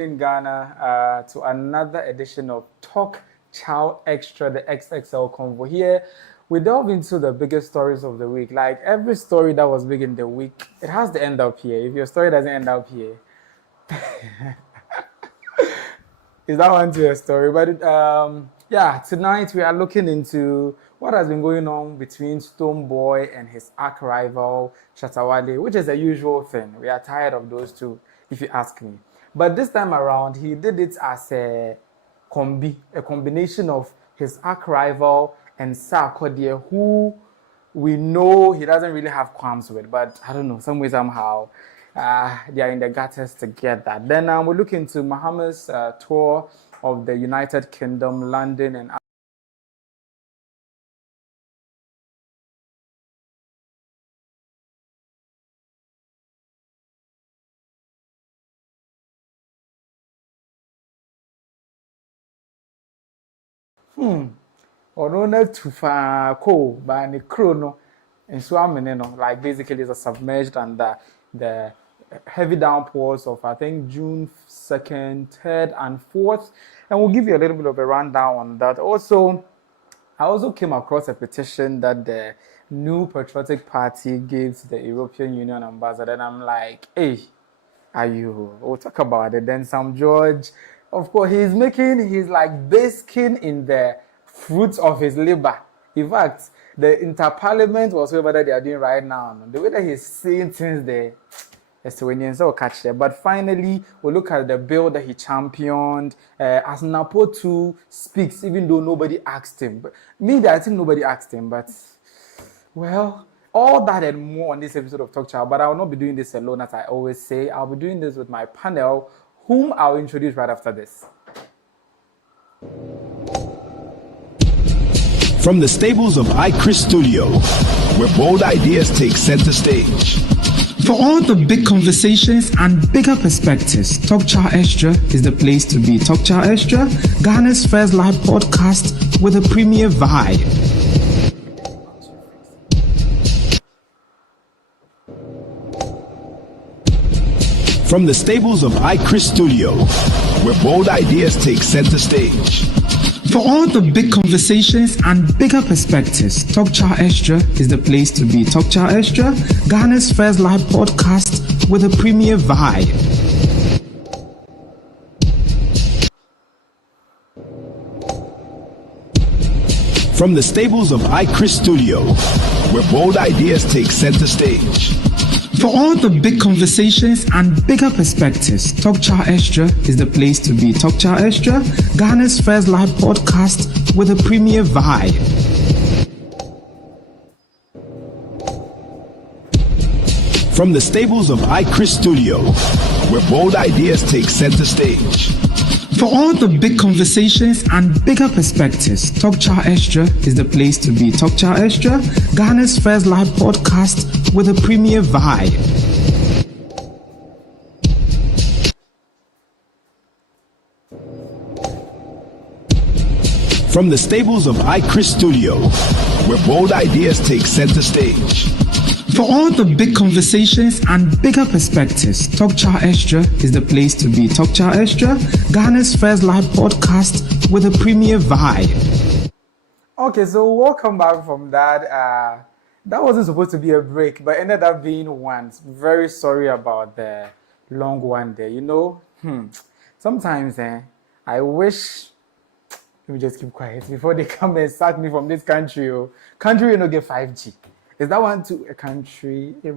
in Ghana to another edition of Talk Chaw Xtra, the XXL convo. Here, we delve into the biggest stories of the week. Like every story that was big in the week, it has to end up here. If your story doesn't end up here, is that one to your story? But yeah, tonight we are looking into what has been going on between Stonebwoy and his arch rival Shatta Wale, which is a usual thing. We are tired of those two, if you ask me. But this time around, he did it as a combination of his arch rival and Sarkodie, who we know he doesn't really have qualms with, but I don't know, some way, somehow, they are in the gutters together. Then we look into Mahama's tour of the United Kingdom, London, and or not too far cold by the chrono and swimming, like basically it's a submerged under the heavy downpours of I think June 2nd, 3rd, and 4th. And we'll give you a little bit of a rundown on that. Also, I also came across a petition that the new patriotic party gave to the European Union ambassador, and I'm like, hey, are you? We'll talk about it. Then Sam George, of course, he's like basking in the fruits of his labor. In fact, the interparliament was whatever they are doing right now. The way that he's saying things there, Estonians will catch there. But finally, we'll look at the bill that he championed as NAPO 2 speaks, even though nobody asked him. But me, I think nobody asked him, but well, all that and more on this episode of Talk Chaw, but I will not be doing this alone, as I always say. I'll be doing this with my panel, whom I'll introduce right after this. From the stables of iChris Studio, where bold ideas take center stage. For all the big conversations and bigger perspectives, Talk Chaw Xtra is the place to be. Talk Chaw Xtra, Ghana's first live podcast with a premier vibe. From the stables of iChris Studio, where bold ideas take center stage. For all the big conversations and bigger perspectives, Talk Chaw Xtra is the place to be. Talk Chaw Xtra, Ghana's first live podcast with a premier vibe. From the stables of iChris Studio, where bold ideas take center stage. For all the big conversations and bigger perspectives, Talk Chaw Xtra is the place to be. Talk Chaw Xtra, Ghana's first live podcast with a premier vibe. From the stables of iChris Studio, where bold ideas take center stage. For all the big conversations and bigger perspectives, Talk Chaw Xtra is the place to be. Talk Chaw Xtra, Ghana's first live podcast with a premier vibe. From the stables of iChris Studio, where bold ideas take center stage. For all the big conversations and bigger perspectives, Talk Chaw Xtra is the place to be. Talk Chaw Xtra, Ghana's first live podcast with a premier vibe. Okay, so welcome back from that. That wasn't supposed to be a break, but ended up being one. Very sorry about the long one there. Sometimes I wish. Let me just keep quiet before they come and sack me from this country. Country, get 5G. Is that one to a country? Let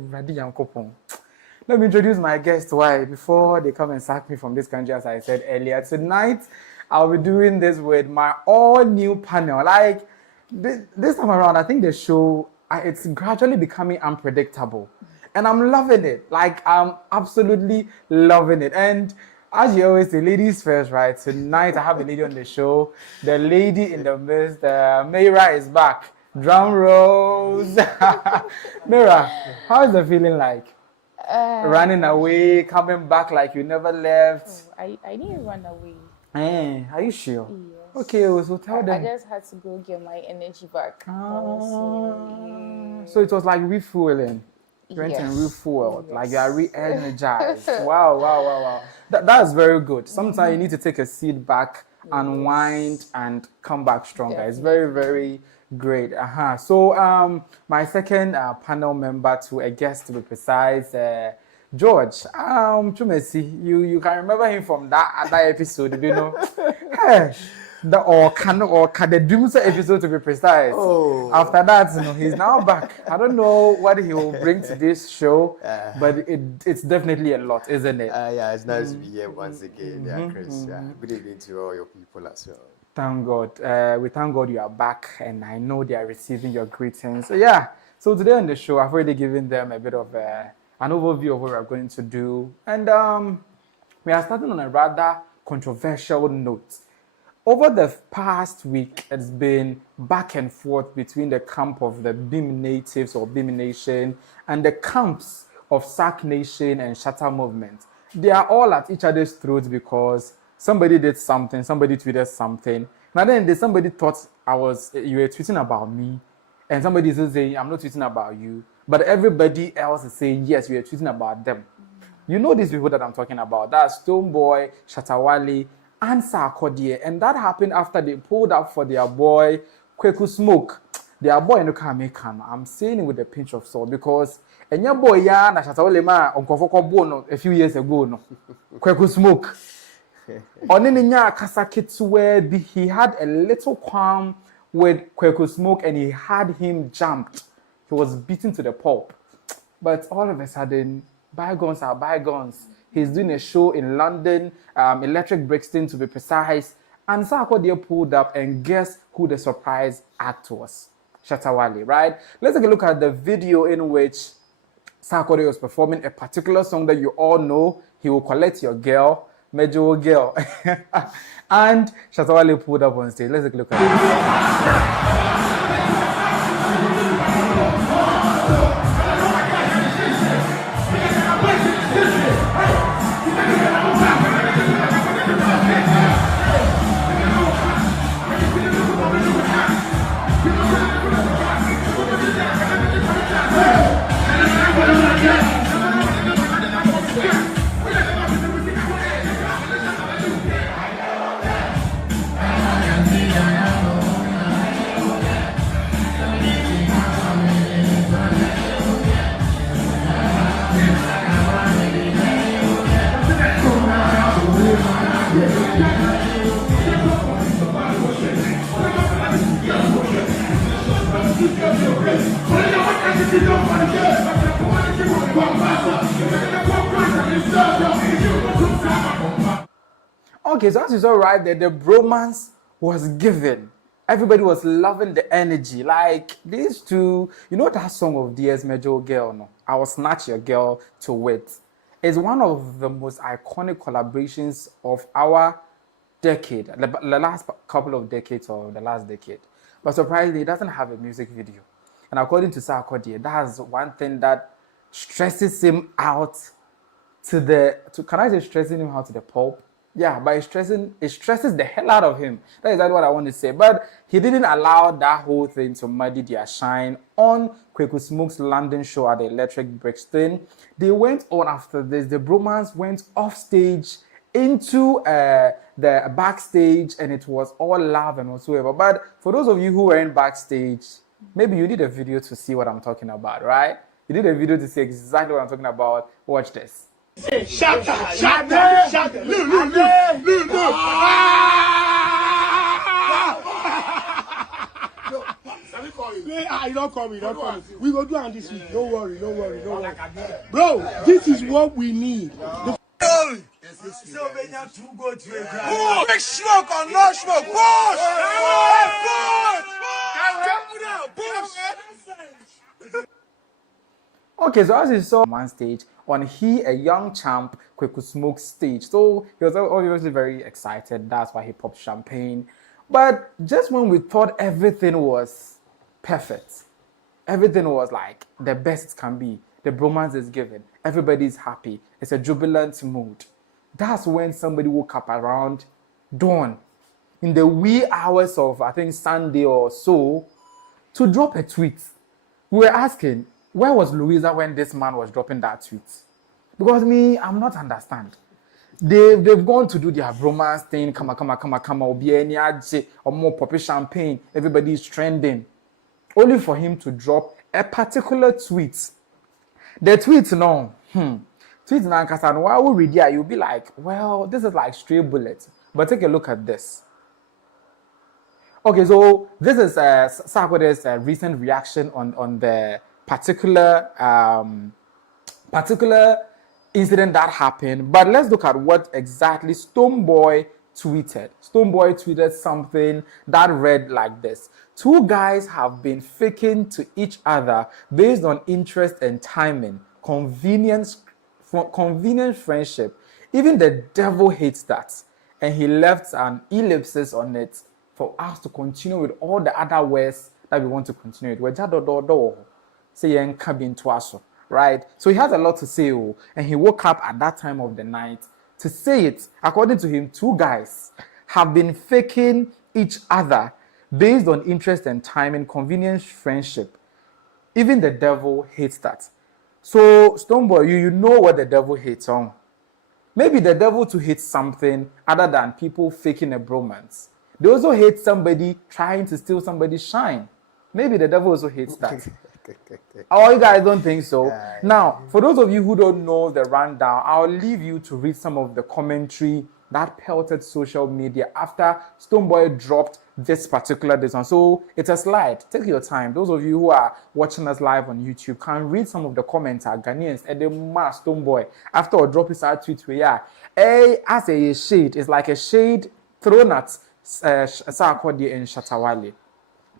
me introduce my guest. Why? Before they come and sack me from this country, as I said earlier. Tonight, I'll be doing this with my all-new panel. Like, this time around, I think the show, it's gradually becoming unpredictable. And I'm loving it. Like, I'm absolutely loving it. And as you always say, ladies first, right? Tonight, I have a lady on the show. The lady in the midst, Mayra is back. Drum rolls. Mayra, how is the feeling like? Running away, coming back like you never left. I didn't run away. Are you sure? Yes. Okay, so tell them. I just had to go get my energy back. So it was like refueling. Went and refueled, like you are re-energized. Wow. That's very good. Sometimes you need to take a seat back, unwind, and come back stronger. It's very, very great. So, my second panel member, to a guest to be precise, George. Chumesi, you can remember him from that other episode, you know. Hey, the Doomsday episode to be precise. Oh. After that, he's now back. I don't know what he will bring to this show, but it's definitely a lot, isn't it? Yeah, it's nice to be here once again. Yeah, Chris. Yeah. Good evening to all your people as well. Thank God. We thank God you are back, and I know they are receiving your greetings. So yeah. So today on the show, I've already given them a bit of an overview of what we're going to do, and we are starting on a rather controversial note. Over the past week, it's been back and forth between the camp of the Bim Natives or Bim Nation and the camps of Sark Nation and Shatta movement. They are all at each other's throats because somebody did something, somebody tweeted something. Now then, somebody thought you were tweeting about me, and somebody is saying, I'm not tweeting about you, but everybody else is saying, yes, you are tweeting about them. You know these people that I'm talking about. That's Stonebwoy, Shatta Wale and Sarkodie, and that happened after they pulled up for their boy Kweku Smoke. Their boy in the Ghanaian. I'm saying it with a pinch of salt because and your boy na Shatta Wale ma onkofoko bono a few years ago no. Kweku Smoke. Onininya kasakitwe he had a little qualm with Kweku Smoke and he had him jumped. He was beaten to the pulp. But all of a sudden, bygones are bygones. He's doing a show in London, Electric Brixton to be precise, and Sarkodie pulled up, and guess who the surprise act was? Shatta Wale, right? Let's take a look at the video in which Sarkodie was performing a particular song that you all know. He will collect your girl, Major Girl. And Shatta Wale pulled up on stage. Let's take a look at it. Okay, so as you saw right there, the bromance was given. Everybody was loving the energy. Like these two, you know that song of DS Major Girl, no? I will snatch your girl to wit. It's one of the most iconic collaborations of our decade, the last couple of decades or the last decade. But surprisingly, it doesn't have a music video. And according to Sarkodie, that's one thing that stresses him out can I say stressing him out to the pulp? Yeah, but it stresses the hell out of him. That is exactly what I want to say. But he didn't allow that whole thing to muddy their shine on Kweku Smoke's London show at the Electric Brixton. They went on after this. The bromance went off stage into the backstage, and it was all love and whatsoever. But for those of you who were in backstage, maybe you did a video to see what I'm talking about, right? You did a video to see exactly what I'm talking about. Watch this. Shatta, look. You don't call me. We go do on this week. Don't worry. Bro, this is what we need. Big smoke or no smoke. Okay, so as you saw on one stage, a young champ, Kweku Smoke's stage. So he was obviously very excited. That's why he popped champagne. But just when we thought everything was perfect, everything was like the best it can be, the bromance is given, everybody's happy, it's a jubilant mood. That's when somebody woke up around dawn, in the wee hours of, I think, Sunday or so, to drop a tweet. We were asking, where was Louisa when this man was dropping that tweet? Because I'm not understand. they've gone to do their bromance thing. Come on, obi any aje, or more poppy champagne. Everybody is trending. Only for him to drop a particular tweet. The tweet, no. Tweet now, because while we read it, you'll be like, well, this is like stray bullets. But take a look at this. Okay, so this is Sarkodie's recent reaction on the particular incident that happened. But let's look at what exactly Stonebwoy tweeted. Stonebwoy tweeted something that read like this: two guys have been faking to each other based on interest and timing, convenient friendship. Even the devil hates that. And he left an ellipsis on it for us to continue with all the other words that we want to continue with. Right? So he has a lot to say, and he woke up at that time of the night to say it. According to him, two guys have been faking each other based on interest and timing, convenience, friendship. Even the devil hates that. So, Stonebwoy, you know what the devil hates on. Maybe the devil too hates something other than people faking a bromance. They also hate somebody trying to steal somebody's shine. Maybe the devil also hates that. Oh, you guys don't think so? Now, for those of you who don't know the rundown, I'll leave you to read some of the commentary that pelted social media after Stonebwoy dropped this particular one. So it's a slide. Take your time. Those of you who are watching us live on YouTube can read some of the comments. Ghanaians and the mass Stonebwoy after drop his tweet where as a shade, it's like a shade thrown at Sarkodie and Shatta Wale.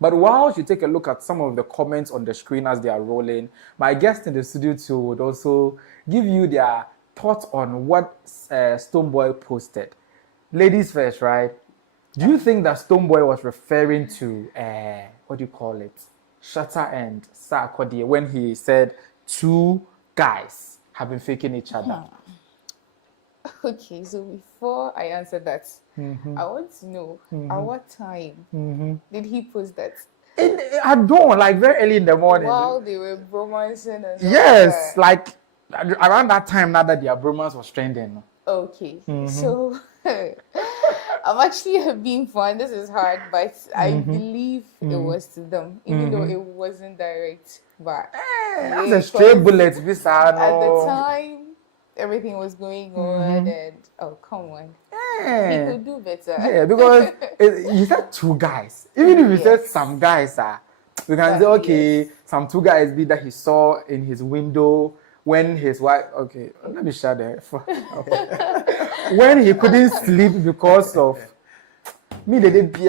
But while you take a look at some of the comments on the screen as they are rolling, my guest in the studio too would also give you their thoughts on what Stonebwoy posted. Ladies first, right? Do you think that Stonebwoy was referring to, what do you call it, Shatta and Sarkodie when he said two guys have been faking each other? Okay, so before I answer that, I want to know at what time did he post that? At dawn, like very early in the morning. While they were bromancing and yes, like around that time now that their bromance was trending. Okay, so I'm actually being fun. This is hard, but I believe it was to them, even though it wasn't direct. But that's a straight bullet, at the time, everything was going on, and oh, come on. He could do better. Yeah, because you said two guys. Even if you said some guys, we can say, okay, some two guys be that he saw in his window when his wife, okay, let me shut there. When he couldn't sleep because of me, they did he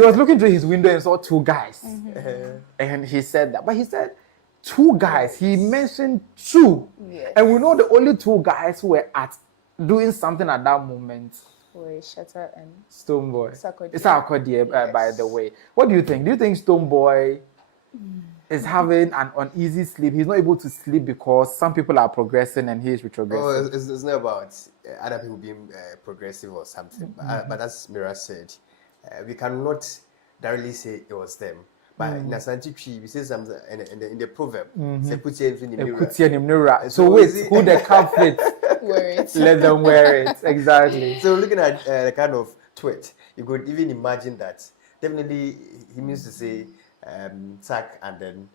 was looking through his window and saw two guys. And he said that. But he said two guys. He mentioned two. Yes. And we know the only two guys who were doing something at that moment were Shatta and Stonebwoy. Sarkodie. Yes. By the way. What do you think? Do you think Stonebwoy is having an uneasy sleep? He's not able to sleep because some people are progressing and he is retrogressing. Oh, it's not about other people being progressive or something. But as Mayra said, we cannot directly say it was them. But in Asante Tree, we say something in the proverb. So wait, who the culprit? Wear it. Let them wear it. Exactly. So looking at the kind of tweet, you could even imagine that. Definitely, he means to say Sack and then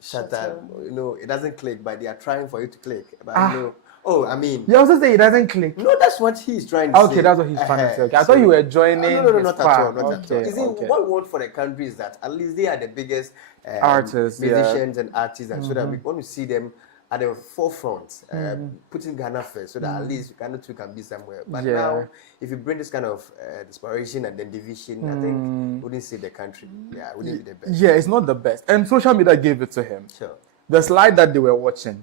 Shatta. You know, it doesn't click, but they are trying for you to click. But you know, oh, I mean, you also say it doesn't click. No, that's what he's trying to say. Okay, that's what he's trying to say. Okay, I thought you were joining. No, not at all. Not at all. Okay, You see, what we want for the country is that at least they are the biggest artists, musicians and artists, and so that we want to see them at the forefront, putting Ghana first, so that at least Ghana too can be somewhere. But now, if you bring this kind of desperation and then division, I think we wouldn't see the country. Yeah, it wouldn't be the best. Yeah, it's not the best. And social media gave it to him. Sure. The slide that they were watching.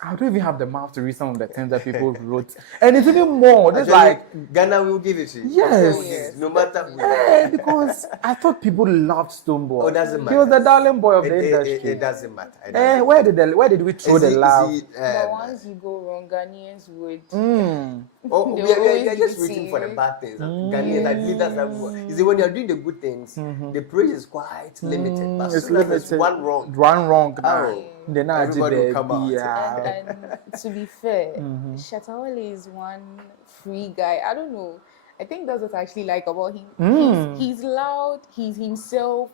I don't even have the mouth to read some of the things that people wrote. And it's even more. Just like Ghana will give it to you. Yes. No matter who. Because I thought people loved Stonebwoy. Oh, doesn't matter. He was the darling boy of the industry. It doesn't matter. Where did we throw the love? But once you go wrong, Ghanaians would. Oh, we are just rooting for the bad things. Ghanaians, I believe that's how we work. You see, when you are doing the good things, the praise is quite limited. But It's limited. limited. One wrong. One wrong. Then everybody will come out. And to be fair, Shatta Wale is one free guy. I don't know. I think that's what I actually like about him. He's loud. He's himself.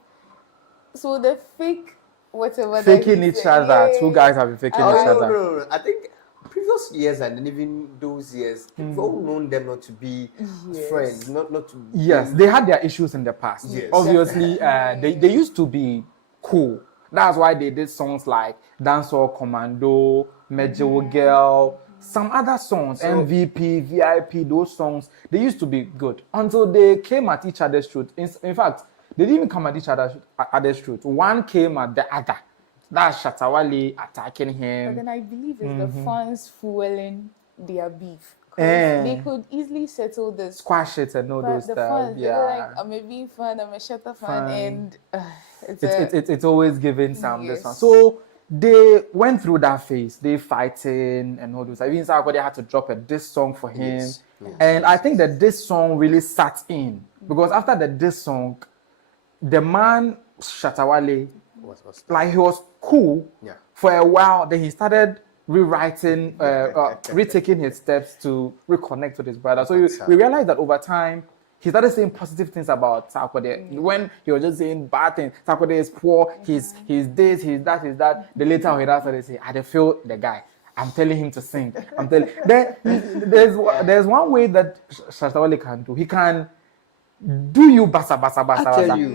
So the fake whatever faking each other. Two guys have been faking each other. No. I think previous years and then even those years, people known them not to be friends, not to. Yes, they had their issues in the past. Yes. Obviously, they used to be cool. That's why they did songs like Dancehall Commando, Mejo Girl, some other songs, MVP, VIP. Those songs they used to be good until they came at each other's truth. In fact, they didn't even come at each other's truth. One came at the other. That's Shatta Wale attacking him. But then I believe it's the fans fueling their beef. They could easily settle this. Squash it and all those stuff. Fans, they're like, I'm a being fan, I'm a Shatta fan, and it's always giving some this one. So they went through that phase. They fighting and all those. I mean, Sarkodie had to drop a diss song for him. Yes. And I think that this song really sat in. Because after the diss song, the man, Shatta Wale, like he was cool for a while. Then he started rewriting, retaking his steps to reconnect with his brother. So we realized that over time, he started saying positive things about Sarkodie. When he was just saying bad things, Sarkodie is poor, he's this, he's that. The later he started saying, I don't feel the guy. I'm telling him to sing. There's one way that Shatta Wale can do. He can do you basa.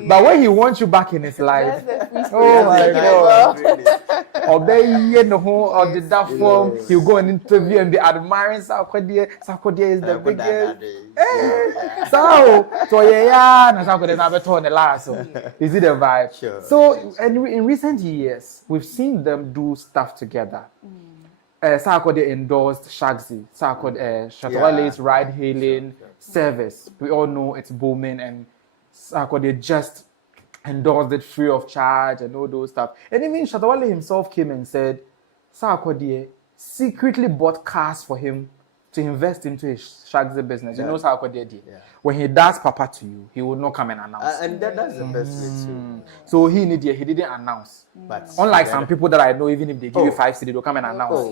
But when he wants you back in his life, oh my God. Obey the whole or the that form, he'll go and interview and be admiring Sarkodie. Sarkodie is the biggest. So yeah, and Sarkodie never told the last. So is it a vibe? Sure. So and in recent years, we've seen them do stuff together. Sarkodie endorsed Shagzy. Shatta Wale's ride-hailing service. We all know it's booming, and Sarkodie just endorsed it free of charge and all those stuff. And even Shatta Wale himself came and said Sarkodie secretly bought cars for him to invest into his Shagzy business. You know Sarkodie did. When he does papa to you, he will not come and announce. And that's the best way too. So he didn't announce. But unlike some people that I know, even if they give you 5 cedi, they'll come and announce.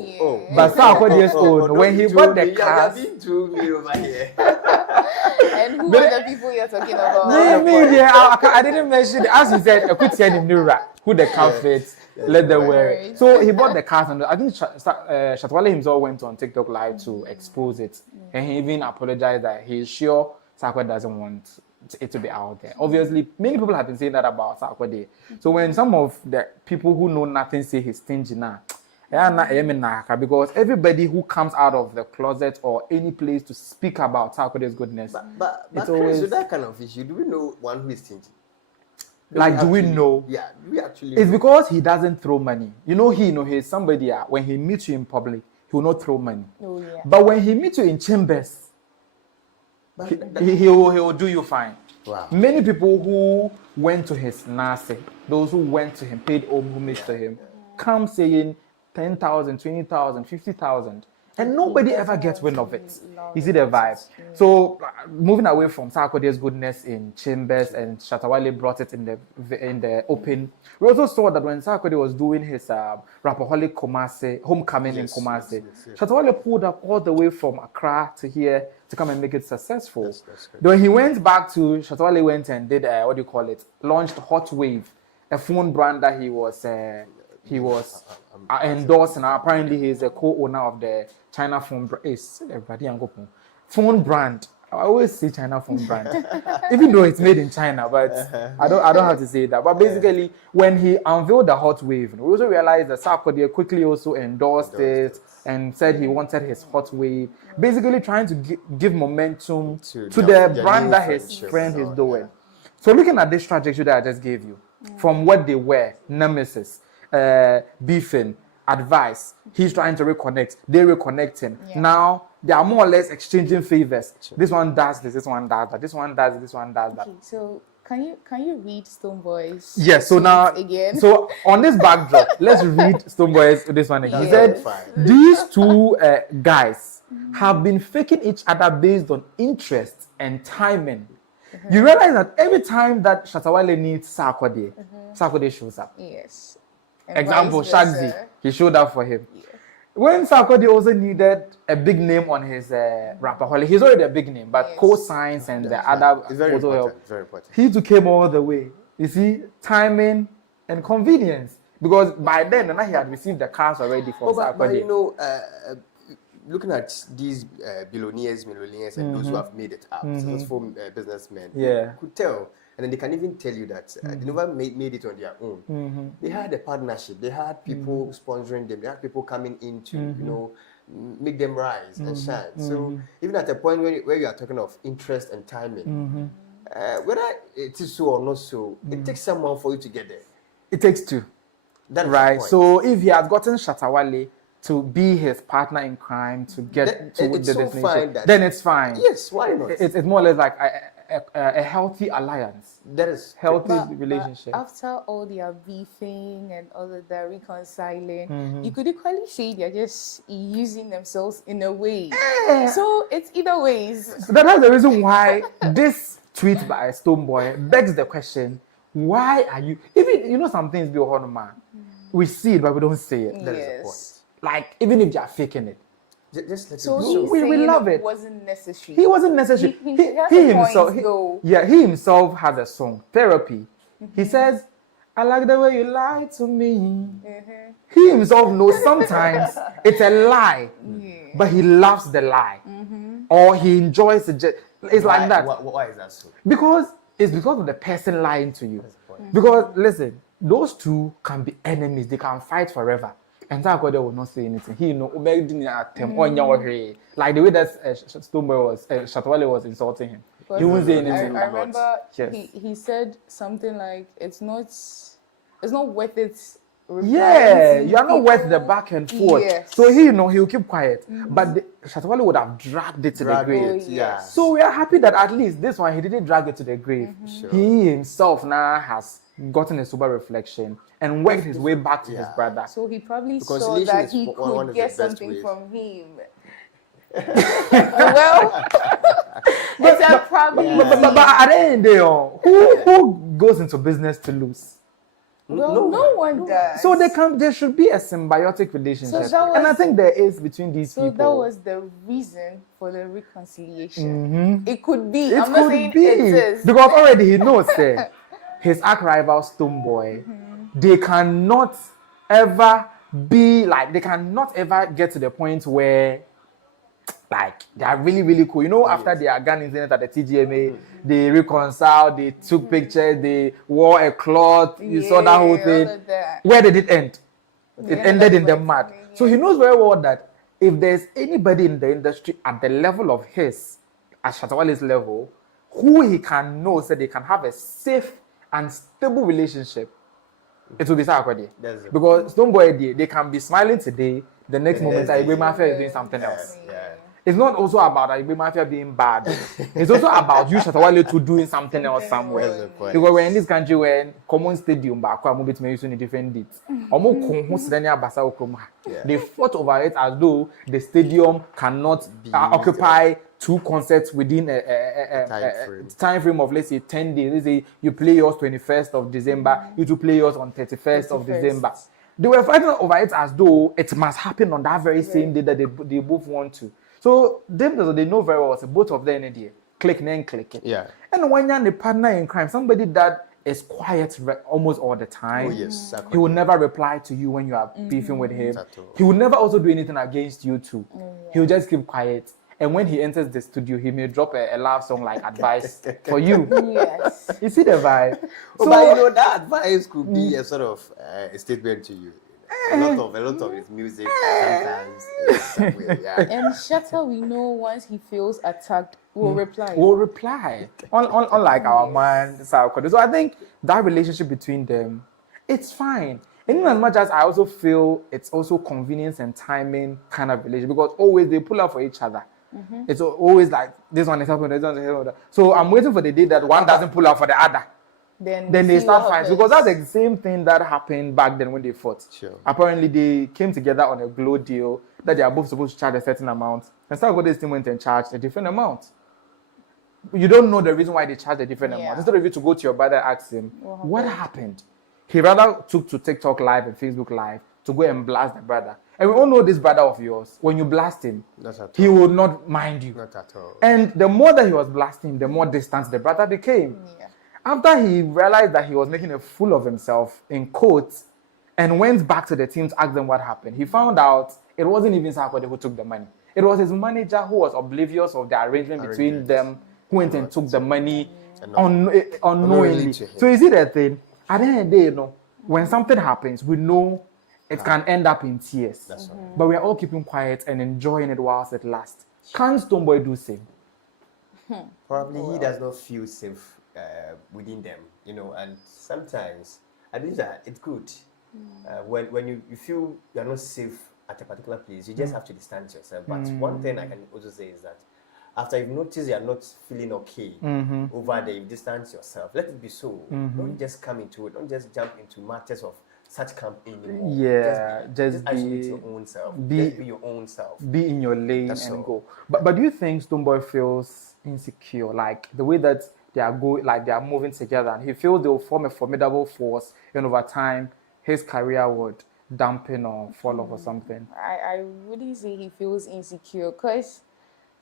But Sarkodie's Sarkodie's own, when he bought the cars. And who are the people you're talking about? I didn't mention it. As he said, I could see him who the car fits, let them wear it. So he bought the cars, and I think Shatta Wale himself went on TikTok Live to expose it. And he even apologized that he's sure Sarkodie doesn't want it to be out there. Obviously, many people have been saying that about Sarkodie. So when some of the people who know nothing say he's stingy now, because everybody who comes out of the closet or any place to speak about Sarkodie's goodness, but it's Chris, always with that kind of issue, do we know one who is stingy? Do we know? Yeah, do we actually? It's because he doesn't throw money. He's somebody. When he meets you in public, he will not throw money. But when he meets you in chambers, he will do you fine. Wow. Many people who went to his nasi, those who went to him, paid homage to him, come saying 10,000, 20,000, 50,000, and nobody ever gets wind of it. You see the vibe? So moving away from Sarkodie's goodness in chambers, and Shatta Wale brought it in the open. We also saw that when Sarkodie was doing his Rapaholic homecoming in Kumasi, Shatta Wale pulled up all the way from Accra to here to come and make it successful. When he went back to, Shatta Wale went and did launched Hot Wave, a phone brand that he was endorsing. Apparently, he's a co-owner of the China phone brand. I always say China phone brand, even though it's made in China, but I don't have to say that. But basically, when he unveiled the Hot Wave, we also realized that Sarkodie quickly also endorsed it and said he wanted his Hot Wave, basically trying to give momentum to the brand that his friend is doing. So looking at this trajectory that I just gave you, from what they were, nemesis, beefing, advice, he's trying to reconnect, they reconnect him. Now they are more or less exchanging favors. This one does this one does that, this one does this, this one does that. Okay, so can you read Stonebwoy's? Yes, so now again. So on this backdrop, let's read Stonebwoy's this one again. He said these two guys have been faking each other based on interest and timing. You realize that every time that Shatta Wale needs Sarkodie, Sarkodie shows up. Yes. And Example, vice versa. Shagzy, he showed up for him. When Sarkodie also needed a big name on his rapper holiday, he's already a big name, but Yes. co-signs and the other It's very also important. help. Very important. He too came all the way. You see, timing and convenience. Because by then, he had received the cars already from But Sarkodie. you know, looking at these billionaires, millionaires, and those who have made it up, successful businessmen, Yeah. you could tell. And then they can even tell you that they never made it on their own. They had a partnership. They had people sponsoring them. They had people coming in to, you know, make them rise and shine. So even at a point where you are talking of interest and timing, whether it is so or not so, it takes someone for you to get there. It takes two. That is the Right. point. So if he has gotten Shatta Wale to be his partner in crime to get to it's the so destination, fine that- then it's fine. Yes, why not? It's more or less like a healthy alliance, That is healthy But relationship. after all their beefing and all of their reconciling, you could equally say they're just using themselves in a way. So it's either ways. So that's the reason why this tweet by Stonebwoy begs the question: why are you? Even you know some things be a man. We see it, but we don't say it. That is the Yes. point. Like even if they are faking it, Just let So it he's go. we saying love it it. wasn't necessary. he wasn't necessary. He has a himself, point, though. he himself has a song, Therapy. He says, "I like the way you lie to me." He himself knows sometimes it's a lie, but he loves the lie, or he enjoys it. It's like that. Why is that so? Because it's because of the person lying to you. Because listen, those two can be enemies. They can fight forever. And Sarkodie will not say anything. He like the way that Stonebwoy was, Shatta Wale was insulting him. He won't say anything. I remember Yes. he said something like it's not worth it. replying Yeah, to you are not worth the people. back and forth. Yes. So he'll keep quiet. But Shatta Wale would have dragged it to the grave. Yeah. So we are happy that at least this one he didn't drag it to the grave. Sure. He himself now has gotten a sober reflection and worked his way back to his Yeah. brother. So he probably saw Reconciliation that is he one could of the get best something ways. from him. Well, it's a problem. But at the end of the day, who goes into business to lose? Well, no one does. So there should be a symbiotic relationship. So that And I was- think there is between these So people. that was the reason for the reconciliation. It could be. It I'm not could saying be. it is. Because already he knows his arch rival Stonebwoy, they cannot ever get to the point where like they are really, really cool. You know, after they are Ghanaian incident at the TGMA, they reconciled, they took pictures, they wore a cloth. You saw that whole Yeah, thing. all of that. Where did it end? It ended ended in up the like mud. something, So he knows very well that if there's anybody in the industry at the level of his, at Shatta Wale's level, who he can know so they can have a safe and stable relationship, it will be Sarkodie. That's it. Because Stonebwoy, they can be smiling today, the next moment, next day. Igwe Mafia is doing something else. Yeah. It's not also about Igwe Mafia being bad. It's also about you, Shatta Wale, to doing something else That's somewhere. the point. Because we're in this country where common stadium back I'm moving using a different dates. They fought over it as though the stadium cannot occupy two concerts within a time frame of, let's say, 10 days. Let's say you play yours 21st of December, you two play yours on 31st of December. They were fighting over it as though it must happen on that very same day that they both want to. So they know very well, so both of them in there, click and click it. Yeah. And when you're the partner in crime, somebody that is quiet almost all the time. Oh, yes. Sarkodie. He will never reply to you when you are beefing with him. At all. He will never also do anything against you too. He will just keep quiet. And when he enters the studio, he may drop a love song like advice for you. Yes. You see the vibe? But you know, that advice could be a sort of a statement to you. A lot of his music sometimes is somewhere, yeah. And Shatta, we know once he feels attacked, will reply. Will reply. Unlike our man Sarkodie. So I think that relationship between them, it's fine. And in as much as I also feel it's also convenience and timing kind of relationship, because always they pull up for each other. It's always like this one is helping, this one is helping. So I'm waiting for the day that one doesn't pull out for the other. Then They see start what fighting, happens. because that's the same thing that happened back then when they fought. Sure. Apparently they came together on a glow deal that they are both supposed to charge a certain amount, and Sarkodie's team went and charged a different amount. You don't know the reason why they charged a different amount. Instead of you to go to your brother and ask him, what happened? he rather took to TikTok Live and Facebook Live to go and blast the brother. And we all know this brother of yours, when you blast him, he will not mind you. Not at all. And the more that he was blasting, the more distant the brother became. Yeah. After he realized that he was making a fool of himself, in quotes, and went back to the team to ask them what happened, he found out it wasn't even Sarkodie who took the money. It was his manager who was oblivious of the arrangement between them, who went and took the money unknowingly. So you see that thing? At the end of the day, you know, when something happens, we know it can end up in tears. That's right. But we are all keeping quiet and enjoying it whilst it lasts. Can Stonebwoy do same? Probably he does not feel safe within them, you know, and sometimes I believe that it's good. When you feel you're not safe at a particular place, you just have to distance yourself. But one thing I can also say is that after you've noticed you're not feeling okay over there, you distance yourself. Let it be so. Don't just come into it. Don't just jump into matters of such camp anymore. Yeah, just isolate your own self. Just be your own self. Be in your lane That's and all. go. But do you think Stonebwoy feels insecure, like the way that they are going, like they are moving together, and he feels they will form a formidable force, and over time his career would dampen or fall off or something? I wouldn't say he feels insecure, because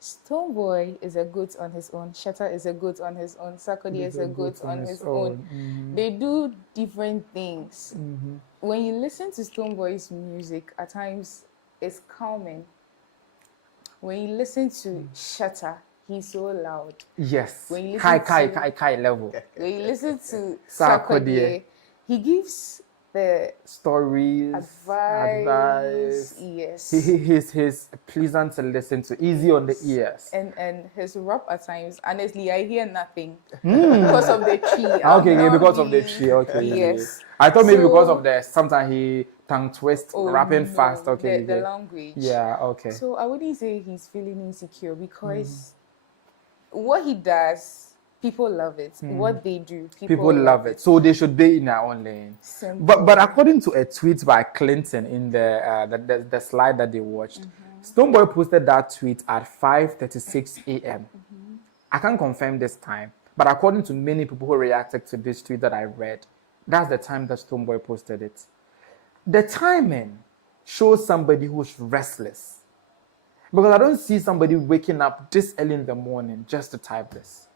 Stonebwoy is a goat on his own, Shatta is a goat on his own, Sarkodie is a goat on his own. They do different things. When you listen to Stonebwoy's music, at times it's calming. When you listen to Shatta, he's so loud. Yes, When you Kai level. When you listen to Sarkodie. Sarkodie, he gives the Stories, advice. Yes. He's pleasant to listen to, easy on the ears. And his rap at times, honestly, I hear nothing because of the tree. Okay, yeah, because of the tree. Okay. Yes. I thought maybe So- because of the sometimes he tongue twist, rapping no, fast. Okay. The language. Yeah. Okay. So I wouldn't say he's feeling insecure, because what he does, people love it. What they do, people love it. So they should be in their own lane. Simple. But according to a tweet by Clinton in the slide that they watched, Stonebwoy posted that tweet at 5:36 a.m. I can't confirm this time, but according to many people who reacted to this tweet that I read, that's the time that Stonebwoy posted it. The timing shows somebody who's restless, because I don't see somebody waking up this early in the morning just to type this.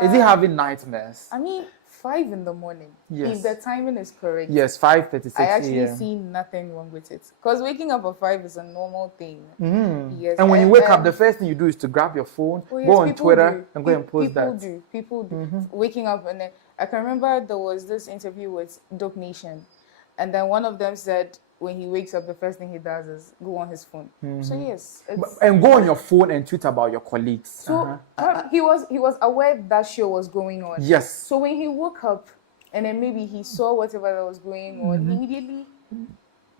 Is he having nightmares? I mean, 5 in the morning. Yes. If the timing is correct. Yes, 5:36 I actually a.m. see nothing wrong with it, because waking up at 5 is a normal thing. Yes. And when you wake up, the first thing you do is to grab your phone, Oh, yes, go on people Twitter, do. and go and post people that. People do. Waking up, and then I can remember there was this interview with Dope Nation, and then one of them said when he wakes up, the first thing he does is go on his phone. So yes, it's, And go on your phone and tweet about your colleagues. so he was aware that show was going on. Yes. So when he woke up, and then maybe he saw whatever that was going on, he immediately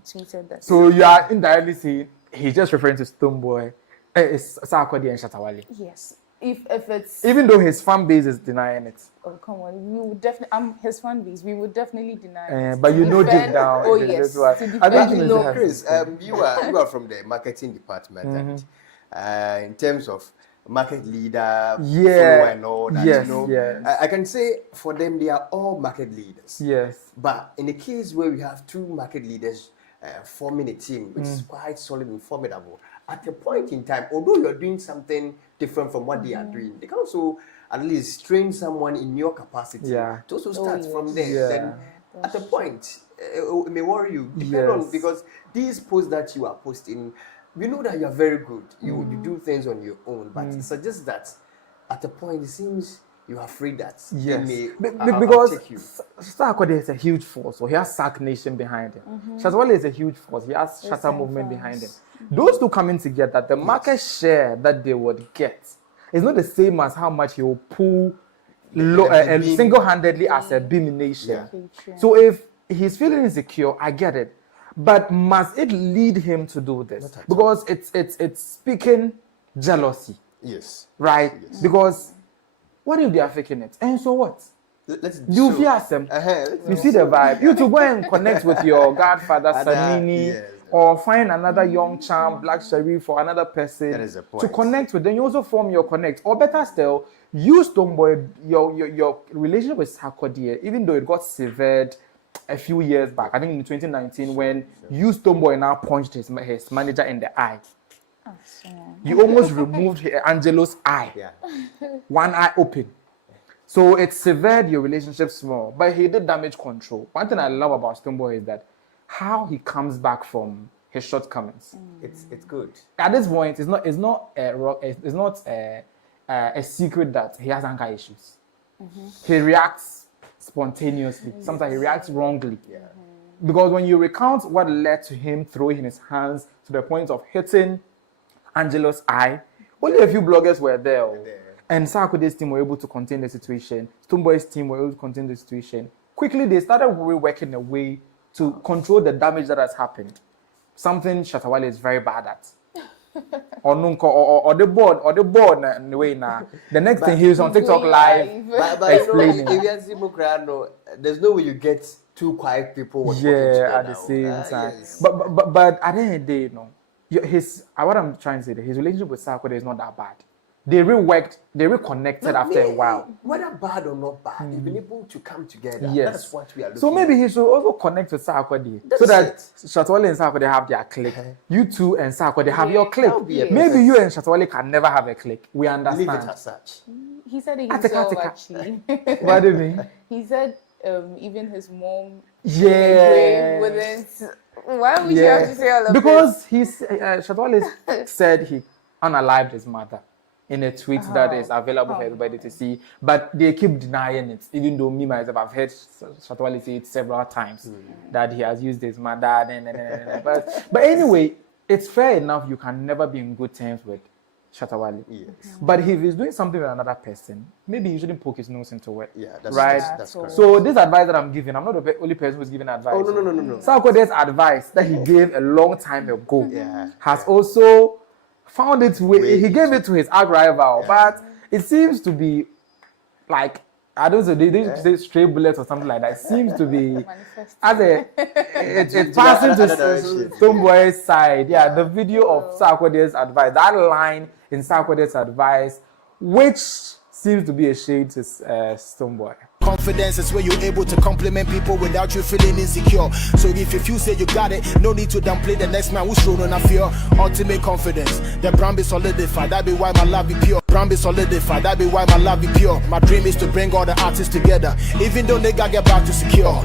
tweeted that. So you are indirectly saying he's just referring to Stonebwoy, it's Sarkodie and Shatta Wale. Yes. If it's Even though his fan base is denying it. oh come on, we would definitely his fan base. We would definitely deny it. But you To know defend- deep down. Oh it is yes. this one. To I defend think You you know, have- Chris, you are from the marketing department, and in terms of market leader, follower and all that, Yes, you know, yes. I can say for them they are all market leaders. Yes. But in the case where we have two market leaders forming a team, which is quite solid and formidable, at a point in time, although you're doing something different from what they are doing, they can also at least train someone in your capacity Yeah. to also start from there. Yeah. Then at a point, it may worry you. Depend on, Yes. because these posts that you are posting, we know that you are very good. You do things on your own, but it suggests that at a point it seems you are afraid that they Yes. may Because overtake you. Sarkodie is a huge force, so he has Sark Nation behind him. Shatta Wale is a huge force, he has Shatta Movement behind him. Those two coming together, the market share that they would get is not the same as how much he will pull beam. single-handedly as a beam nation. Yeah. Okay, true. So if he's feeling insecure, I get it. But must it lead him to do this? Because it's speaking jealousy, Yes. right? Because what if they are faking it? And so what? Let's You so- fear them. let's You see the vibe. You to go and connect with your godfather Sanini, yes. or find another young charm, Black Sharif, or another person That is the to point. connect with. Then you also form your connect. Or better still, use Stonebwoy, your relationship with Sarkodie, even though it got severed a few years back. I think in 2019 when you Stonebwoy now punched his manager in the eye. Oh, so- You almost removed Angelo's eye. Yeah. One eye open. So it severed your relationship small, but he did damage control. One thing I love about Stonebwoy is that how he comes back from his shortcomings. It's good. At this point, it's not a secret that he has anger issues. He reacts spontaneously. Sometimes he reacts wrongly. Yeah. Because when you recount what led to him throwing his hands to the point of hitting Angelo's eye, only a few bloggers were there. And Sarkodie's team were able to contain the situation. Stonebwoy's team were able to contain the situation. Quickly, they started working a way to control the damage that has happened. Something Shatta Wale is very bad at. or the board in the way now. The next thing he was on TikTok live But explaining. if you see Mokrano, there's no way you get two quiet people working Yeah, at the together. same time. Yes. But at the end of the day, what I'm trying to say, his relationship with Sarkodie is not that bad. They reconnected after a while. Whether bad or not bad, they've been able to come together. Yes. That's what we are looking So maybe he should also connect with Sarkodie so that Shatta Wale and Sarkodie have their clique. You two and Sarkodie have your clique. that would be a Maybe perfect- you and Shatta Wale can never have a clique. We Leave it understand. as such. He said it Atika, himself, atika. actually. What do you mean? He said even his mom Yeah. wouldn't. Why would you have to say all of Because Shatta Wale said he unalived his mother in a tweet that is available for everybody to see, but they keep denying it, even though me myself, I've heard Shatta Wale say it several times that he has used his mother. But anyway, it's fair enough you can never be in good terms with Shatta Wale. Yes. But if he's doing something with another person, maybe he shouldn't poke his nose into it. Yeah, that's right. That's correct. So this advice that I'm giving, I'm not the only person who's giving advice. Oh, no. Sarkodie's advice that he gave a long time ago Yeah. has also found its way. He gave it to his arch rival, but it seems to be like, I don't know, they didn't say stray bullets or something like that. It seems to be it's passing to Stonebwoy's side. Yeah, the video of Sarkodie's advice, that line in Sarkodie's advice, which seems to be a shade to Stonebwoy. Confidence is where you're able to compliment people without you feeling insecure. So if you feel say you got it, no need to downplay the next man who's thrown on a fear. Ultimate confidence, the brand be solidified. That be why my love be pure. Brand be solidified. That be why my love be pure. My dream is to bring all the artists together, even though they gotta get back to secure.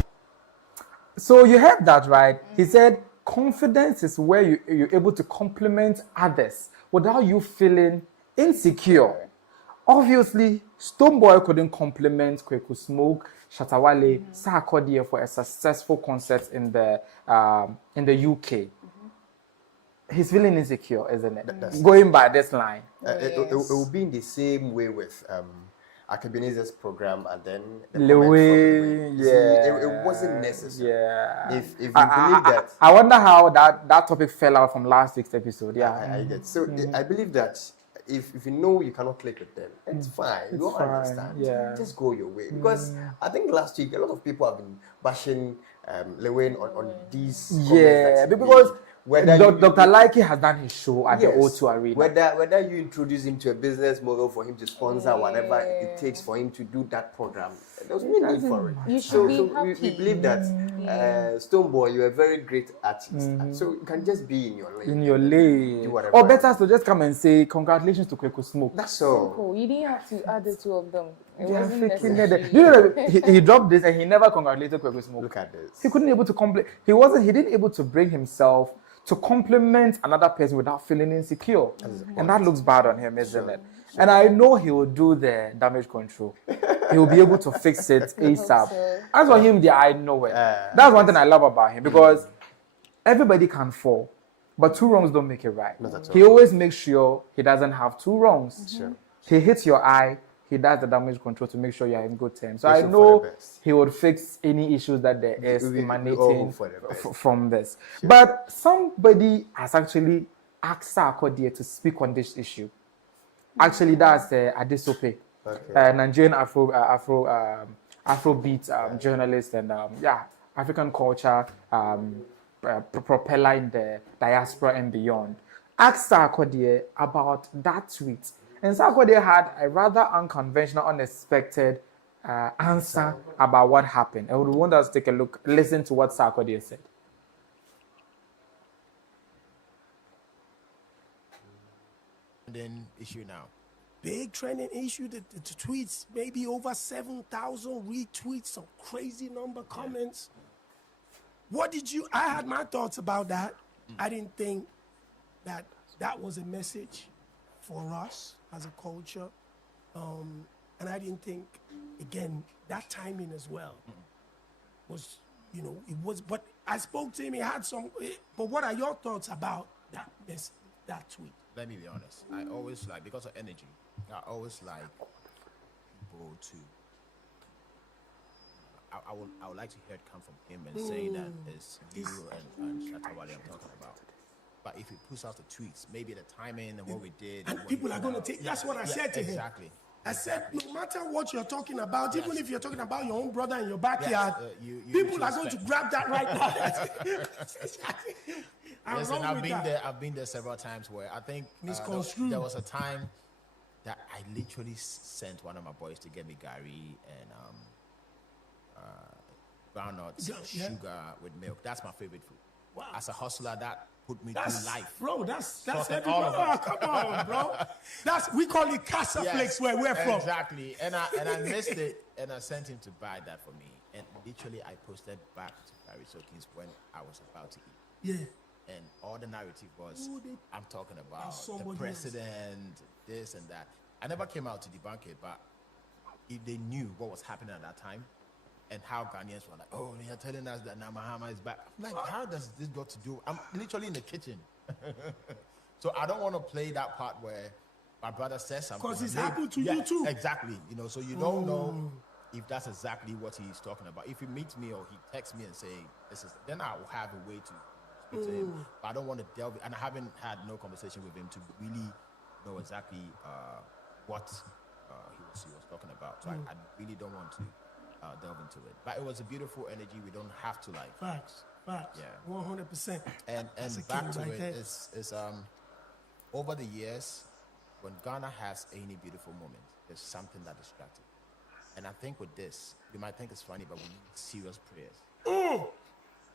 So you heard that, right? He said confidence is where you're able to compliment others without you feeling insecure. Obviously, Stonebwoy couldn't compliment Kweku Smoke, Shatta Wale, Sarkodie for a successful concert in the UK. He's feeling insecure, isn't it? Going by this line. It will be in the same way with Akabeneze's program and then the Louis, comment from Louis. See, it wasn't necessary. Yeah. If you believe that, I wonder how that topic fell out from last week's episode. Yeah. I get. So I believe that if you know you cannot click with them, it's fine. You don't fine, understand. yeah. Just go your way. Because I think last week a lot of people have been bashing Lewin on these comments that he because made. Whether Dr. Likey has done his show at the O2 Arena. Whether you introduce him to a business model for him to sponsor whatever it takes for him to do that program, there was no need for it. You should be happy. We believe that Stonebwoy, you're a very great artist, so you can just be in your lane. In your lane. Do whatever. Or better to just come and say congratulations to Kweku Smoke. That's all. Cool. You didn't have to add the two of them. It They are wasn't freaking necessary. dead. You know that he dropped this and he never congratulated Kweku Smoke. Look at this. He couldn't able to he didn't able to bring himself to compliment another person without feeling insecure. And that looks bad on him, isn't it? And I know he will do the damage control. He will be able to fix it ASAP. so. As for him, I know it. That's one thing I love about him because everybody can fall, but two wrongs don't make it right. Not at all. He always makes sure he doesn't have two wrongs. Sure. He hits your eye, he does the damage control to make sure you're in good terms. So Wish I him know for the best. he would fix any issues that there is We all emanating hope for the best. from this. But somebody has actually asked Sarkodie to speak on this issue. Actually, that's Adesope, Nigerian Afrobeat journalist and African culture propeller in the diaspora and beyond. Asked Sarkodie about that tweet. And Sarkodie had a rather unconventional, unexpected answer about what happened. I would want us to take a look, listen to what Sarkodie said. Then issue now. Big trending issue, the tweets, maybe over 7,000 retweets, some crazy number comments. What did you, I had my thoughts about that. I didn't think that that was a message for us as a culture. And I didn't think, again, that timing as well was, you know, it was, but I spoke to him, he had some, but what are your thoughts about that tweet? Let me be honest. I always like, because of energy, I always like people to, I would like to hear it come from him and saying that it's you and Shatta Wale I'm talking about. But if he puts out the tweets, maybe the timing and what we did. And people are going to take, that's what I said to him. Exactly. I said, no matter what you're talking about, even if you're talking about your own brother in your backyard, people are going to grab that right now. Listen, I've been there several times where I think there was a time that I literally sent one of my boys to get me gari and groundnuts, sugar with milk. That's my favorite food. Wow. As a hustler, that put me through life. Bro, that's everybody. Oh, come on, bro. We call it Casa Flakes where we're from. Exactly. And I missed it and I sent him to buy that for me. And literally I posted back to Gary Soakins when I was about to eat. Yeah. And all the narrative was, I'm talking about the president, this and that. I never came out to debunk it, but if they knew what was happening at that time and how Ghanaians were like, oh, they're telling us that now Mahama is back. I'm like, how does this got to do? I'm literally in the kitchen. So I don't want to play that part where my brother says something. Because it's happened to you too. Exactly. You know, so you don't know if that's exactly what he's talking about. If he meets me or he texts me and say, this is, then I will have a way to speak to him. But I don't want to delve, and I haven't had no conversation with him to really know exactly what he was talking about. So I really don't want to delve into it. But it was a beautiful energy. We don't have to like. Facts. Yeah. 100%. And back to it, it's over the years, when Ghana has any beautiful moment, there's something that distracts it. And I think with this, you might think it's funny, but we need serious prayers.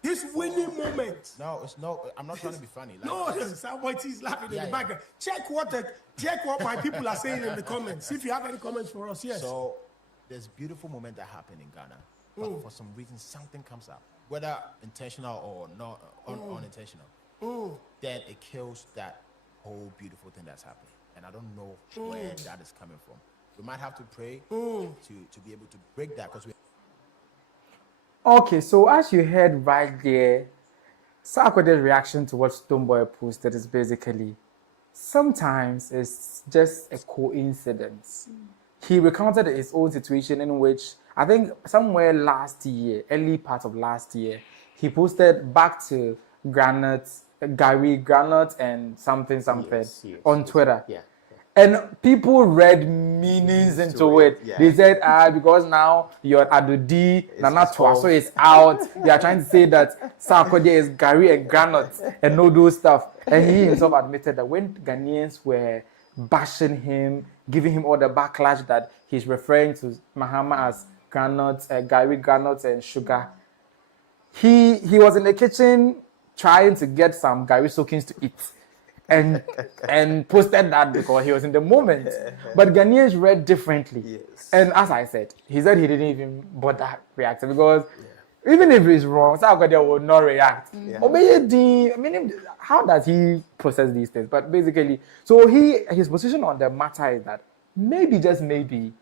This winning moment. No, it's no. I'm not trying to be funny. Like, no, Sarkodie's laughing in the background. Check what my people are saying in the comments. If you have any comments for us, yes. So there's beautiful moment that happen in Ghana, but for some reason something comes up, whether intentional or not unintentional. Then it kills that whole beautiful thing that's happening, and I don't know where that is coming from. We might have to pray to be able to break that, because we. Okay, so as you heard right there, Sarkodie's reaction to what Stonebwoy posted is basically, sometimes it's just a coincidence. He recounted his own situation in which, I think somewhere last year, early part of last year, he posted back to Gary Granite and something on Twitter. Yeah. And people read meanings into it. Yeah. They said, because now you're Adodi, Nana Twaso is out. They are trying to say that Sarkodie is Gary and Granite and all those stuff. And he himself admitted that when Ghanaians were bashing him, giving him all the backlash that he's referring to Mahama as Granite, Gary Granite and sugar, he was in the kitchen trying to get some Gary Soakins to eat. And posted that because he was in the moment. But Ghanaians read differently. Yes. And as I said, he said he didn't even bother reacting because even if he's wrong, Sarkodie will not react. I mean, how does he process these things? But basically, so his position on the matter is that maybe, just maybe,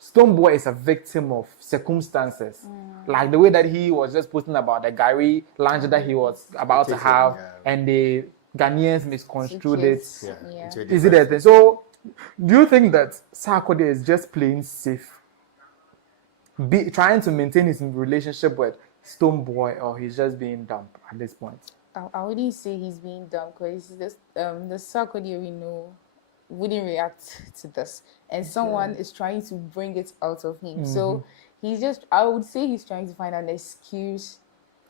Stonebwoy is a victim of circumstances. Like the way that he was just posting about the Gary lunch that he was about to have, and the Ghanaians misconstrued it. Is it that thing? So, do you think that Sarkodie is just playing safe, trying to maintain his relationship with Stonebwoy, or he's just being dumb at this point? I wouldn't say he's being dumb, because the Sarkodie we know wouldn't react to this, and someone is trying to bring it out of him. So he's just, I would say he's trying to find an excuse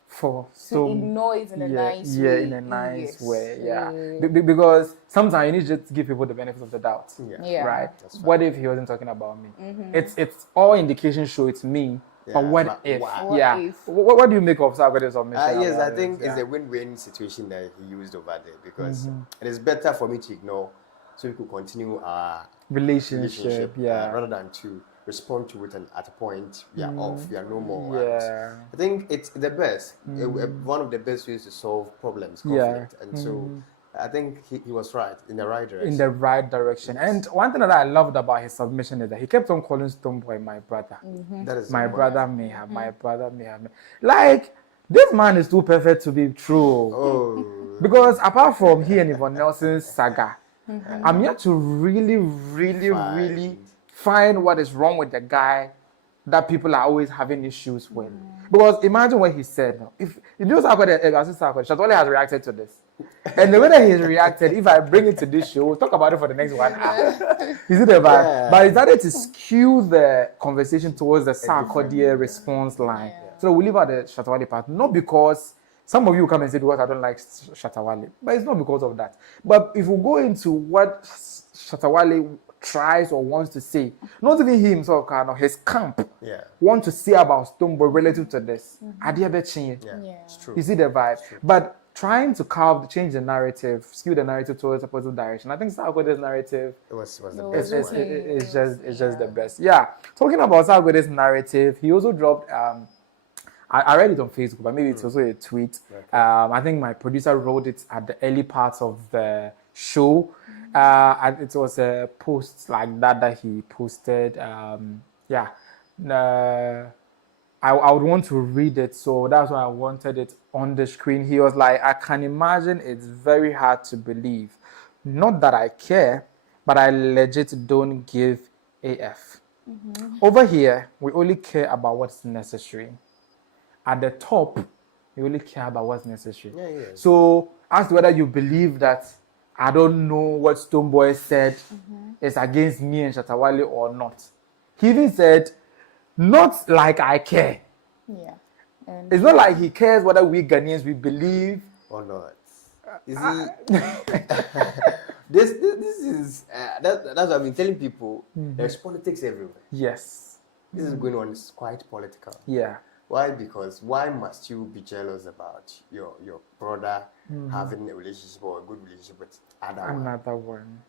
for to ignore it in a nice way. Yeah, in a nice way. Yeah, because sometimes you need to just give people the benefit of the doubt. Yeah. Right. What if he wasn't talking about me? It's all indications show it's me. Yeah, but what but if? why? Yeah. If? What do you make of Sarkodie's submission? Yes, I about think this? it's a win-win situation that he used over there because it is better for me to ignore so we could continue our relationship. rather than to respond to it and at a point we are off, we are no more. Yeah. And I think it's the best, one of the best ways to solve problems, conflict. And so I think he was right, in the right direction. In the right direction. And one thing that I loved about his submission is that he kept on calling Stonebwoy my brother. That is My brother may have, my brother may have. Like, this man is too perfect to be true. Oh. Because apart from he and Yvonne Nelson's saga, I'm yet to really find what is wrong with the guy that people are always having issues with. Because imagine what he said. If you know Sarkodie, Shatta Wale has reacted to this. And the way that he's reacted, if I bring it to this show, we'll talk about it for the next 1 hour. Is it a vibe? Yeah. But he started to skew the conversation towards the Sarkodie response line. So we'll leave out the Shatta Wale part. Not because some of you come and say because I don't like Shatta Wale, but it's not because of that. But if we go into what Shatta Wale tries or wants to say, not even he himself, his camp want to say about Stonebwoy relative to this. It's true. You see the vibe? But trying to change the narrative, skew the narrative towards a positive direction. I think Sarkodie's narrative was the best one. It's just the best. Yeah. Talking about Sarkodie's narrative, he also dropped I read it on Facebook, but maybe it's also a tweet. I think my producer wrote it at the early parts of the show. And it was a post like that he posted. I would want to read it, so that's why I wanted it on the screen. He was like, I can imagine it's very hard to believe. Not that I care, but I legit don't give AF. Over here, we only care about what's necessary. At the top, you only care about what's necessary. So, as to whether you believe that I don't know what Stonebwoy said is against me and Shatta Wale or not. He even said, not like I care. Yeah. And it's not like he cares whether we Ghanaians, we believe or not. You see, this is, that's what I've been telling people. There's politics everywhere. Yes. This is going on, it's quite political. Yeah. Why? Because why must you be jealous about your brother having a relationship or a good relationship with another one?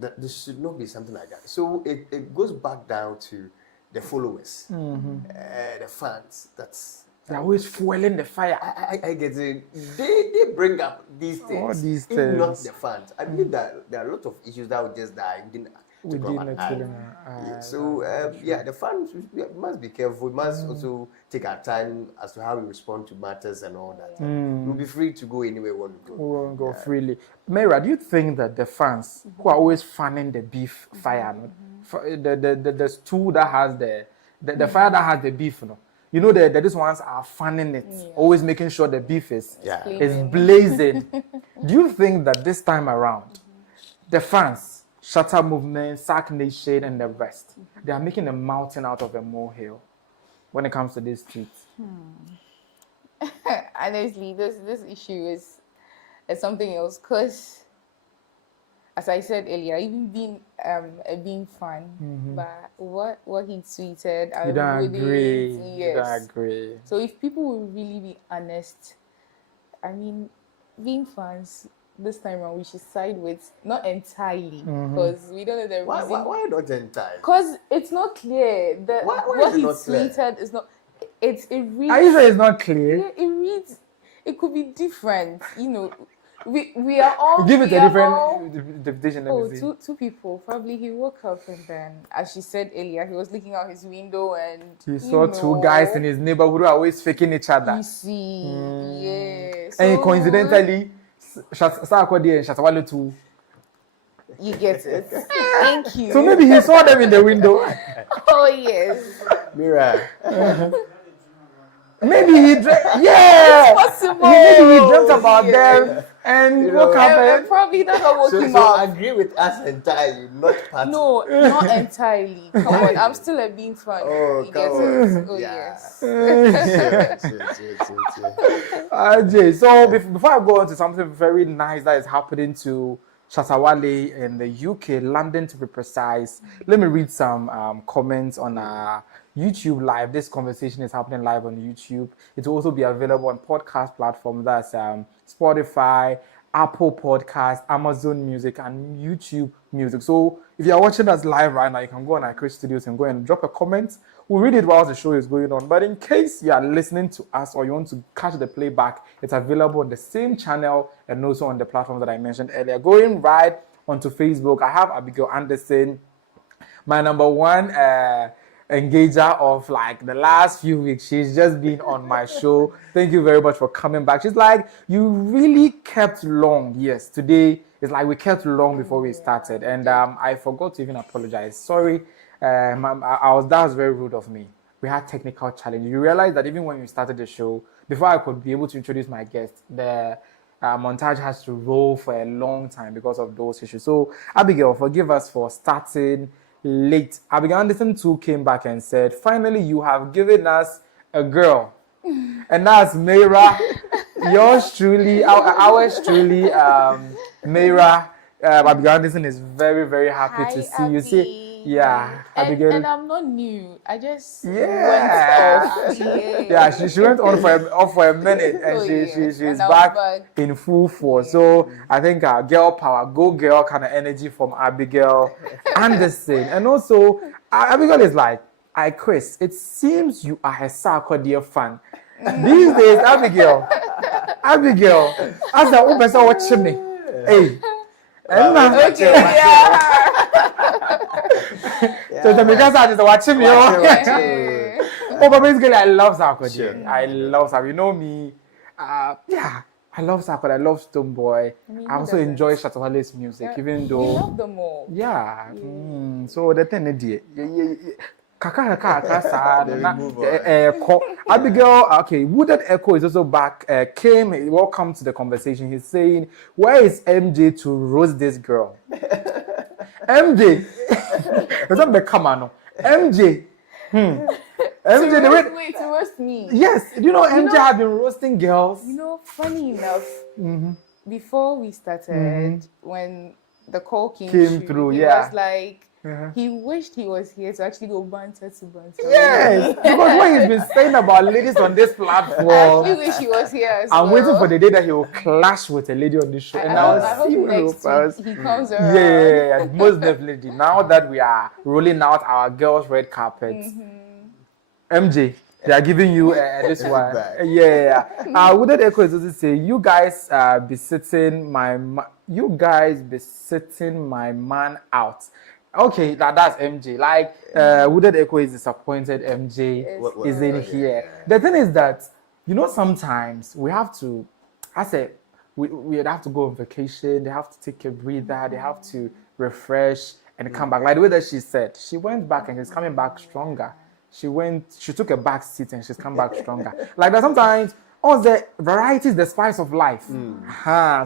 There should not be something like that. So it goes back down to the followers, the fans. They're always fueling the fire. I get it. They bring up these things. All these if things. Not the fans. I believe that there are a lot of issues that would just die So the fans must be careful. We must also take our time as to how we respond to matters and all that. We'll be free to go anywhere we want to go. We won't go freely. Mayra, do you think that the fans who are always fanning the beef fire, the stew that has the fire that has the beef, you know that these ones are fanning it, always making sure the beef is blazing. Do you think that this time around, the fans, Shatta Movement, Sark Nation, and the rest, they are making a mountain out of a molehill when it comes to these streets? Honestly, this issue is something else, because as I said earlier, even being a being fan, but what he tweeted, I you don't agree. Yes. You don't agree. So if people will really be honest, I mean, being fans this time around, we should side with not entirely, because we don't know the reason. Why not entirely? Because it's not clear. What he tweeted is not. It reads. Are you sure it's not clear? Yeah, it reads. It could be different, We are all give it a different interpretation. Two people. Probably he woke up and then, as she said earlier, he was looking out his window and he saw two guys in his neighborhood who are always faking each other. You see, yeah. And coincidentally, Sarkodie and Shatta Wale too. You get it. Thank you. So maybe he saw them in the window. Oh yes. Mayra. Maybe he dreamt. Yeah. It's possible. Maybe he dreamt about them. And You what know, happened? Probably that's what woke So, him so up. agree with us entirely, not part. No, not entirely. Come on, I'm still a being fan. Oh, You come get on. it? Oh, Yeah. yes. Jay, so before I go on to something very nice that is happening to Shatta Wale in the UK, London to be precise, let me read some comments on our YouTube live. This conversation is happening live on YouTube. It will also be available on podcast platforms. That's Spotify, Apple Podcast, Amazon Music, and YouTube Music. So if you are watching us live right now, you can go on iChris Studios and go and drop a comment. We'll read it while the show is going on. But in case you are listening to us or you want to catch the playback, it's available on the same channel and also on the platform that I mentioned earlier. Going right onto Facebook, I have Abigail Anderson, my number one engager of like the last few weeks. She's just been on my show. Thank you very much for coming back. She's like, you really kept long. Yes, today it's like we kept long before we started, and I forgot to even apologize. Sorry, that was very rude of me. We had technical challenges. You realize that even when we started the show, before I could be able to introduce my guest, the montage has to roll for a long time because of those issues. So Abigail, forgive us for starting late. Abigail Anderson too came back and said, finally you have given us a girl. And that's Mayra, yours truly, ours truly, Mayra. Abigail Anderson is very, very happy to see you. See, yeah, Abigail. And I'm not new. I just went off. Yeah, she went off for a minute, and she's back in full force. So I think girl power, go girl kind of energy from Abigail Anderson. And also, Abigail is like, iChris, it seems you are a Sarkodie fan. These days, Abigail, as the old person watching me, hey. Okay, So the because I just watching me. Oh, but basically, I love Sarkodie. Sure. I love Sarkodie. You know me. Yeah, I love Sarkodie. I love Stonebwoy. I also enjoy Shatta Wale's music, even though. We love them all. Yeah. So the thing is, Abigail, okay, Wooded Echo is also back. Welcome to the conversation. He's saying, where is MJ to roast this girl? MJ, it's not the camera, MJ. MJ, wait, to roast me. Yes, do you know MJ had been roasting girls? You know, funny enough, before we started, when the call came through, he was like, he wished he was here to actually go banter to banter. Yes, because what he's been saying about ladies on this platform. I actually wish he was here as well. I'm waiting for the day that he will clash with a lady on this show. And I hope next week he comes around. Yeah, most definitely. Now that we are rolling out our girls' red carpet, MJ, they are giving you this one. Yeah. Wooded Echo is also saying, you guys be sitting my man out. Okay, that's MJ. Like, Wooded Echo is disappointed MJ isn't here. Yeah. The thing is that, you know, sometimes we have to, we have to go on vacation, they have to take a breather, they have to refresh and come back. Like the way that she said, she went back and she's coming back stronger. She took a back seat and she's come back stronger. Like that sometimes, the variety is the spice of life.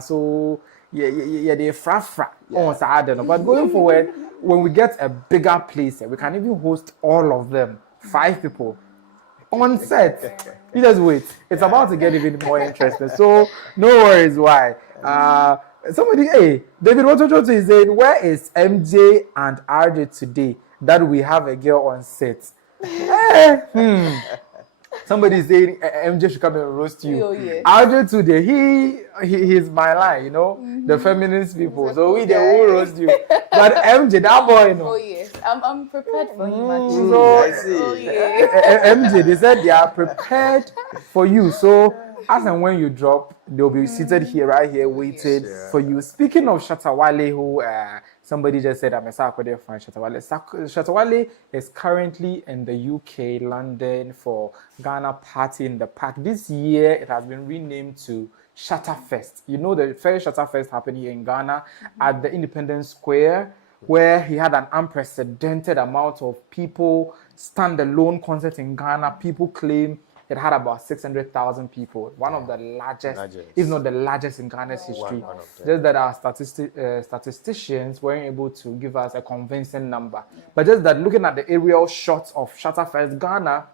So, yeah, they're fra. But going forward, when we get a bigger place, we can even host all of them, 5 people on set. You just wait. It's about to get even more interesting. So no worries. Why? David Rotojoto is saying, where is MJ and RJ today that we have a girl on set? Somebody is saying MJ should come and roast you. RJ today, he's my line, you know, the feminist people. So they will roast you. But MJ, that boy, you know. Oh yes, I'm prepared for him actually. So, MJ, they said they are prepared for you. So as and when you drop, they'll be seated here, right here, waiting for you. Speaking of Shatta Wale, who somebody just said I'm a Sarkodie fan, Shatta Wale. Shatta Wale is currently in the UK, London, for Ghana Party in the Park. This year, it has been renamed to Shatta Fest. You know, the first Shatta Fest happened here in Ghana at the Independence Square, where he had an unprecedented amount of people, standalone concert in Ghana. People claim it had about 600,000 people. One of the largest, if not the largest in Ghana's history. One of them. Just that our statisticians weren't able to give us a convincing number. But just that looking at the aerial shots of Shatta First Ghana,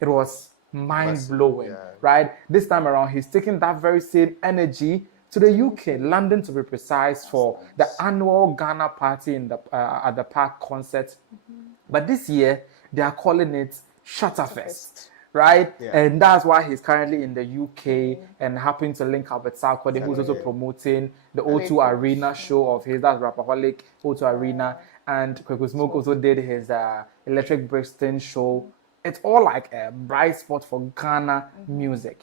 it was mind-blowing, right? This time around, he's taking that very same energy to the UK, London to be precise, for the annual Ghana party in the at the Park concert. But this year, they are calling it Shatta Fest, right? And that's why he's currently in the UK and happened to link up with Sarkodie, who's also promoting the O2 Arena show of his, that's Rapaholic, O2 Arena. And Kweku Smoke also did his Electric Brixton show. It's all like a bright spot for Ghana music.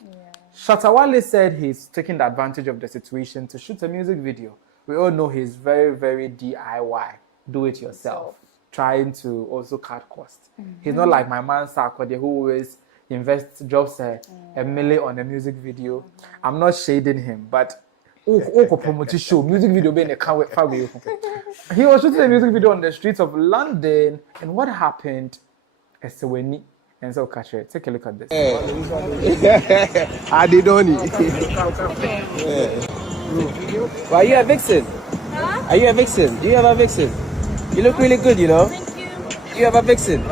Shatta Wale said he's taking the advantage of the situation to shoot a music video. We all know he's very, very DIY, do it yourself, trying to also cut costs. He's not like my man Sarkodie, who always drops a million on a music video. I'm not shading him, but show music video being a he was shooting a music video on the streets of London, and what happened? And so, Kashe, take a look at this. I did only. Well, are you a vixen? Huh? Are you a vixen? Do you have a vixen? You look really good, you know. Thank you. Do you have a vixen?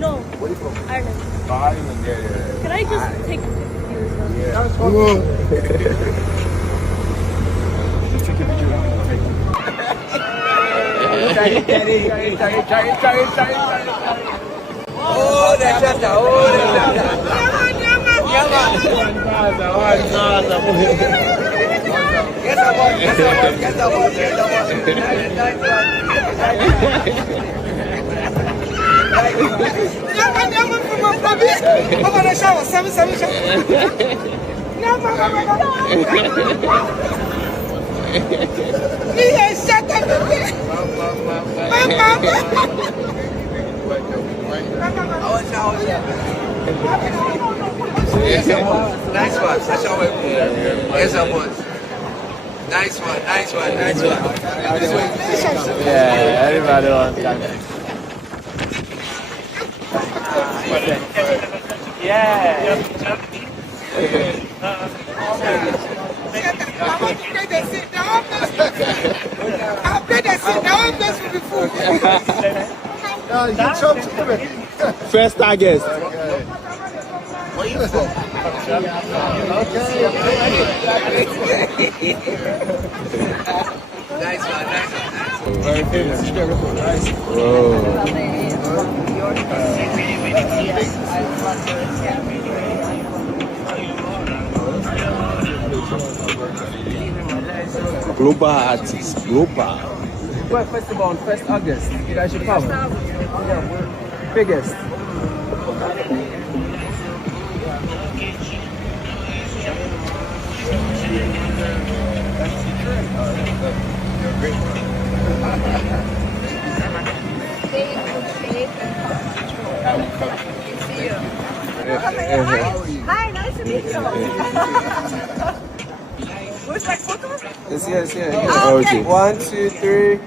No. Where are you from? Ireland. Ireland, yeah. Can I just take a picture of you as well? Oh, that's just a Nice one. That's how it is. Nice one. Yeah, everybody wants that. First target. Where are you from? Nice one. Very famous. Nice. Global artist. Global. What festival on 1st August? You guys should come. Biggest. Hi, nice to meet you. Where's my photo? It's here. Oh, okay. 1, 2, 3.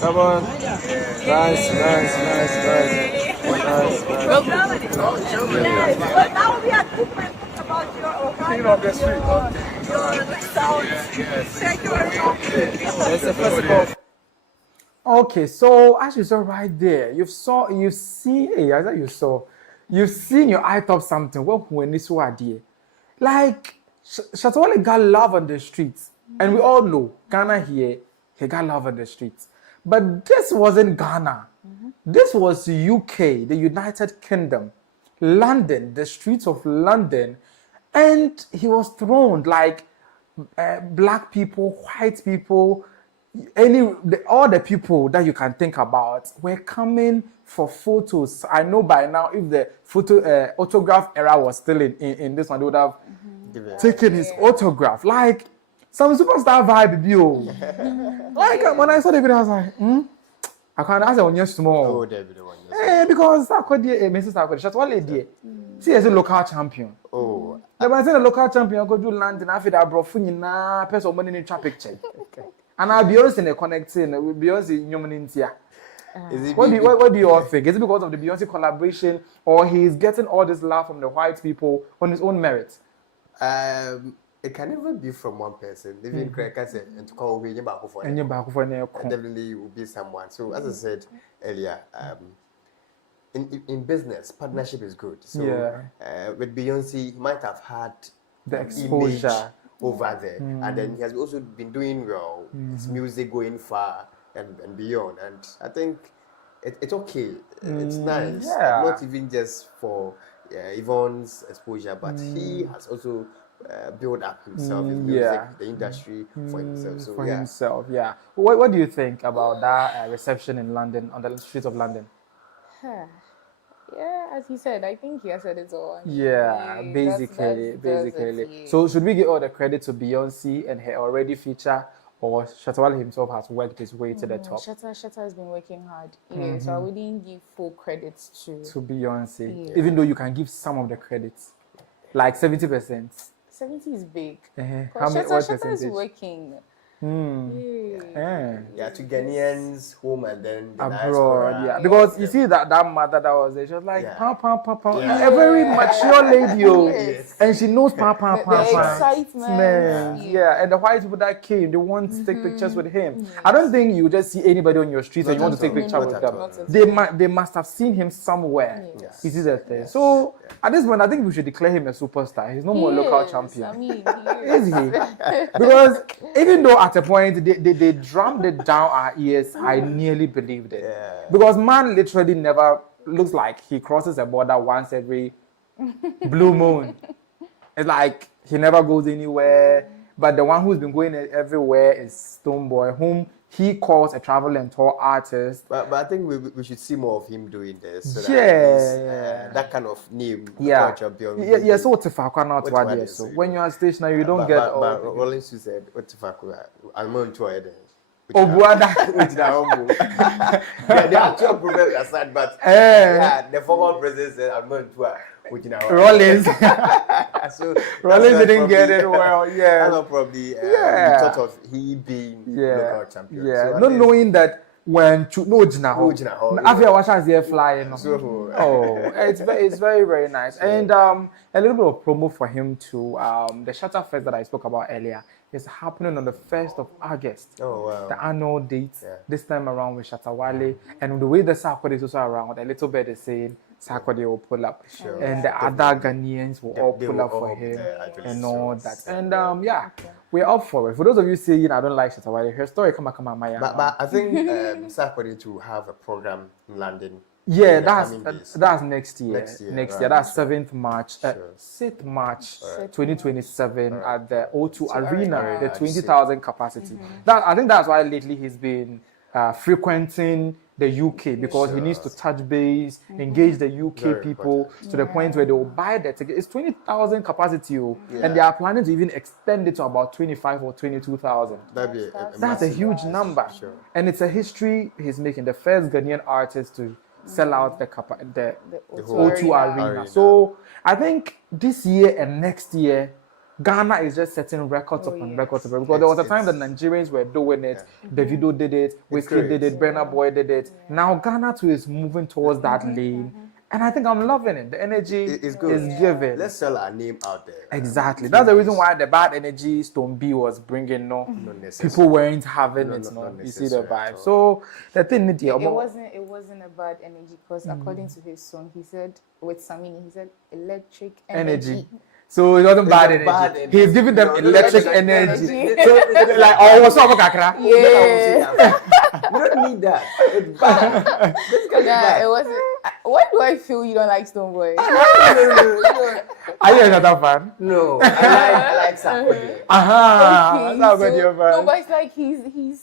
Come on. Nice. Yes, but now we are talking about your sound. Thank you very much. It's the festival. Okay, so as you saw right there, you've seen your eye top something. What when this idea? Like Shatta Wale got love on the streets, and we all know Ghana here, he got love on the streets. But this wasn't Ghana. This was UK, the United Kingdom, London, the streets of London, and he was thrown like black people, white people, all the people that you can think about were coming for photos. I know by now if the autograph era was still in this one, they would have taken his autograph. Like some superstar vibe, yo. Like when I saw the video, I was like, I can't ask on your small. Oh, David, the one. Because Sarkodie, Mrs. Sarkodie, Shatta Wale dear. See, as a local champion. Oh. The man said a local champion, I go do land and after that, bro, funny person money in traffic check. And I'll be honest in a connecting, we'll be honest in human India. What do you all think? Is it because of the Beyonce collaboration, or he's getting all this love from the white people on his own merit? It can never be from one person. Even Cracker said, and to call William Baku definitely will be someone. So as I said earlier, in business, partnership is good. So with Beyonce, he might have had the exposure over there, and then he has also been doing well. His music going far and beyond, and I think it's okay. It's nice. Not even just for Yvonne's exposure, but he has also build up himself, his music, the industry for himself. So, for himself. What do you think about that reception in London, on the streets of London? As he said, I think he has said it all. Basically. So should we give all the credit to Beyonce and her already feature, or Shatta Wale himself has worked his way to the top? Shatta has been working hard. So I wouldn't give full credits to Beyonce, even though you can give some of the credits, like 70%. 70 is big. Shatta is working. To Ghanaians home and then the abroad. diaspora. Because you see that mother that was there, she was like pam. A very mature lady, and she knows pam. The excitement. And the white people that came, they want to take pictures with him. I don't think you just see anybody on your street and you want to take pictures with them. They must have seen him somewhere. You see that thing. So at this point, I think we should declare him a superstar. He's no more local champion. I mean, is he? Because even though at a point they drummed it down our ears, I nearly believed it. Because man literally never looks like he crosses a border once every blue moon. It's like he never goes anywhere. But the one who's been going everywhere is Stonebwoy, whom he calls a travel and tour artist. But I think we should see more of him doing this. So that kind of name. Champion. So so when you're stationary, you don't get all. But Rollins said, I'm on tour. There are two problems aside, but the former president said, I'm on tour. Rollins. So Rollins didn't get it well. That's probably thought of he being local champion. So not knowing that when after watching here flying. It's very, very nice. And a little bit of promo for him too. The Shatta Fest that I spoke about earlier is happening on the 1st of August. The annual date. This time around with Shatta Wale, and the way the Sarkodie is also around, a little bit is saying Sarkodie will pull up, and the other Ghanaians will all pull up for him and all that. And we're up for it. For those of you saying I don't like Shatta Wale, her story come Maya. But I think Sarkodie to have a program in London. That's next year. That's 7th March, 6th March 2027 at the O2 Arena, the 20,000 capacity. I think that's why lately he's been frequenting the UK, because he needs to touch base, engage the UK people to the point where they will buy the ticket. It's 20,000 capacity, and they are planning to even extend it to about 25 or 22,000. That's a huge number, and it's a history he's making. The first Ghanaian artist to sell out the O2 Arena. So I think this year and next year, Ghana is just setting records upon records, because there was a time that Nigerians were doing it. Davido did it, Whiskey did it, Burna Boy did it. Now Ghana too is moving towards that lane, and I think I'm loving it. The energy is given. Let's sell our name out there. Exactly. That's the reason why the bad energy Stonebwoy was bringing. People weren't having it. You see the vibe. So the thing is, it wasn't a bad energy, because according to his song, he said with Samini, he said electric energy. So it wasn't bad energy. He's giving them electric energy. So like, what's up, Accra? You don't need that. It's bad. It wasn't. Why do I feel you don't like Stonebwoy? Are you a Shatta fan? No, I like Sarkodie. No, but it's like he's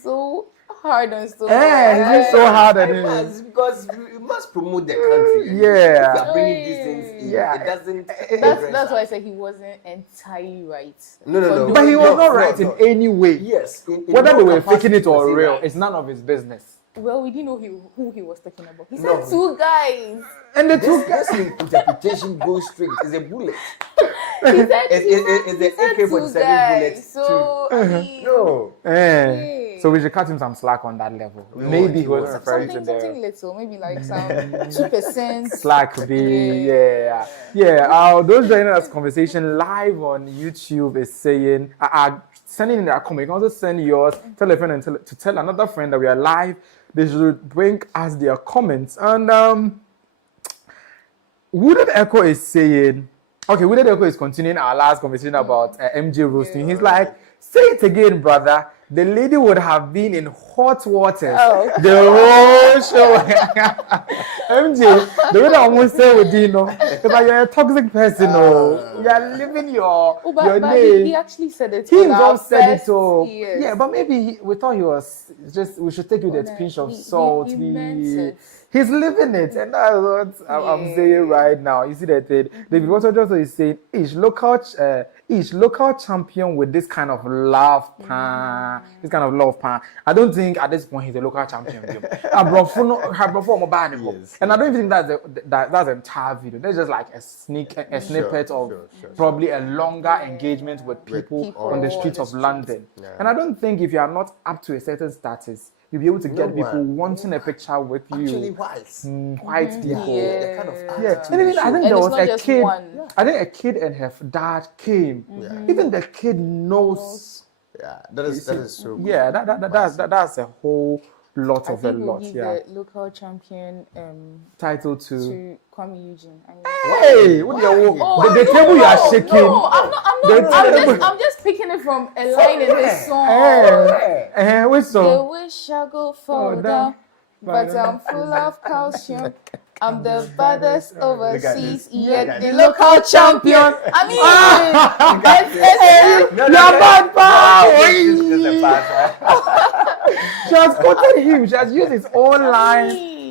so hard on Stonebwoy. He's so hard on him. It's because we must promote the country. If you're bringing these things in, it doesn't. That's why I said he wasn't entirely right. No. But he was not right in any way. Yes. Whether they were faking it or real, it's none of his business. Well, we didn't know who he was talking about. He said two guys. And the two guys. This interpretation goes straight. It's a bullet. He said it's the AK-47 bullet. So, no. So we should cut him some slack on that level. Maybe he wasn't referring to something little, maybe like some 2% slack could be those joining us conversation live on YouTube is saying sending in their comment. You can also send yours, tell a friend and tell another friend that we are live. They should bring us their comments. And Wooded Echo is saying, okay, Wooded Echo is continuing our last conversation about MJ roasting. He's like, say it again, brother. The lady would have been in hot waters the whole show. MJ, the way that almost said with you know, but you're a toxic person, you are living your name. He actually said it. He himself said it, so yeah, but maybe we thought he was just, we should take you with a pinch of salt. He meant it. He's living it, and that's what I'm saying right now. You see that thing? David Watson also is saying, each local champion with this kind of love pan, I don't think at this point he's a local champion. And I don't even think that's the entire video. There's just like a snippet of probably a longer engagement with people on the streets of London. Yeah. And I don't think if you are not up to a certain status, you'll be able to get people wanting a picture with you. Actually, White people. The kind of I think there was a kid. I think a kid and her dad came. Even the kid knows. Yeah, that is so good. Yeah, that's a whole lot of a lot. The local champion title to Kwame Eugene. Hey, what the table you are shaking. No, I'm just picking it from a line in his song. Which song? The wish I go further, but I'm full of calcium. I'm the baddest overseas, yet the local champion. I mean, you're bad power. She has quoted him. She has used his own line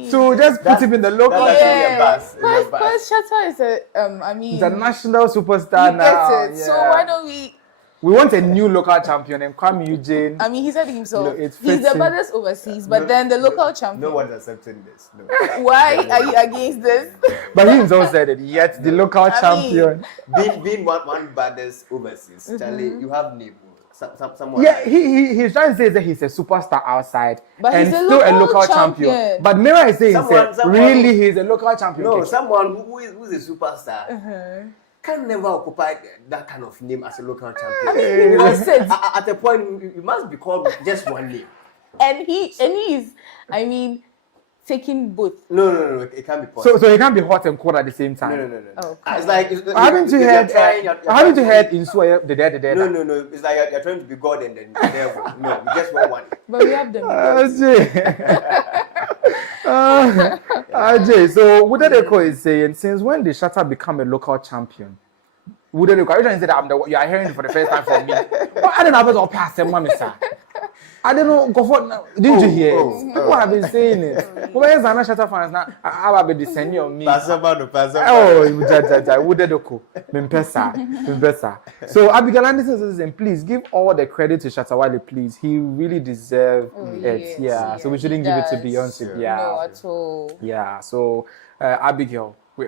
to just put him in the local. Because Shatta is he's a national superstar now. So why don't we? We want a new local champion named Kwame Eugene. I mean, he said himself. He's the baddest overseas, but then the local champion. No one's accepting this. No. Why are you against this? But he himself said it. Yet the local champion. Being one baddest overseas, Charlie, you have name. Someone. Yeah, he's trying to say that he's a superstar outside, but and he's still a local champion. But Mayra is saying really he's a local champion. No, someone who's a superstar. Can never occupy that kind of name as a local champion. I mean, he must at a point you must be called just one name. And he's, I mean, taking both. No, it can't be possible. So he can't be hot and cold at the same time. No. Oh, it's like haven't you heard in Swear the dead? No. It's like you're trying to be God and then the devil. No, you just want one. But we have them. So Wooded Echo is saying, since when did Shatta become a local champion? Wooded Echo, are you trying to say that you are hearing it for the first time from me? But I don't know about pass them, sir. I don't know. Go for didn't you hear it? People have been saying it. Where's the Shatta fans now? I will be sending on me. Wooded Echo, Mimpesa. So Abigail Anderson says, please give all the credit to Shatta Wale, please. He really deserves it. Yes, so we shouldn't give it to Beyonce. Yeah. No, at all. Yeah. So Abigail. We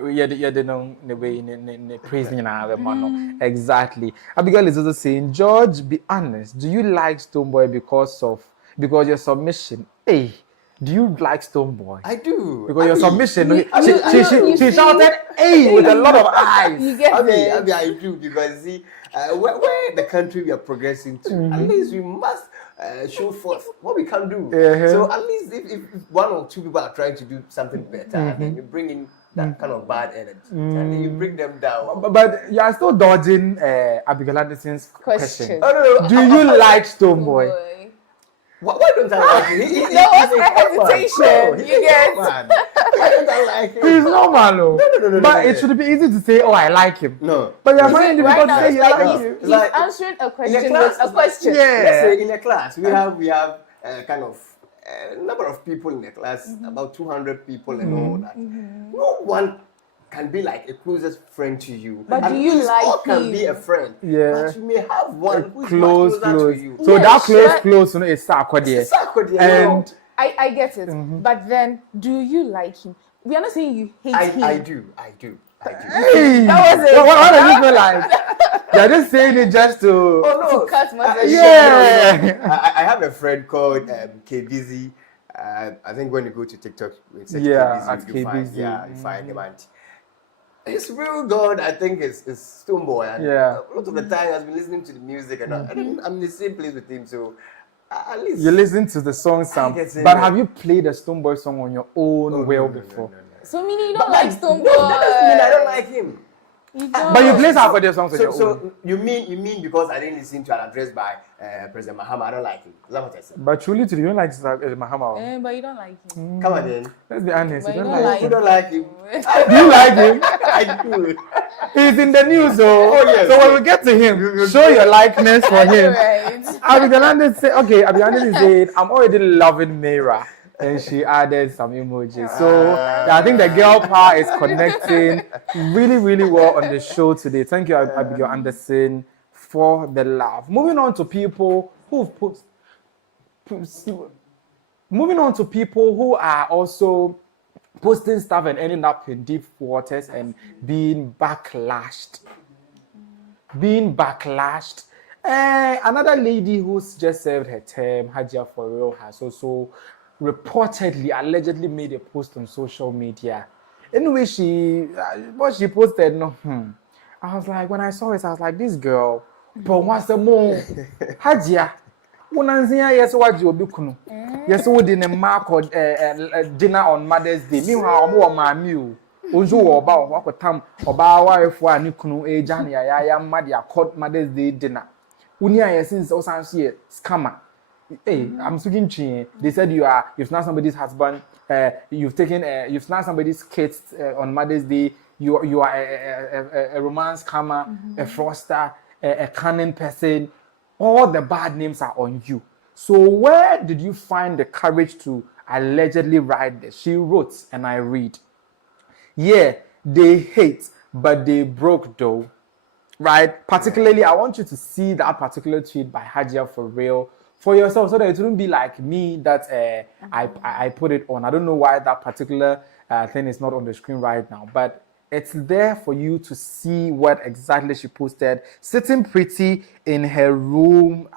praising exactly. Abigail is also saying, George, be honest. Do you like Stonebwoy because your submission? Hey, do you like Stonebwoy? I do. Because your submission, she shouted, hey, with a lot of eyes. You get it? I do, because see, where the country we are progressing to, at least we must show forth what we can do. So at least if one or two people are trying to do something better, and then you bring in that kind of bad energy, and then you bring them down. But you are still dodging Abigail Anderson's question. Oh, no. Do you like Stonebwoy? Why don't I like him? What's my hesitation? You get? Why don't I like him? He's normal, No. But it should be easy to say, oh, I like him. No. But you're finding it difficult to say you like him. He's answering a question with a question. Yeah. Let's say in a class, we have kind of number of people in the class, about 200 people and all that. No one can be like a closest friend to you. But do you like all him? can be a friend. Yeah. But you may have one who's close to you. So that close, is Sarkodie. Sarkodie. And I get it. But then, do you like him? We are not saying you hate him. I do. Hey, That was it. What do you feel like? They're just saying it just to. Oh no, To cut my Yeah. I have a friend called KBZ. I think when you go to TikTok, it's at KBZ, you find, KBZ. you find him. And his real God, I think, is Stonebwoy. And Yeah. a lot of the time, I've been listening to the music, and I'm in the same place with him. So at least You listen to the song some, get it, but yeah. have you played a Stonebwoy song on your own No, before? no. So meaning you don't like Stonebwoy. No, that doesn't mean I don't like him. You don't. But you play Sarkodie songs on your own. So you mean because I didn't listen to an address by President Mahama, I don't like him? Is that what I said? But truly, you don't like Mahama. But you don't like him. Come again. Let's be honest. But You you don't don't like. You don't like him? Do you like him? I do. He's in the news, though. Oh, yes, So when yes. we get to him, show your likeness for him. Right. Abigail say, okay, Abigail said, I'm already loving Mayra. And she added some emojis. So I think the girl power is connecting really, really well on the show today. Thank you, Abigail Anderson, for the love. Moving on to people who are also posting stuff and ending up in deep waters and being backlashed. Another lady who's just served her term, Hajia4real, has also reportedly, allegedly made a post on social media. Anyway, what she posted, I was like, when I saw it, I was like, this girl, but what's the more? Hajia, yes, what you do? Yes, we didn't mark or dinner on Mother's Day. Meanwhile, I'm more my meal. Ojo about what time about wife or Nikunu age and I am mad, caught Mother's Day dinner. Unia, since also see scammer. Hey, I'm speaking to they said you've snatched somebody's husband, you've snatched somebody's kids on Mother's Day, you are a romance scammer, a fraudster, a cunning person. All the bad names are on you. So where did you find the courage to allegedly write this? She wrote, and I read, yeah, they hate, but they broke though. Right? Particularly, I want you to see that particular tweet by Hajia4real for yourself, so that it wouldn't be like me that I put it on. I don't know why that particular thing is not on the screen right now, but it's there for you to see what exactly she posted. Sitting pretty in her room.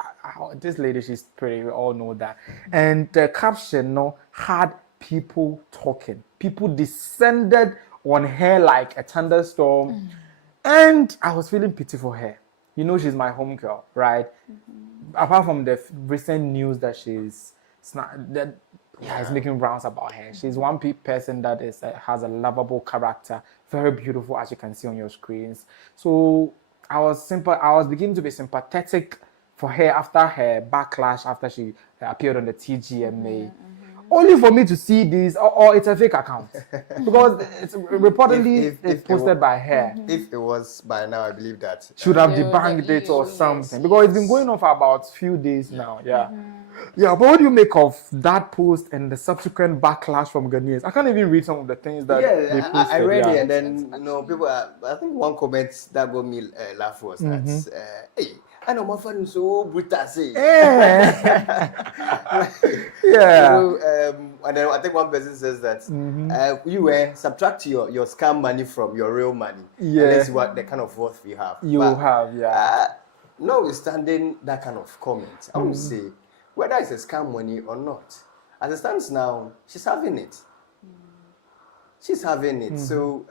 This lady, she's pretty. We all know that. And the caption had people talking. People descended on her like a thunderstorm. And I was feeling pity for her. You know, she's my home girl, right? Apart from the recent news that it's making rounds about her. She's one person that has a lovable character, very beautiful, as you can see on your screens. So I was beginning to be sympathetic for her after her backlash, after she appeared on the TGMA. Only for me to see this, or it's a fake account, because it's reportedly it's posted by her. If it was by now, I believe that Should have debunked it or something, because it's been going on for about a few days now. Yeah. Yeah, but what do you make of that post and the subsequent backlash from Ghanaians? I can't even read some of the things that they posted. I read it, and then people. I think one comment that got me laugh was that, "Hey, I know my friend is so brutal." Yeah. So, and then I think one person says that you subtract your scam money from your real money. Yeah. And that's what the kind of worth we have. Notwithstanding that kind of comment, I would say, whether it's a scam money or not, as it stands now, she's having it. She's having it. So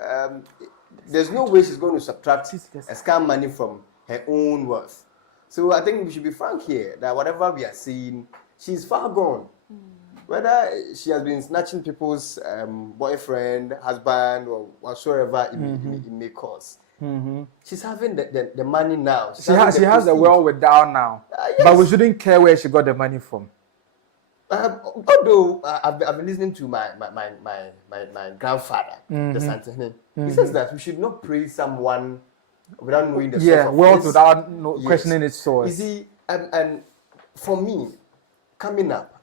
there's no way she's going to subtract a scam money from her own worth. So I think we should be frank here that whatever we are seeing, she's far gone. Whether she has been snatching people's boyfriend, husband, or whatsoever it may cause. She's having the money now. She has the wherewithal now. Yes. But we shouldn't care where she got the money from. Although I've been listening to my grandfather, the Santini. He says that we should not praise someone without knowing the source of wealth without questioning its source. You see, and for me, coming up,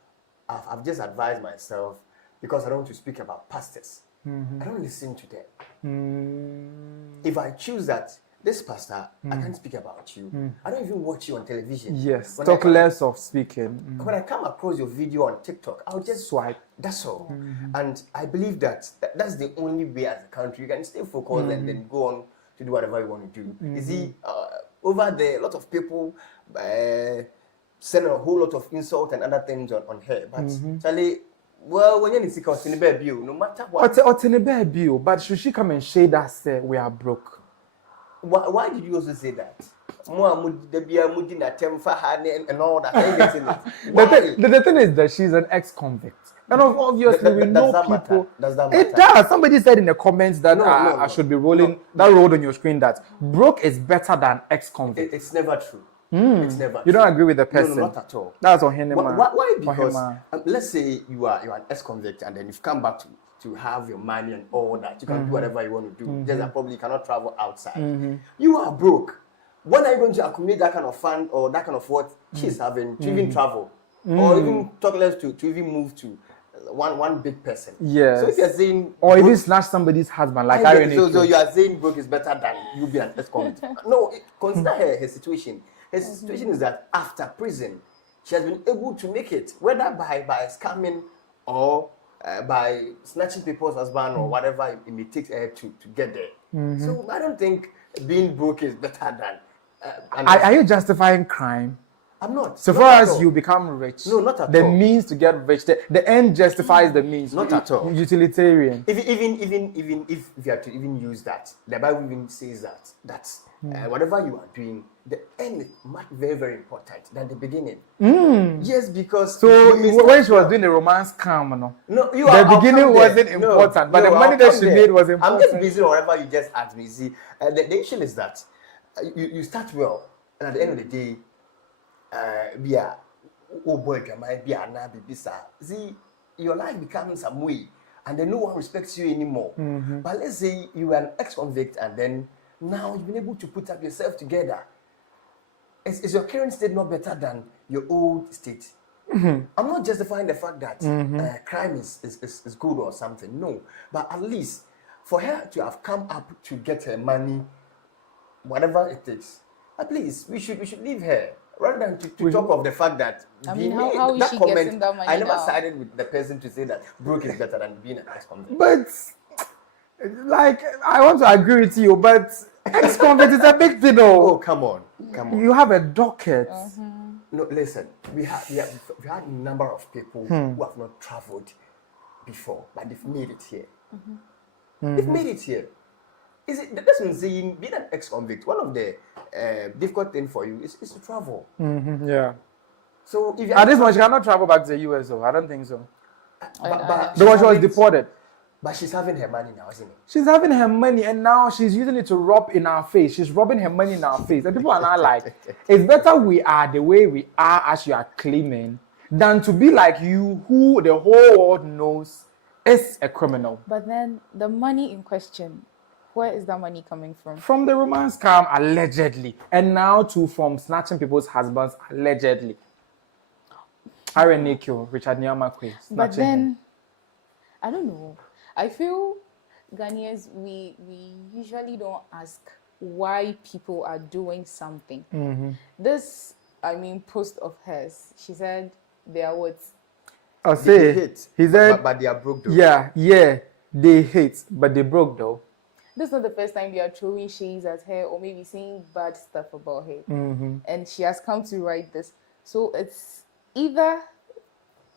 I've just advised myself, because I don't want to speak about pastors. I don't listen to them. If I choose that this pastor, I can't speak about you. I don't even watch you on television. Yes, When talk I- less of speaking. When I come across your video on TikTok, I'll just Swipe. That's all. And I believe that's the only way as a country you can stay focused and then go on to do whatever you want to do. You see, over there, a lot of people send a whole lot of insult and other things on her. But Charlie, well, when you're in sick in the baby, no matter what. But should she come and shade us? We are broke. Why did you also say that? And all that. The thing is that she's an ex-convict. And obviously we know people. Does that It matter? does. Somebody said in the comments that No, I should be rolling that road on your screen that broke is better than ex-convict. It's never true. It's never. You don't agree with the person? No, not at all. That's on him. Why? Because let's say you are an ex-convict and then you've come back to have your money and all that. You can do whatever you want to do. Just that probably you cannot travel outside. You are broke. When are you going to accumulate that kind of fund or that kind of what she's having to even travel or even talk less to even move to one big person? Yes. So if you're saying or even snatch somebody's husband, like so you are saying broke is better than you be an ex-convict. No, consider her situation. Her situation is that after prison, she has been able to make it, whether by scamming or by snatching people's husband or whatever it may take her to get there. So I don't think being broke is better than. Are you justifying crime? I'm not. So Not far at as all. you become rich, No, not at the all. means to get rich, the end justifies the means. Not at all. Utilitarian. Even if you have to even use that, the Bible even says that whatever you are doing, the end is much very, very important than the beginning. Yes, because So you may when start she was well. doing the romance scam, no, No, the beginning wasn't important, but the money that she made was I'm important. just busy on whatever you just asked me. See, the issue is that you start well, and at the end of the day, see, your life becomes some way, and then no one respects you anymore. But let's say you were an ex-convict, and then now you've been able to put up yourself together. Is your current state not better than your old state? I'm not justifying the fact that crime is good or something. No, but at least for her to have come up to get her money, whatever it takes, at least we should leave her rather than to talk of the fact that I mean, how is that she comment. getting that money I never now? sided with the person to say that broke is better than being an ex-convict. But like, I want to agree with you, but ex-convict is a big thing, Oh, though. come on. You have a docket. No, listen. We had a number of people who have not traveled before, but they've made it here. They've made it here. Is it? That doesn't saying being an ex-convict. One of the difficult things for you is to travel. Yeah. So if you At this point, she cannot travel back to the US, though. I don't think so. but Because she was deported. But she's having her money now, isn't it? She's having her money and now she's using it to rub in our face. She's rubbing her money in our face. And people are not like, it's better we are the way we are as you are claiming than to be like you who the whole world knows is a criminal. But then the money in question, where is that money coming from? From the romance scam, allegedly. And now too from snatching people's husbands, allegedly. Arenekyo, Richard Nyamakwe. But then, I don't know. I feel Ghanaians, we usually don't ask why people are doing something. This, post of hers, she said they are what? I'll They say, hate, he said, but they are broke though. yeah, they hate, but they broke though. This is not the first time they are throwing shades at her or maybe saying bad stuff about her. And she has come to write this. So it's either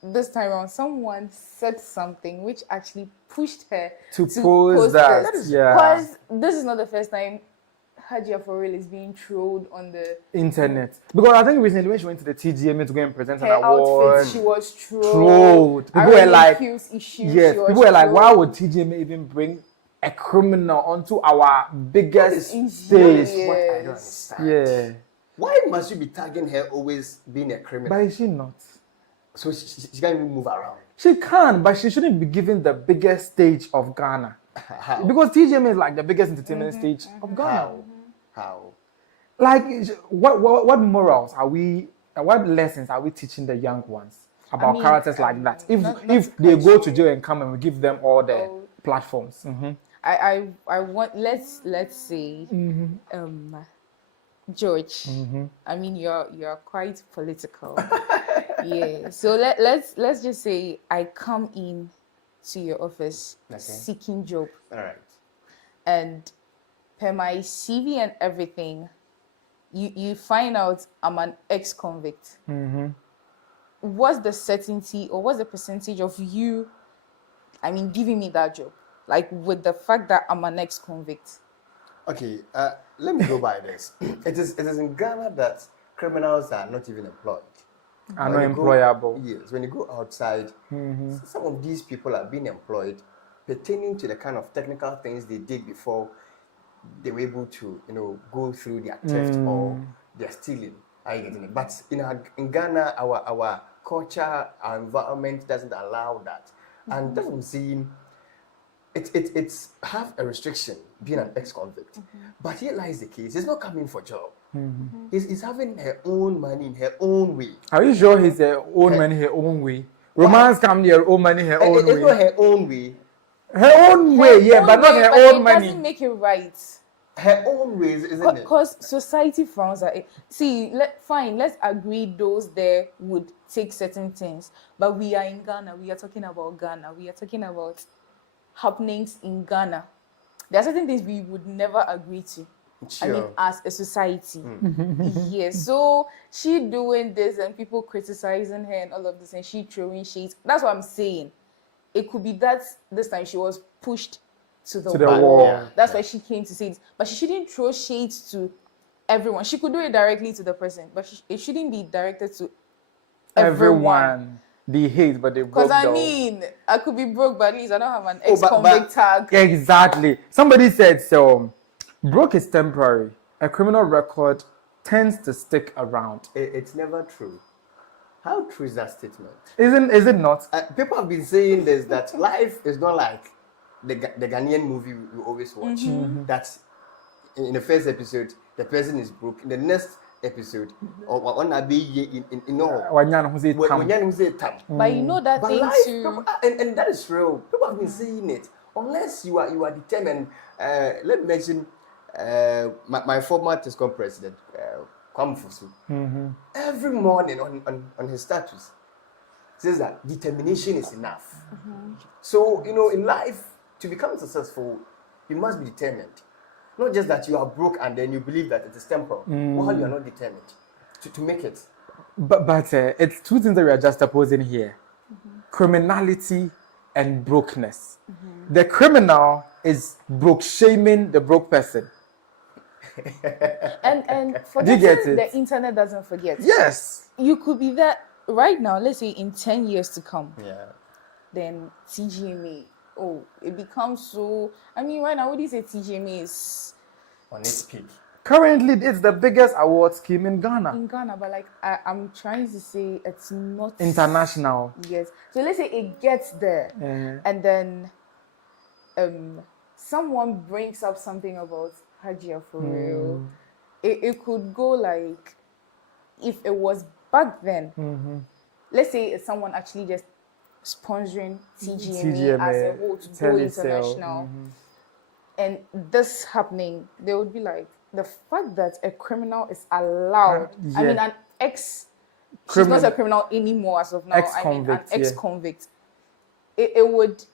this time around someone said something which actually pushed her To post that, yeah. Because this is not the first time Hajia4real is being trolled on the Internet. Because I think recently when she went to the TGMA to go and present an her award, outfit. She was trolled. People were like, issues, yes, she was people were like, why trolled. would TGMA even bring a criminal onto our biggest That is stage? insidious. What I don't understand. Yeah. Why must you be tagging her always being a criminal? But is she not? So she can't even move around. She can, but she shouldn't be given the biggest stage of Ghana. How? Because TGMA is like the biggest entertainment stage of Ghana. How? Like, what morals are we, what lessons are we teaching the young ones about characters like that? If they go to jail and come and we give them all the platforms. I want let's say George. I mean you're quite political. Yeah. So let's just say I come in to your office seeking job. All right. And per my CV and everything, you find out I'm an ex-convict. What's the certainty or what's the percentage of you, giving me that job? Like with the fact that I'm an ex-convict. Okay, let me go by this. It is in Ghana that criminals are not even employed. Are not employable. Yes, when you go outside, some of these people are being employed pertaining to the kind of technical things they did before they were able to, go through their theft or their stealing. Are you getting it? But in Ghana, our culture, our environment doesn't allow that, and that's what I'm seeing. It's have a restriction being an ex-convict, but here lies the case. He's not coming for job. He's having her own money in her own way. Are you sure he's her own money her own way? Romance come her own money her own way. It's not her own way. Her own way, yeah, but not her own money. It doesn't make it right. Her own ways, isn't it? Because society frowns at it. See, let's agree those there would take certain things. But we are in Ghana. We are talking about Ghana. We are talking about happenings in Ghana. There are certain things we would never agree to. Sure. As a society. Yes. So she doing this and people criticizing her and all of this and she throwing shades. That's what I'm saying. It could be that this time she was pushed to the wall. Yeah. That's why she came to say this. But she shouldn't throw shades to everyone. She could do it directly to the person, but it shouldn't be directed to everyone. They hate, but they broke. Because I could be broke, but at least I don't have an ex-convict tag. Exactly. Somebody said so. Broke is temporary. A criminal record tends to stick around. It's never true. How true is that statement? Is it not? People have been saying this, that life is not like the Ghanaian movie we always watch. That in the first episode, the person is broke. In the next episode, or on a be in all. But you know that thing life, too. And that is real. People have been saying it. Unless you are determined. Let me mention my former TESCOM president, Kwame Fusu. Every morning on his status says that determination is enough. So in life, to become successful, you must be determined. Not just that you are broke and then you believe that it is temporal, while you are not determined to make it. But it's two things that we are just opposing here: criminality and brokenness. The criminal is broke shaming the broke person. and forgetting the internet doesn't forget. Yes. You could be that right now, let's say in 10 years to come. Yeah. Then TGMA, it becomes so. Right now, what do you say TGMA is on its peak? Currently, it's the biggest award scheme in Ghana. But I'm trying to say it's not international. Yes. So let's say it gets there, and then someone brings up something about Hajia4real. It could go like, if it was back then, let's say it's someone actually just sponsoring TGMA as a whole to go international, and this happening, they would be like, the fact that a criminal is allowed, an she's not a criminal anymore as of now, an ex-convict, it would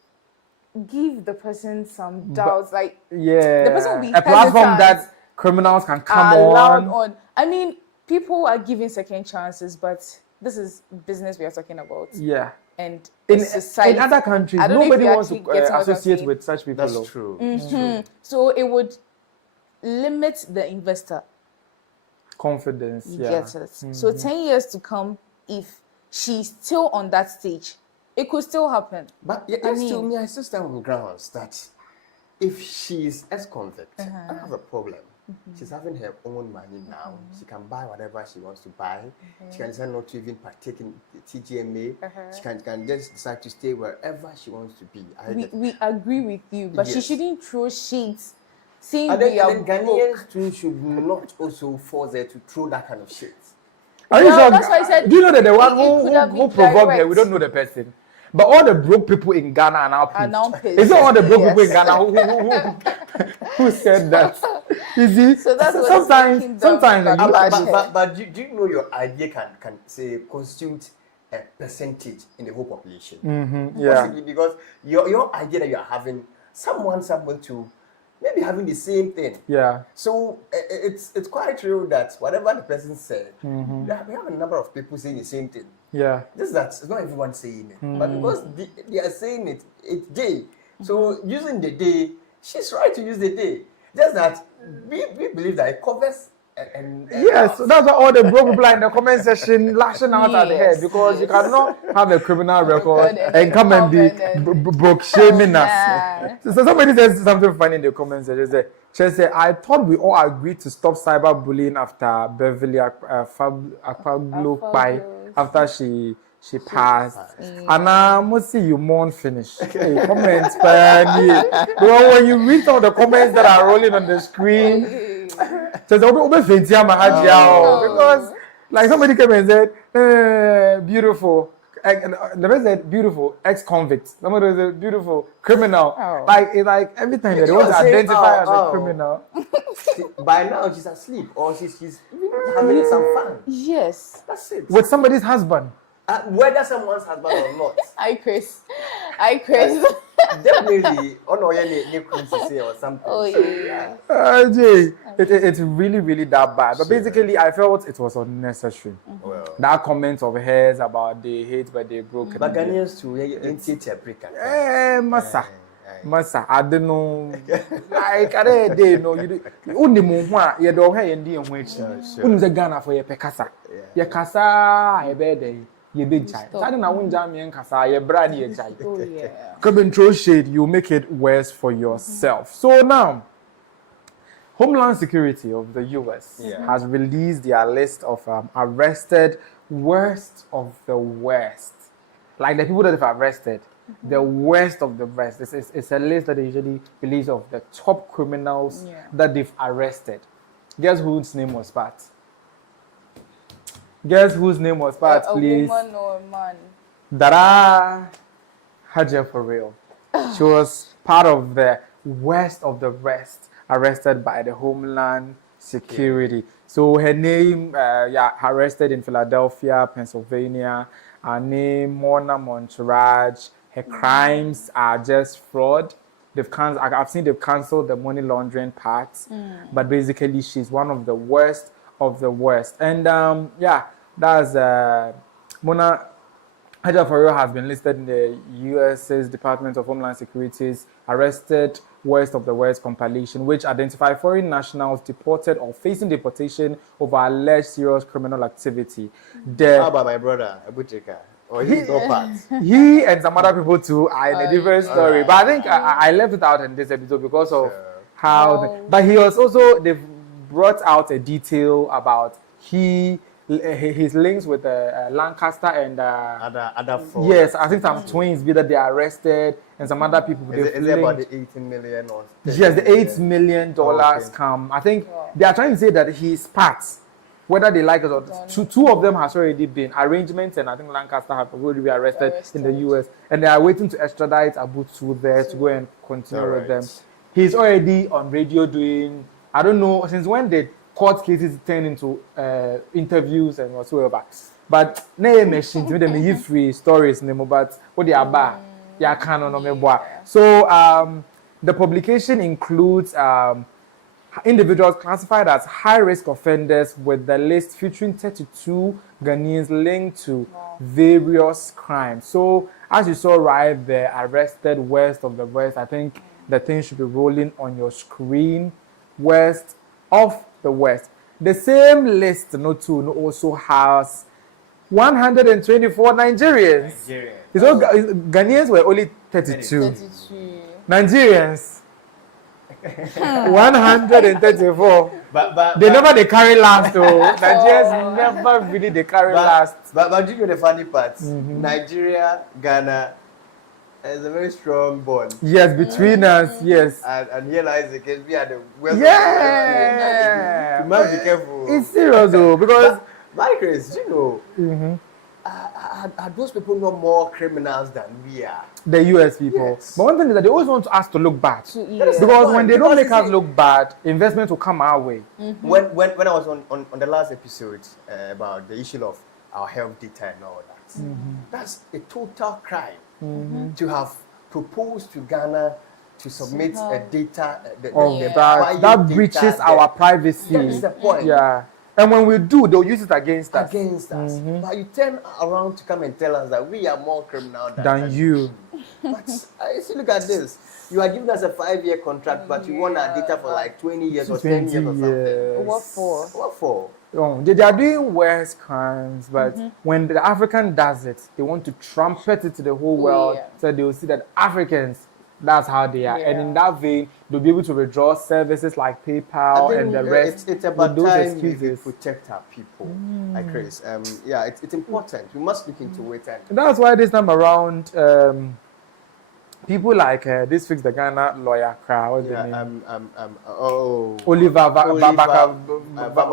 give the person some doubts, the person will be a platform that criminals can come on. People are giving second chances, but this is business we are talking about. Yeah. And in society, in other countries, nobody wants to associate with such people. That's true. It's true. So it would limit the investor confidence. Get it. So 10 years to come, if she's still on that stage, it could still happen. But I still stand on grounds that if she's ex-convict, I don't have a problem. She's having her own money now. She can buy whatever she wants to buy. She can decide not to even partake in the TGMA. She can just decide to stay wherever she wants to be. We agree with you, but she shouldn't throw shades. And then Ghanaians too should not also force her to throw that kind of shit. Are you sure? That's why I said, do you know that the one who provoked her, we don't know the person. But all the broke people in Ghana are now pissed. It's not all the broke people in Ghana who said that. You see? So that's sometimes but do you know your idea can say constitute a percentage in the whole population? Yeah. Because your idea that you are having, someone to maybe having the same thing. Yeah. So it's quite true that whatever the person said, we have a number of people saying the same thing. Yeah. Just that it's not everyone saying it, but because they are saying it, it's they. So using the they, she's right to use the they. Just that we believe that it covers. Yes, so that's why all the broke people are in the comment section lashing out at the head, because you cannot have a criminal record and come and be broke shaming us. So somebody says something funny in the comments. She said, I thought we all agreed to stop cyberbullying after Beverly Akpaglu after she passed. And I must see you mourn finish. Hey, comments, but when you read some of the comments that are rolling on the screen, because like somebody came and said, beautiful. The person said beautiful ex-convict. Somebody said beautiful criminal. Like every time they want to identify as a criminal. By now she's asleep or she's having some fun. Yes. That's it. With somebody's husband. Whether someone's husband or not. iChris. Definitely. Oh no, or something. Oh yeah. It's really, really that bad. But basically, I felt it was unnecessary. Well, that comment of hers about they hate but they broke. But Ghanaians too, Africa. Massa, I don't know. Like I don't know. You only move you don't have any in which the Ghana for your pekasa. Your casa, I bet you big child. I don't know when Jamie Casa, your brady a child. Come and throw shade, you make it worse for yourself. So now, Homeland Security of the US has released their list of arrested worst of the worst. Like the people that they've arrested, the worst of the worst. It's a list that they usually release of the top criminals that they've arrested. Guess whose name was part? Guess whose name was part, please? A woman or a man? Dara Hajia4real. She was part of the worst of the rest, arrested by the Homeland Security. So her name, arrested in Philadelphia, Pennsylvania. Her name, Mona Monterage. Her crimes are just fraud. I've seen they've cancelled the money laundering parts, but basically she's one of the worst of the worst. And that's Mona Hajia4real has been listed in the US's Department of Homeland Security's arrested worst of the worst compilation, which identify foreign nationals deported or facing deportation over alleged serious criminal activity. How about my brother, Abucheka? Or he's no part. He and some other people too are in a different story. But I think I left it out in this episode because of how. But he was also, they've brought out a detail about his links with Lancaster and other four. Yes, I think some twins be that they are arrested and some other people. Is it about the 18 million or? Yes, the $8 million scam. I think they are trying to say that he's part. Whether they like it or not, two of them has already been arrangements, and I think Lancaster have already been arrested in the US, and they are waiting to extradite Abutu there to go and continue with them. He's already on radio doing, I don't know since when the court cases turn into interviews and whatsoever. But machines with them free stories but what they are bad. So the publication includes individuals classified as high-risk offenders with the list featuring 32 Ghanaians linked to various crimes. So, as you saw right there, arrested worst of the worst. I think the thing should be rolling on your screen. Worst of the worst. The same list, also has 124 Nigerians. So Ghanaians were only 32. Nigerians. 134. But they never carry last though. Nigerians never really carry last. But you know the funny part. Nigeria, Ghana is a very strong bond. Yes, between us, yes. And here lies the case. We are the West. Yeah. You must be careful. It's serious though, because but iChris, you know, are those people not more criminals than we are? The US people. Yes. But one thing is that they always want us to look bad. Yes. Because when they don't make us see- look bad, investment will come our way. When I was on the last episode about the issue of our health data and all that, that's a total crime to have proposed to Ghana to submit a data That bio breaches data our privacy. That is the point. Yeah. And when we do, they'll use it against us. But you turn around to come and tell us that we are more criminal Than you. But I see, look at this. You are giving us a 5-year contract, but you want our data for like 20 years or 10 years or something. What for? What for? They are doing worse crimes, but when the African does it, they want to trumpet it to the whole world, so they will see that Africans, that's how they are. And in that vein, they'll be able to withdraw services like PayPal and the rest. It's about with those time we excuses. protect our people. iChris. It's important. We must look into it. And That's why this time around, people like this fix the Ghana lawyer crowd. What's the name? Oliver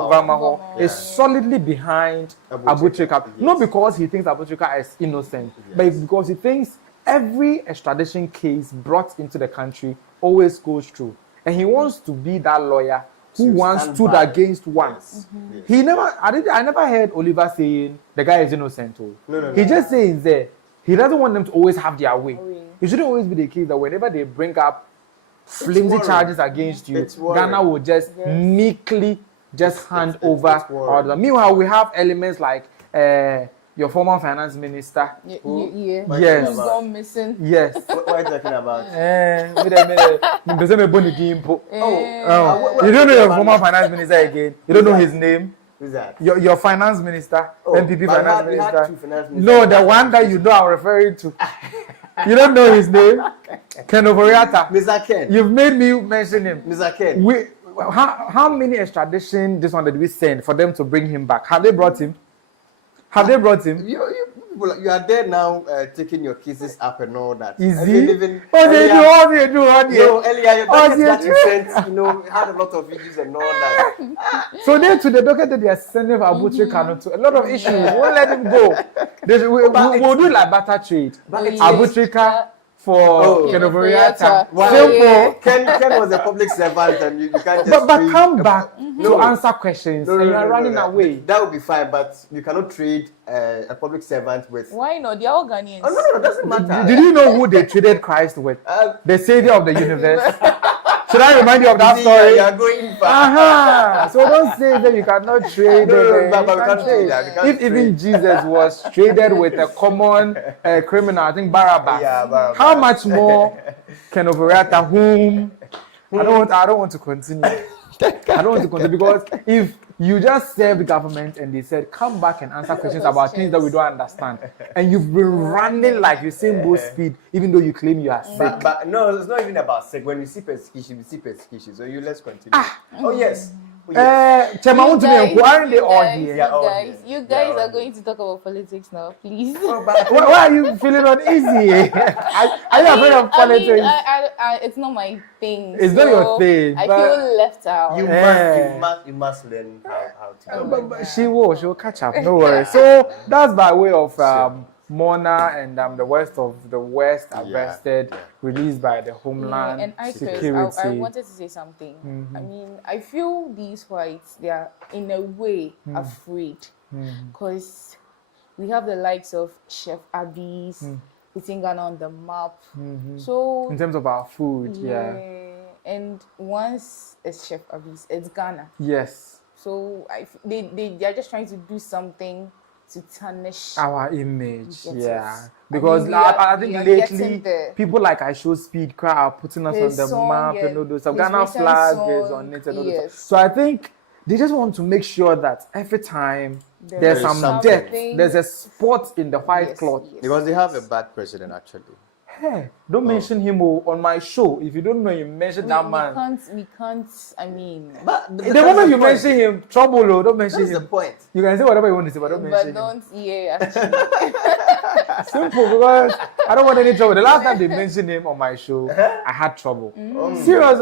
Vamaho is solidly behind Abu-Trika. Not because he thinks Abu-Trika is innocent, but it's because he thinks every extradition case brought into the country always goes through, and he wants to be that lawyer who once stood against one. He never. I never heard Oliver saying the guy is innocent. No. He just says there he doesn't want them to always have their way. It shouldn't always be the case that whenever they bring up flimsy charges against you, Ghana will just meekly just hand over orders. Meanwhile, we have elements like your former finance minister. Yes. Who's gone missing. Yes. What are you talking about? You don't know your former finance minister again. You don't know his name. Who's that? Your finance minister, NPP but finance we had minister. two finance ministers. No, the one that you know I'm referring to. You don't know his name? Ken Ovoriata. Mr. Ken. You've made me mention him. Mr. Ken. How many extradition this one did we send for them to bring him back? Have they brought him? Have they brought him? You are there now taking your cases up and all that. Is and he? Even What they do? No, earlier your docket that you sent, had a lot of issues and all that. So then to the docket that they are sending for Abu-Trika to a lot of issues. Won't let him go. We'll do like barter trade. Abu-Trika for Ken Ovoriata. Simple. Ken was a public servant and you can't just But come back to answer questions and you are running away. That would be fine, but you cannot trade a public servant with... Why not? They are all Ghanaians. Oh, no, it doesn't matter. Did you know who they traded Christ with? The savior of the universe. Should I remind you of that story? You are going back. So don't say that you cannot trade. But we can't trade that. If even Jesus was traded with a common criminal, I think Barabbas. Yeah, Barabbas. How much more can Ovoriata, whom I don't want to continue. I don't want to continue because if you just serve the government and they said come back and answer questions about things that we don't understand, and you've been running like Usain Bolt speed, even though you claim you are sick. But no, it's not even about sick. When we see persecution, we see persecution. So let's continue. Oh yes. Chema, want to be inquiring they all here. You guys are going to talk about politics now, please. Why are you feeling uneasy? Are you afraid of politics? It's not my thing. It's not your thing. I feel left out. You must learn how to do it. But she will catch up. No worries. So that's by way of Mona and the West of the West arrested, released by the Homeland and Security. I wanted to say something. I mean, I feel these whites, they are in a way afraid because we have the likes of Chef Abby's putting Ghana on the map. So in terms of our food, and once it's Chef Abby's, it's Ghana. Yes. So they are just trying to do something to tarnish our image, because I think lately people like I Show Speed Cry are putting us on the map and all those stuff. Ghana flag is on it and all those stuff. So I think they just want to make sure that every time there's some depth, there's a spot in the white cloth. Because they have a bad president actually. Hey, don't mention him on my show. If you don't know him, mention that man. We can't, I mean. But The moment you mention him, trouble, don't mention that's him. the point. You can say whatever you want to say, but don't mention him. But don't, yeah, actually. Simple, because I don't want any trouble. The last time they mentioned him on my show, I had trouble. Serious,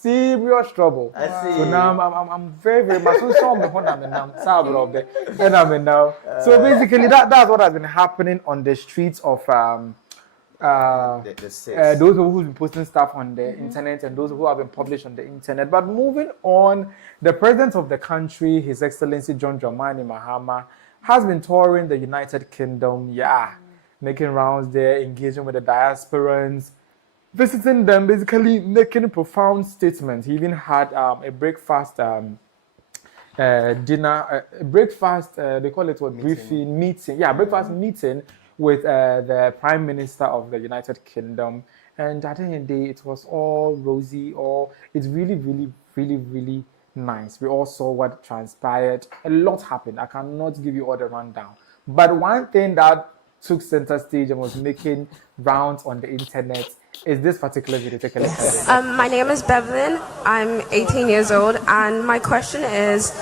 serious trouble. I see. So now I'm very, very much so So basically, that's what has been happening on the streets of those who've been posting stuff on the internet and those who have been published on the internet. But moving on, the president of the country, His Excellency John Dramani Mahama, has been touring the United Kingdom, making rounds there, engaging with the diasporans, visiting them, basically making profound statements. He even had a breakfast dinner, breakfast, they call it what, briefing, meeting. Yeah, breakfast meeting with the Prime Minister of the United Kingdom. And at the end of the day, it was all rosy, it's really, really, really, really nice. We all saw what transpired. A lot happened. I cannot give you all the rundown. But one thing that took center stage and was making rounds on the internet is this particular video. Take a look at it. My name is Bevelyn. I'm 18 years old, and my question is,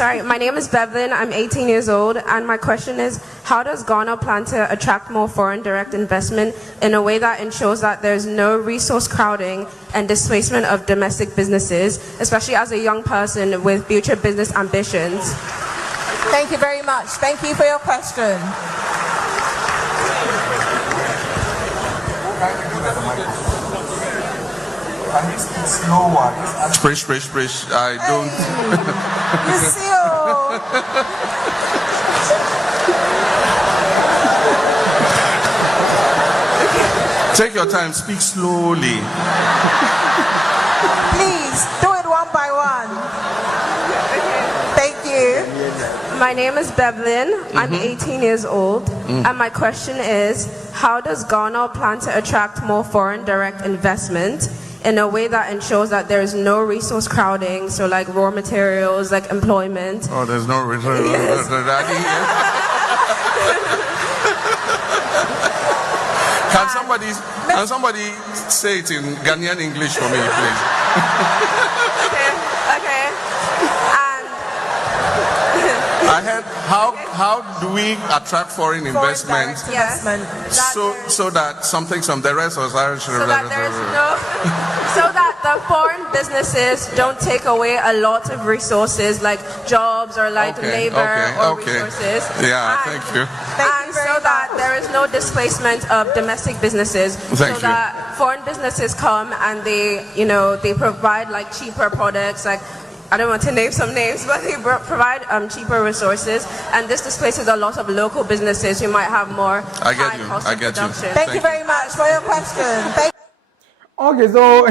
my name is Bevelyn. I'm 18 years old, and my question is, how does Ghana plan to attract more foreign direct investment in a way that ensures that there's no resource crowding and displacement of domestic businesses, especially as a young person with future business ambitions? Thank you very much. Thank you for your question. Sprish. I don't. You see, Take your time. Speak slowly. Please do it one by one. Thank you. My name is Bevelyn. I'm 18 years old, and my question is, how does Ghana plan to attract more foreign direct investment in a way that ensures that there is no resource crowding, so like raw materials, like employment? Oh, there's no resource. Yes. Can somebody say it in Ghanaian English for me, please? Okay. I heard, how do we attract foreign investment? Yes. So that something from the rest of us. So that the foreign businesses don't take away a lot of resources like jobs or like labor or resources. Yeah, thank you. And so that there is no displacement of domestic businesses. Thank you. That foreign businesses come and they provide like cheaper products, like I don't want to name some names, but they provide cheaper resources, and this displaces a lot of local businesses who might have more high cost of production. Thank you very much for your question. Okay, so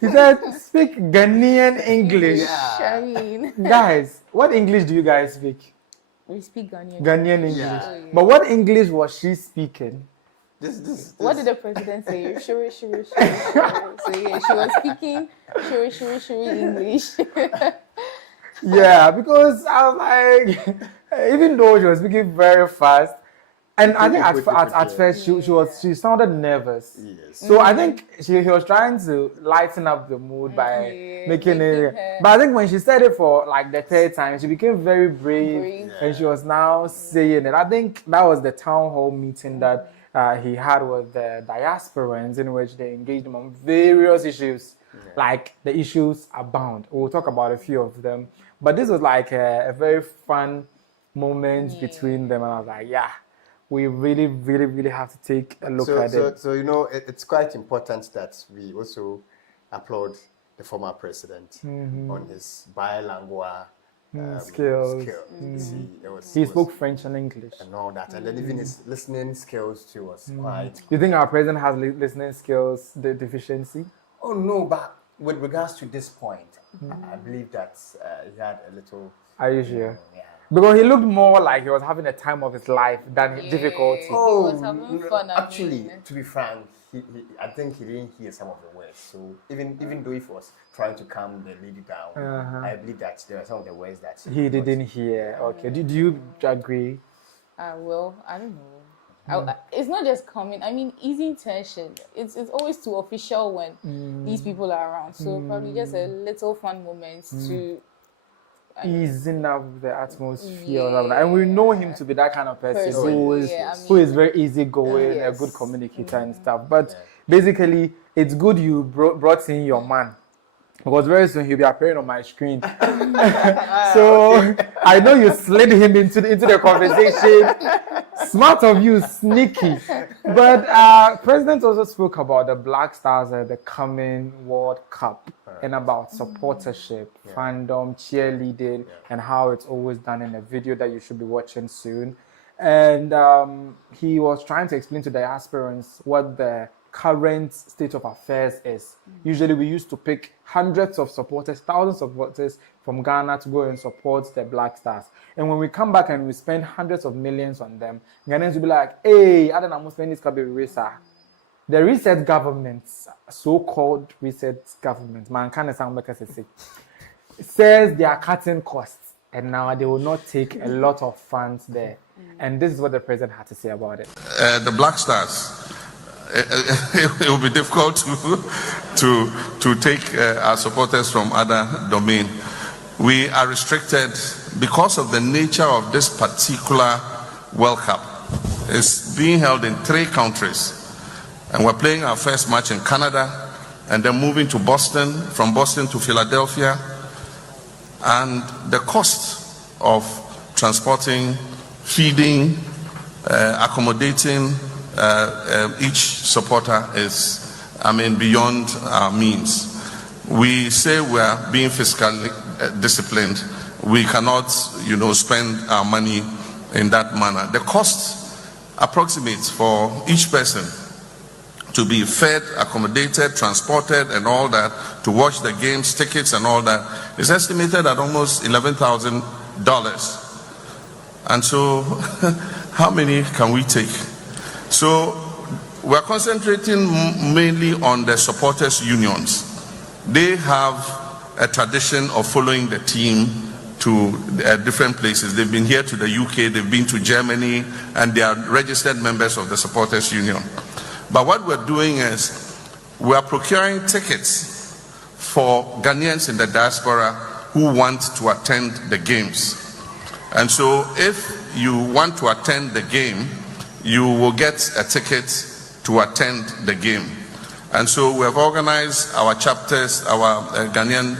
he said speak Ghanaian English. Yeah. I mean, guys, what English do you guys speak? We speak Ghanaian. Ghanaian English. Yeah. But what English was she speaking? This. What did the president say? Shuri. So yeah, she was speaking Shuri English. Yeah, because I was like, even though she was speaking very fast, and I think at first she sounded nervous. Yes. So I think he was trying to lighten up the mood by making it. But I think when she said it for like the third time, she became very brave. And she was now saying it. I think that was the town hall meeting that he had with the diasporans, in which they engaged him on various issues. Like the issues abound. We'll talk about a few of them. But this was like a very fun moment between them, and I was like, we really, really, really have to take a look at it. So it's quite important that we also applaud the former president on his bilingual skills. He spoke French and English. And all that. And then even his listening skills too was quite... Do you think our president has listening skills deficiency? Oh no, but with regards to this point, I believe that he had a little... Are you sure? Yeah. Because he looked more like he was having a time of his life than difficulty. Oh, he was having fun. Actually, to be frank, I think he didn't hear some of the words. So even though he was trying to calm the lady down, I believe that there are some of the words that he didn't hear. Okay, do you agree? Well, I don't know. It's not just coming. I mean, easing tension. It's always too official when these people are around. So probably just a little fun moment to easing up the atmosphere, and we know him to be that kind of person who is very easygoing, a good communicator and stuff. But basically, it's good you brought in your man, because very soon he'll be appearing on my screen. So I know you slid him into the conversation. Smart of you, sneaky. But President also spoke about the Black Stars at the coming World Cup and about supportership, fandom, cheerleading, and how it's always done in a video that you should be watching soon. And he was trying to explain to the aspirants what the current state of affairs is. Usually we used to pick hundreds of supporters, thousands of supporters from Ghana to go and support the Black Stars. And when we come back and we spend hundreds of millions on them, Ghanaians will be like, hey, I don't know, spend this Kabi Risa. The reset government, so-called reset government, man can't sound like say, says they are cutting costs and now they will not take a lot of funds there. And this is what the president had to say about it. The Black Stars, it will be difficult to take our supporters from other domain. We are restricted because of the nature of this particular World Cup. It's being held in 3 countries, and we're playing our first match in Canada, and then moving to Boston, from Boston to Philadelphia, and the cost of transporting, feeding, accommodating each supporter is, beyond our means. We say we are being fiscally disciplined. We cannot, spend our money in that manner. The cost approximates for each person to be fed, accommodated, transported, and all that, to watch the games, tickets, and all that, is estimated at almost $11,000. And so, how many can we take? So we're concentrating mainly on the supporters unions. They have a tradition of following the team to different places. They've been here to the UK, they've been to Germany, and they are registered members of the supporters union. But what we're doing is we're procuring tickets for Ghanaians in the diaspora who want to attend the games. And so if you want to attend the game, you will get a ticket to attend the game. And so we have organized our chapters, our Ghanaian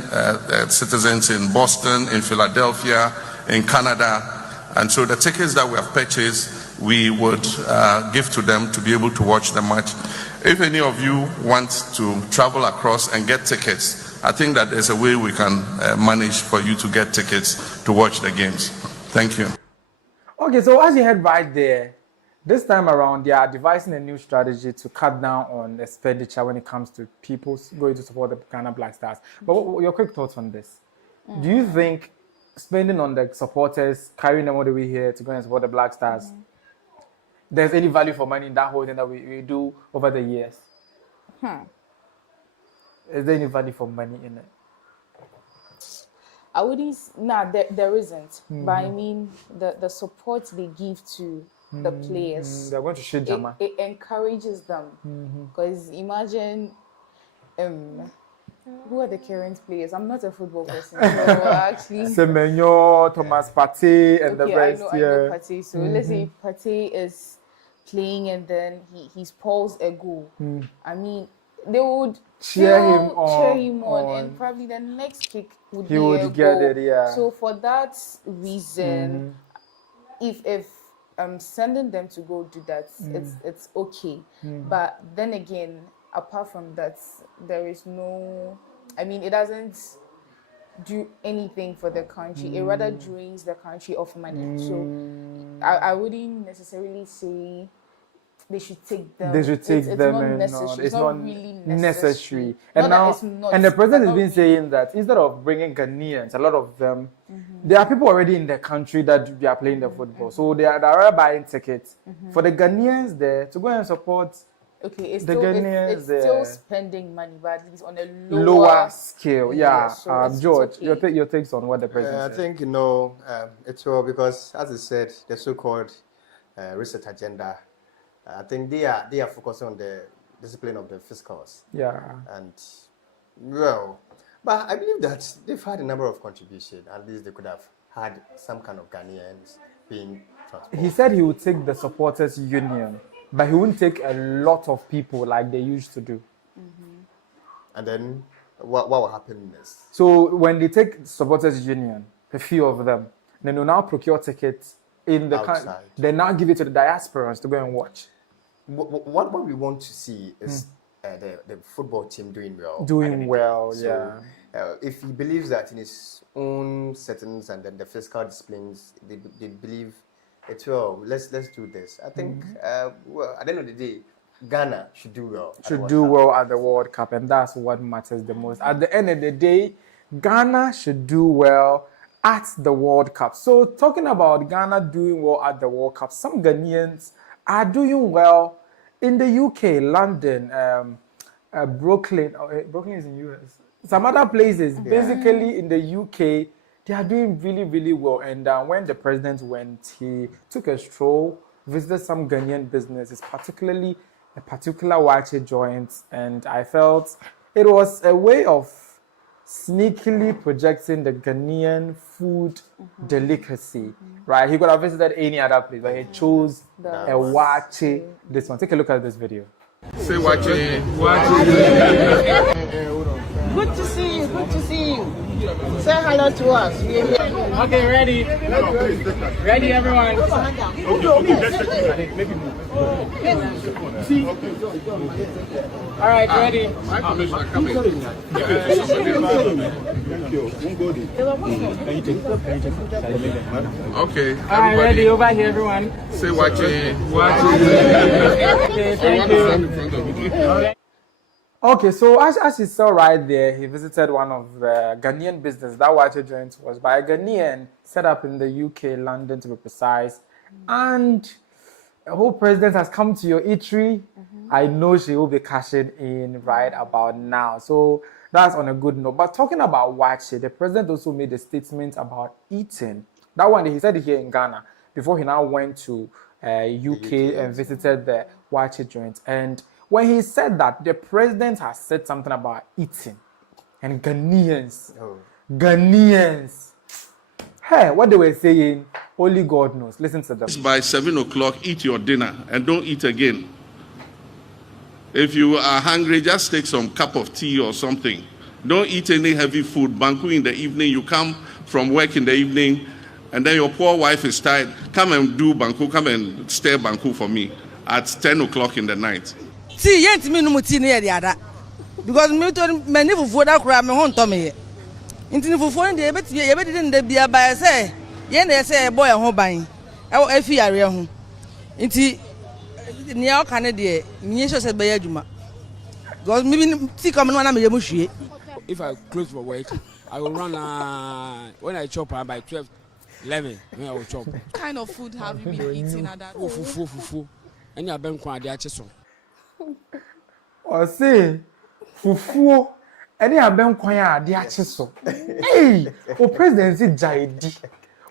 citizens in Boston, in Philadelphia, in Canada. And so the tickets that we have purchased, we would give to them to be able to watch the match. If any of you want to travel across and get tickets, I think that there's a way we can manage for you to get tickets to watch the games. Thank you. Okay, so as you heard right there, this time around, they are devising a new strategy to cut down on expenditure when it comes to people going to support the Ghana Black Stars. But what your quick thoughts on this? Do you think spending on the supporters, carrying them all the way here to go and support the Black Stars, there's any value for money in that whole thing that we do over the years? Is there any value for money in it? I wouldn't. There isn't. But I mean, the support they give to the players, they're going to shit Jama. It encourages them. Because imagine, who are the current players? I'm not a football person, so actually. Semenyo, Thomas Partey, and the rest. I know Partey. So let's say Partey is playing and then he scores a goal. I mean, they would cheer him on, and probably the next kick would be a goal. So for that reason, if sending them to go do that, it's okay. But then again, apart from that, there is no. I mean, it doesn't do anything for the country. It rather drains the country of money. So I wouldn't necessarily say they should take them. They should take them. Not necessary. It's not really necessary. And now, and the president has been saying that instead of bringing Ghanaians, a lot of them, there are people already in the country that are playing the football. So they are buying tickets for the Ghanaians there to go and support. Okay, it's the Ghanaians it's still spending money, but at least on a lower scale. So George, okay. your takes on what the president said. I think it's all because, as I said, the so-called reset agenda I think they are focusing on the discipline of the fiscals. Yeah. And well, but I believe that they've had a number of contributions. At least they could have had some kind of Ghanaians being transported. He said he would take the supporters union, but he wouldn't take a lot of people like they used to do. And then what will happen next? So when they take supporters union, a few of them, then they'll now procure tickets in the country. They now give it to the diasporans to go and watch. What we want to see is the football team doing well. Doing well, so, if he believes that in his own settings and then the fiscal disciplines, they believe it will. Let's do this. I think well, at the end of the day, Ghana should do well. Should do well at the World Cup, and that's what matters the most. At the end of the day, Ghana should do well at the World Cup. So talking about Ghana doing well at the World Cup, some Ghanaians are doing well in the UK, London, Brooklyn. Brooklyn is in US. Some other places, basically in the UK, they are doing really, really well. And when the president went, he took a stroll, visited some Ghanaian businesses, particularly a particular waakye joint, and I felt it was a way of sneakily projecting the Ghanaian food delicacy, right? He could have visited any other place, but he chose a waakye. This one. Take a look at this video. Say waakye. Good to see you. Good to see you. Say hello to us. Okay, ready? Ready, everyone? All right, ready? My commissioner coming. Okay. All right, ready? Over here, everyone. Say waakye. Okay, thank you. Okay, so as you saw right there, he visited one of the Ghanaian business. That waakye joint was by a Ghanaian, set up in the UK, London to be precise. And the whole president has come to your eatery. I know she will be cashing in right about now. So that's on a good note. But talking about waakye, the president also made a statement about eating. That one, he said it here in Ghana before he now went to UK and visited the waakye joint. And when he said that, the president has said something about eating. And Ghanaians, hey, what they were saying, only God knows. Listen to them. By 7 o'clock, eat your dinner and don't eat again. If you are hungry, just take some cup of tea or something. Don't eat any heavy food. Banku in the evening, you come from work in the evening, and then your poor wife is tired. Come and do banku, come and stir banku for me at 10 o'clock in the night. See, yet me no muti near the other. Because me to many for that crab me home to me. Into for phone the bit you didn't be by say. Yen they say boy home buying. I fear home. Into near Canada, Nisha said by Juma. Because maybe see coming one me mushi. If I close for work, I will run when I chop by 12, 11 when I will chop. What kind of food have you been eating at that time? Fufu. And you have been quite the or say fufu any abem kwanya ade acheso hey o presidency jaidi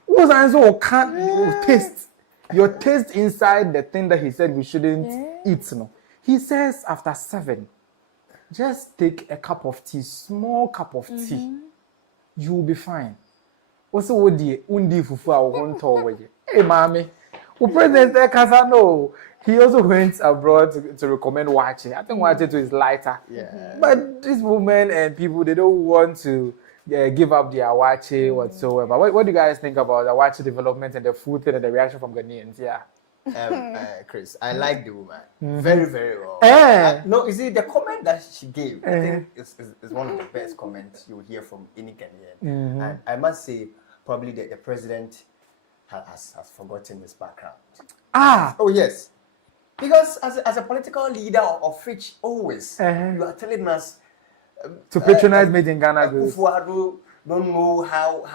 was answer can't taste your taste inside the thing that he said we shouldn't eat no. He says after 7 just take a cup of tea, small cup of tea, you will be fine. Also what the undi fufu a won to we hey mami o president kasa no. He also went abroad to recommend waakye. I think waakye too is lighter. Yeah. But these women and people, they don't want to give up their waakye whatsoever. What do you guys think about the waakye development and the food thing and the reaction from Ghanaians? Yeah. Chris, I like the woman very, very well. No, you see, the comment that she gave, I think is one of the best comments you'll hear from any Ghanaian. And I must say, probably the president has forgotten his background. Oh, yes. Because as a political leader of which always you are telling us to patronize made in Ghana Kufuor don't know how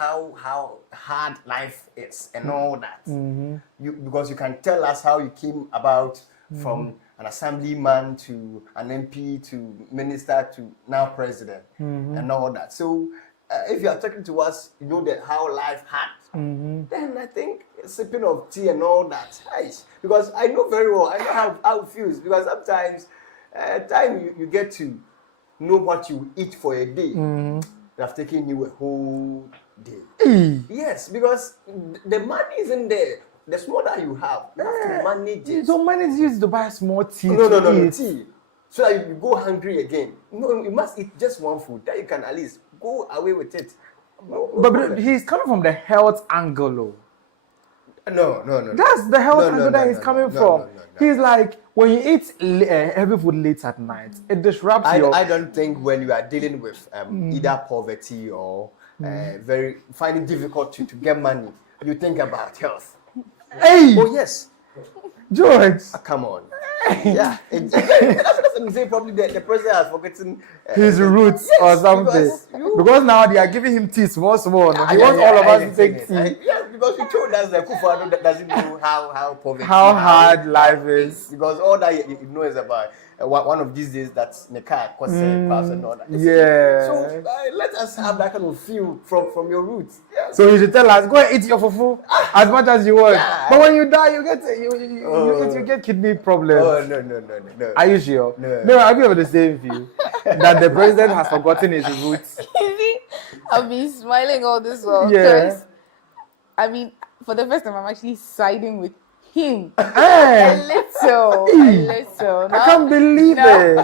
hard life is and all that. Because you can tell us how you came about from an assemblyman to an MP to minister to now president and all that. So if you are talking to us, you know that how life hacks. Then I think sipping of tea and all that, because I know very well, I know how it feels. Because sometimes, time you get to know what you eat for a day, they have taken you a whole day. Yes, because the money isn't there. The small that you have to manage it. So manage it to buy small tea. No, tea. So that you go hungry again. No, you must eat just one food. That you can at least go away with it. But he's coming from the health angle. No. That's the health angle that he's coming from. He's like, when you eat heavy food late at night, it disrupts your... I don't think when you are dealing with either poverty or very finding it difficult to get money, you think about health. Hey! Oh, yes. George! Come on. Yeah. That's what I'm saying. Probably the president has forgotten his roots or something. Because now they are giving him tea small. He wants all of us to take tea. Yes, because he told us that Kufuor doesn't know how poverty, how hard life is. Because all that he knows about one of these days that's the car cost and all that. Yeah. So let us have that kind of feel from your roots. Yeah. So you should tell us, go and eat your fufu as much as you want. Yeah. But when you die, you get kidney problems. Oh no. Are you sure? No. Have you ever the same view that the president has forgotten his roots? I've been smiling all this while. Yeah. I mean, for the first time, I'm actually siding with him. Hey. A little. I can't believe it.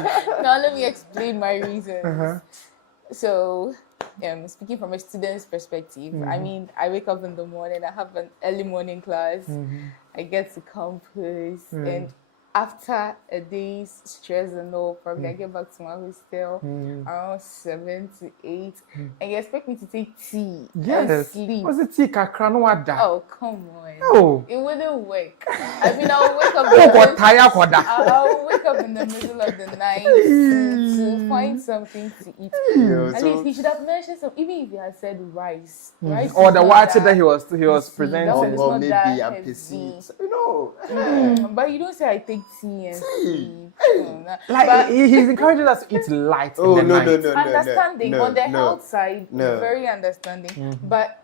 Now let me explain my reasons. So, speaking from a student's perspective, I mean, I wake up in the morning, I have an early morning class, I get to campus, and after a day's stress and all, probably I get back to my hostel around 7 to 8, and you expect me to take tea and sleep. What's the tea? Oh, come on. No. It wouldn't work. I mean, I'll wake up in the middle of the night to find something to eat. At least he should have mentioned some, even if he had said rice. Rice or the water that he was presenting. Or maybe a PC. But you don't say I take tea and sleep. Like he's encouraging us to eat light. No. Understanding on the health side, very understanding. But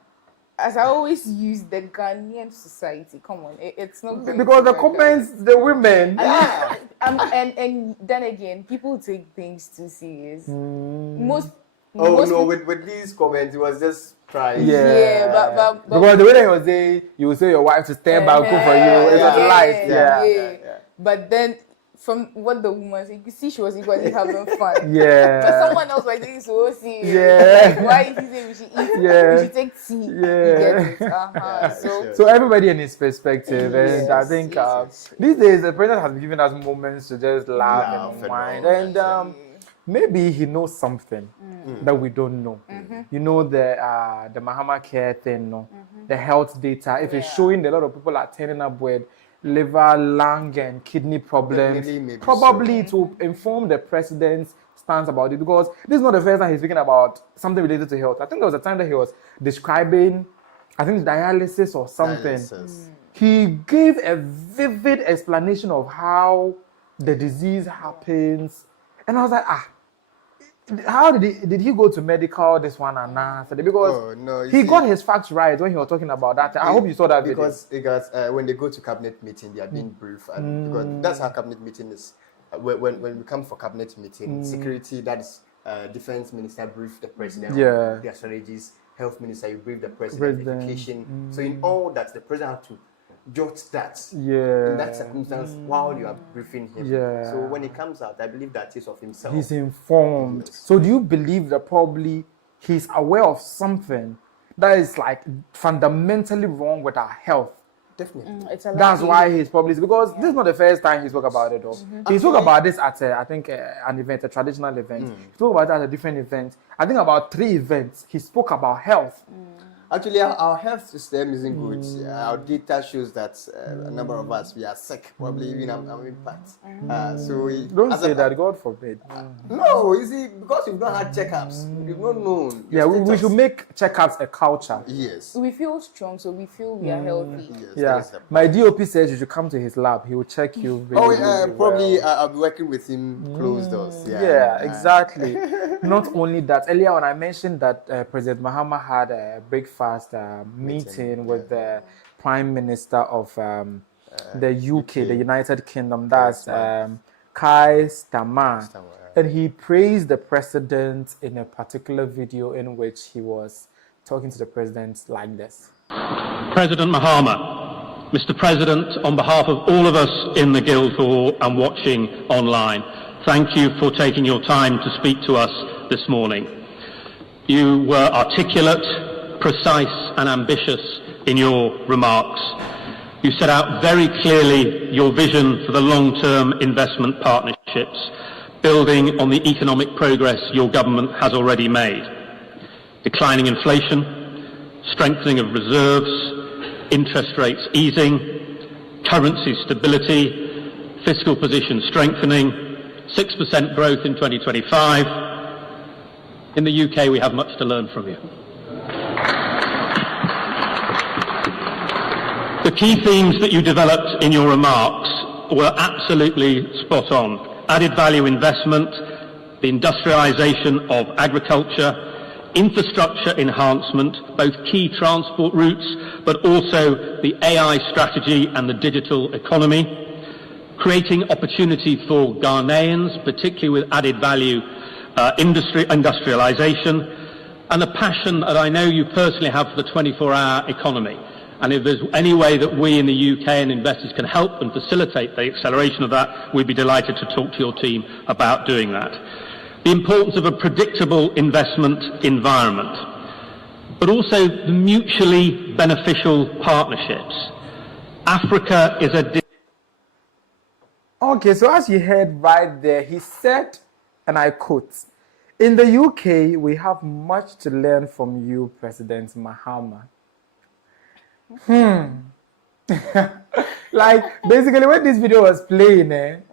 as I always use the Ghanaian society, come on, it's not because the comments, the women. And then again, people take things too serious. Most with these comments, it was just trying. But because the way that he was saying, you will say your wife to stand by cook for you. It was light. Yeah. But then, from what the woman said, you could see she was equally having fun. Yeah. But someone else was taking so serious. Yeah. Like, why is he saying we should eat? Yeah. We should take tea. Yeah. You get it. So everybody in his perspective, and I think these days the president has been giving us moments to just laugh and unwind, and maybe he knows something that we don't know. You know the Mahama care thing, the health data. If it's showing that a lot of people are turning up with liver, lung, and kidney problems, probably to inform the president's stance about it, because this is not the first time he's speaking about something related to health. I think there was a time that he was describing, I think, dialysis or something. He gave a vivid explanation of how the disease happens, and I was like, how did he go to medical this one and that? Because he got his facts right when he was talking about that. I hope you saw that video. Because when they go to cabinet meeting, they are being briefed, and because that's how cabinet meeting is. When we come for cabinet meeting, security, that's defense minister brief the president on their strategies. Health minister, you brief the president. Education. So in all that, the president has to jot that in that circumstance while you are briefing him. So when he comes out, I believe that is of himself. He's informed. Yes. So do you believe that probably he's aware of something that is like fundamentally wrong with our health? Definitely. That's why he's probably, because this is not the first time he spoke about it though. He spoke about this at I think an event, a traditional event. He spoke about it at a different event. I think about 3 events he spoke about health. Actually, our health system isn't good. Our data shows that a number of us, we are sick, probably even have impact. Don't say that, God forbid. No, you see, because we've not had checkups, we've not known. Yeah, we should make checkups a culture. Yes. We feel strong, so we feel we are healthy. Yes, yeah. My DOP says you should come to his lab. He will check you really, probably I'll be working with him closed doors. Yeah, exactly. Not only that, earlier on I mentioned that President Mahama had a breakfast meeting with the Prime Minister of the UK, the United Kingdom, that's Keir Starmer. And he praised the president in a particular video in which he was talking to the president like this. President Mahama, Mr. President, on behalf of all of us in the Guildhall and watching online, thank you for taking your time to speak to us this morning. You were articulate, precise and ambitious in your remarks. You set out very clearly your vision for the long-term investment partnerships, building on the economic progress your government has already made. Declining inflation, strengthening of reserves, interest rates easing, currency stability, fiscal position strengthening, 6% growth in 2025. In the UK, we have much to learn from you. The key themes that you developed in your remarks were absolutely spot on. Added value investment, the industrialisation of agriculture, infrastructure enhancement, both key transport routes, but also the AI strategy and the digital economy, creating opportunity for Ghanaians, particularly with added value industrialisation, and a passion that I know you personally have for the 24-hour economy. And if there's any way that we in the UK and investors can help and facilitate the acceleration of that, we'd be delighted to talk to your team about doing that. The importance of a predictable investment environment, but also the mutually beneficial partnerships. Africa is a... Okay, so as you heard right there, he said, and I quote, "In the UK, we have much to learn from you, President Mahama." Like, basically, when this video was playing,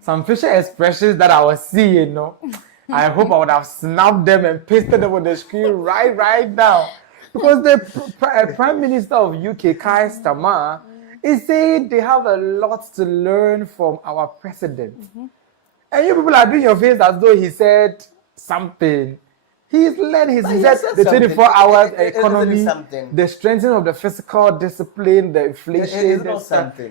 some facial expressions that I was seeing, I hope I would have snapped them and pasted them on the screen right now. Because the Prime Minister of UK, Keir Starmer, is saying they have a lot to learn from our president. And you people are doing your face as though he said something. He's learned he said the 24-hour economy, the strengthening of the fiscal discipline, the inflation.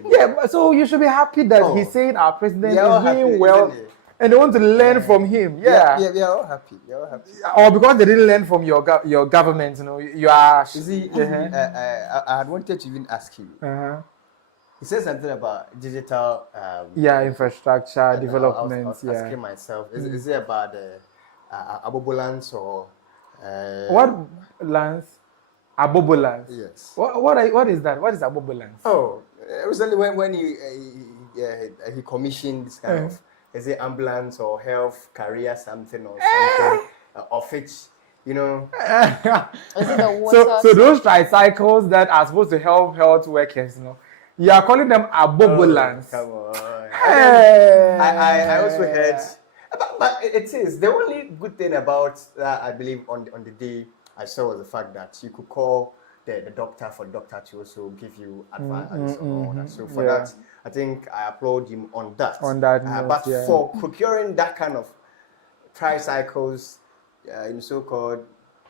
Yeah, so you should be happy that he's saying our president is doing well, and they want to learn from him. Yeah, we are all happy. We are all happy. Or because they didn't learn from your government, you are. You see, I had wanted to even ask you. He said something about digital. Infrastructure development. I was asking myself, is it about Abobo lands or what lands? Abobo lands. Yes. What is that? What is Abobo lands? Oh, recently when he commissioned this kind of, is it ambulance or health career something or something of which, Is it the water? So those tricycles that are supposed to help health workers, you are calling them Abobo lands. Come on. I also heard. But it is the only good thing about that, I believe, on the day I saw was the fact that you could call the doctor for the doctor to also give you advice and all that. So for that, I think I applaud him on that. But for procuring that kind of tricycles in so-called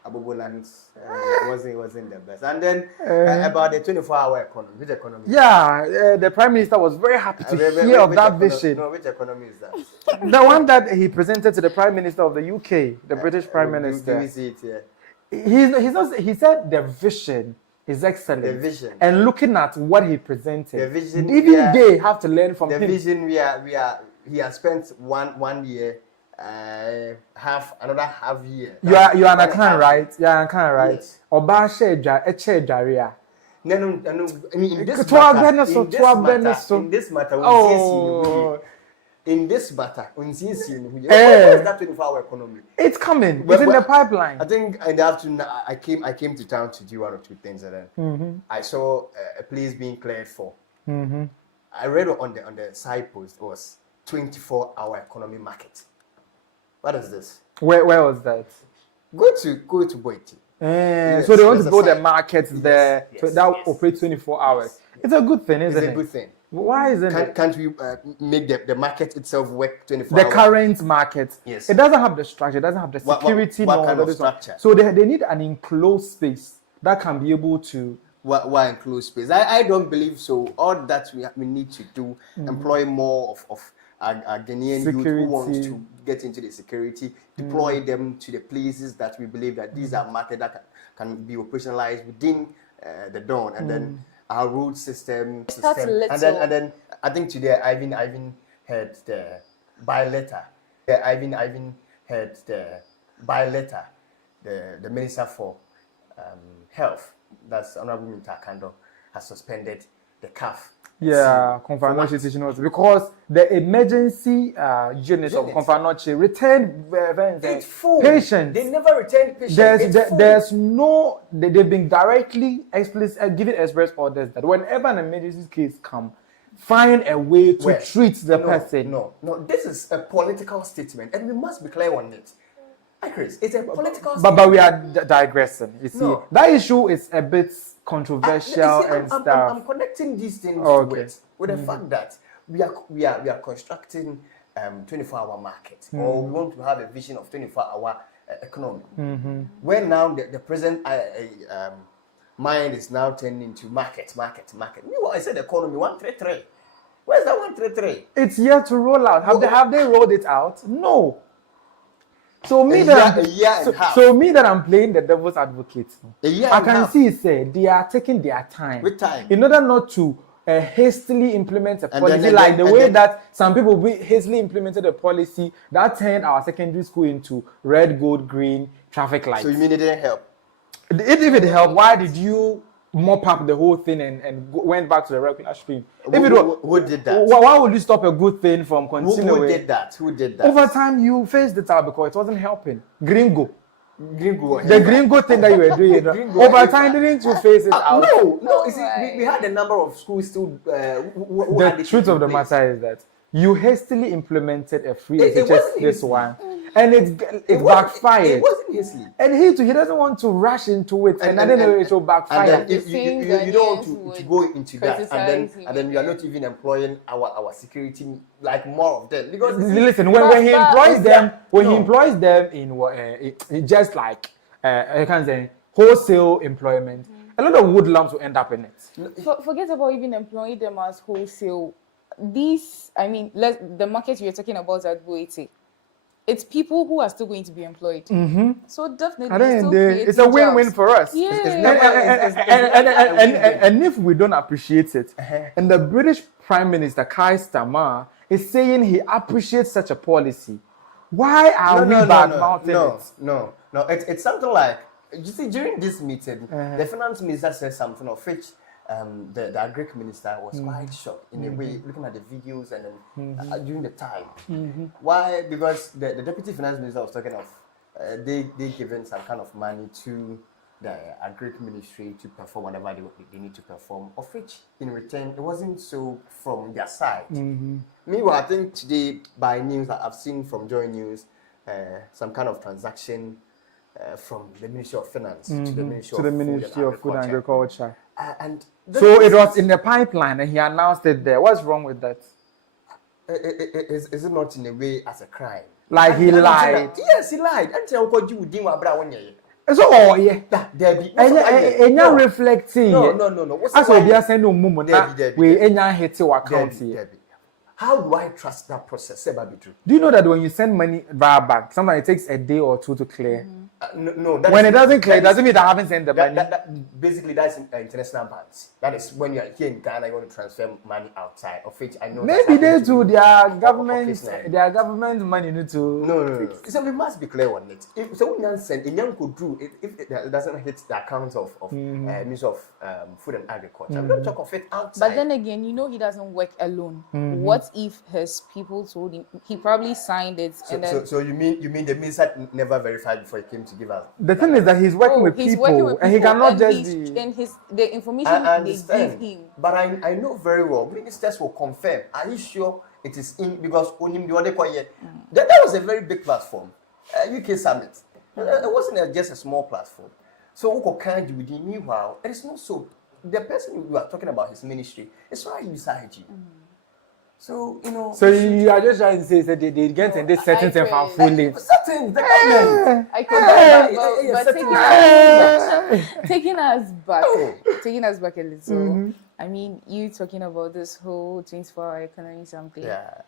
Abobo lands, wasn't the best. And then about the 24-hour economy, which economy? The Prime Minister was very happy to hear of that vision. No, which economy is that? The one that he presented to the Prime Minister of the UK, the British Prime Minister. Do we see it here? He said the vision is excellent. The vision. And looking at what he presented, the vision, even they have to learn from him. The vision he has spent one year. Another half year. You are an account, right? You are an account, right? Oba sheja eche jaria. No. I mean, in this matter, we in this matter, what is that 24-hour economy? It's coming. It's in the pipeline. I think in the afternoon, I came to town to do one or two things, and then I saw a place being cleared for. I read on the side post was 24-hour economy market. What is this? Where was that? Go to Boiti. So they want to build a market there that operates 24 hours. It's a good thing, isn't it? It's a good thing. Why isn't it? Can't we make the market itself work 24 hours? The current market. Yes. It doesn't have the structure. It doesn't have the security. What kind of structure? So they need an enclosed space that can be able to... What enclosed space? I don't believe so. All that we need to do, employ more of our Ghanaian youth who wants to get into the security, deploy them to the places that we believe that these are markets that can be operationalized within the dawn, and then our road system, and then I think today I even heard the by letter. I heard the Minister for Health, that's Honorable Mintakando, has suspended the CAF. Yeah, Confanoche teaching us because the emergency unit of Confanoche returned patients. They never returned patients. There's no. They've been directly given express orders that whenever an emergency case comes, find a way to treat the person. No. This is a political statement, and we must be clear on it. iChris, it's a political statement. But we are digressing. You see, that issue is a bit controversial and stuff. I'm connecting these things to it with the fact that we are constructing 24-hour market, or we want to have a vision of 24-hour economy. Where now the present mind is now turning into market. Meanwhile, I said economy 133. Where's that 133? It's yet to roll out. Have they rolled it out? No. So me that I'm playing the devil's advocate, I can see they are taking their time. With time. In order not to hastily implement a policy that some people hastily implemented a policy that turned our secondary school into red, gold, green traffic lights. So you mean it didn't help? If it helped, why did you mop up the whole thing and went back to the regular stream? Who did that? Why would you stop a good thing from continuing? Who did that? Over time, you faced it out because it wasn't helping. Gringo. The Gringo thing that you were doing. Over time, didn't you face it out? No. You see, we had a number of schools still. The truth of the matter is that you hastily implemented a free SHS this one, and it backfired. It wasn't hastily. And he doesn't want to rush into it, and I don't know it will backfire. And then if you don't want to go into that, and then you are not even employing our security, like more of them. Because listen, when he employs them in just like I can say wholesale employment, a lot of woodlumps will end up in it. Forget about even employing them as wholesale. The market you're talking about at Boite, it's people who are still going to be employed. So definitely, it's a win-win for us. Yeah. And if we don't appreciate it, and the British Prime Minister Keir Starmer is saying he appreciates such a policy, why are we bad-mouthing it? No. It's something like, you see, during this meeting, the finance minister said something of which the Agric minister was quite shocked in a way, looking at the videos and then during the time. Why? Because the deputy finance minister was talking of they given some kind of money to the Agric ministry to perform whatever they need to perform, of which in return it wasn't so from their side. Meanwhile, I think today by news that I've seen from Joy News, some kind of transaction from the Ministry of Finance to the Ministry of Food and Agriculture. And so it was in the pipeline and he announced it there. What's wrong with that? Is it not in a way as a crime? Like he lied? Yes, he lied. So, and you're reflecting. No. As we are saying, no moment, we hit your account here. How do I trust that process? Do you know that when you send money via bank, sometimes it takes a day or two to clear? No, when it doesn't clear, it doesn't mean that I haven't sent the money. Basically, that's international banks. That is when you are here in Ghana, you want to transfer money outside, of which I know. Maybe they too, their government money need to. No. So we must be clear on it. If someone send, a young could do if it doesn't hit the account of Ministry of Food and Agriculture. We don't talk of it outside. But then again, he doesn't work alone. What if his people told him he probably signed it? So you mean the minister never verified before he came to give us? The thing is that he's working with people, and he cannot just be. And the information they give him. But I know very well. Ministers will confirm. Are you sure it is in? Because that was a very big platform, UK Summit. It wasn't just a small platform. So meanwhile, it is not so. The person you are talking about, his ministry, is right beside you. So So you are just trying to say that they get in this settings and found fully. Certain the government. But taking us back a little. I mean, you talking about this whole 24-hour economy something. Yeah.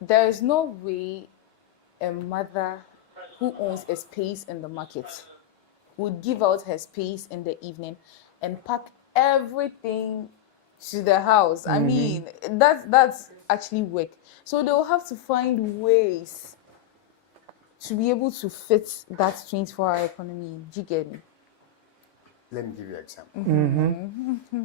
There is no way a mother who owns a space in the market would give out her space in the evening and pack everything to the house. I mean, that's actually work. So they'll have to find ways to be able to fit that 24-hour economy. Do you get me? Let me give you an example.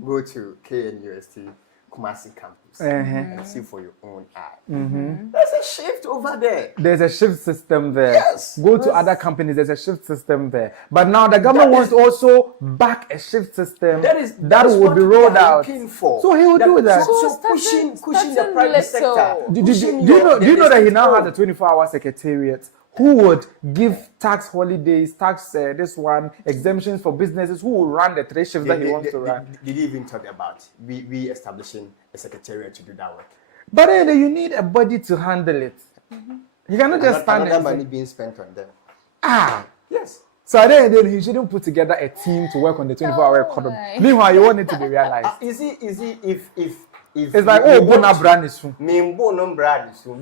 Go to KNUST Kumasi campus and see for your own eye. There's a shift over there. There's a shift system there. Yes. Go to other companies, there's a shift system there. But now the government wants to also back a shift system that will be rolled out. So he will do that. So pushing the private sector. Do you know that he now has a 24-hour secretariat who would give tax holidays, this one, exemptions for businesses, who will run the 3 shifts that he wants to run? Did he even talk about we establishing a secretariat to do that work? But then you need a body to handle it. You cannot just stand there. Money being spent on them. Yes. So then he shouldn't put together a team to work on the 24-hour economy. Meanwhile, you want it to be realized. Easy if it's like, Bona brand is soon. We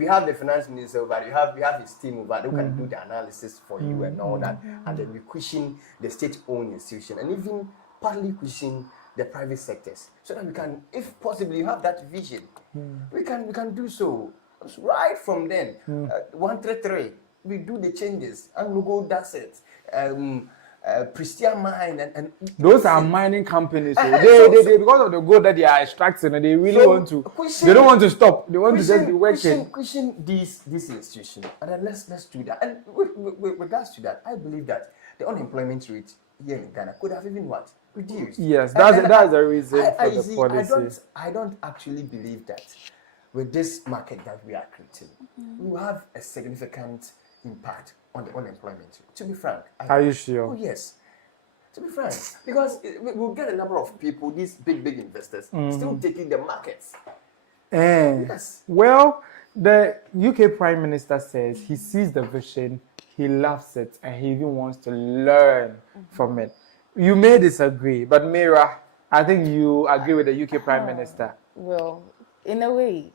have the finance minister over there, we have his team over there who can do the analysis for you and all that. And then we question the state-owned institution and even partly question the private sectors. So that we can, if possible, you have that vision. We can do so. Right from then. 133, we do the changes and we go, that's it. Pristine mine and those are mining companies. So they because of the gold that they are extracting, and they really want to. They don't want to stop. They want to just be working. Question this institution, and then let's do that. And with regards to that, I believe that the unemployment rate here in Ghana could have even reduced. Yes, that's the reason for the policy. I don't actually believe that with this market that we are creating, we will have a significant impact on the unemployment rate. To be frank. Are you sure? Oh, yes. To be frank. Because we'll get a number of people, these big investors, still taking the markets. Yes. Well, the UK Prime Minister says he sees the vision, he loves it, and he even wants to learn from it. You may disagree, but Mayra, I think you agree with the UK Prime Minister. Well, in a way,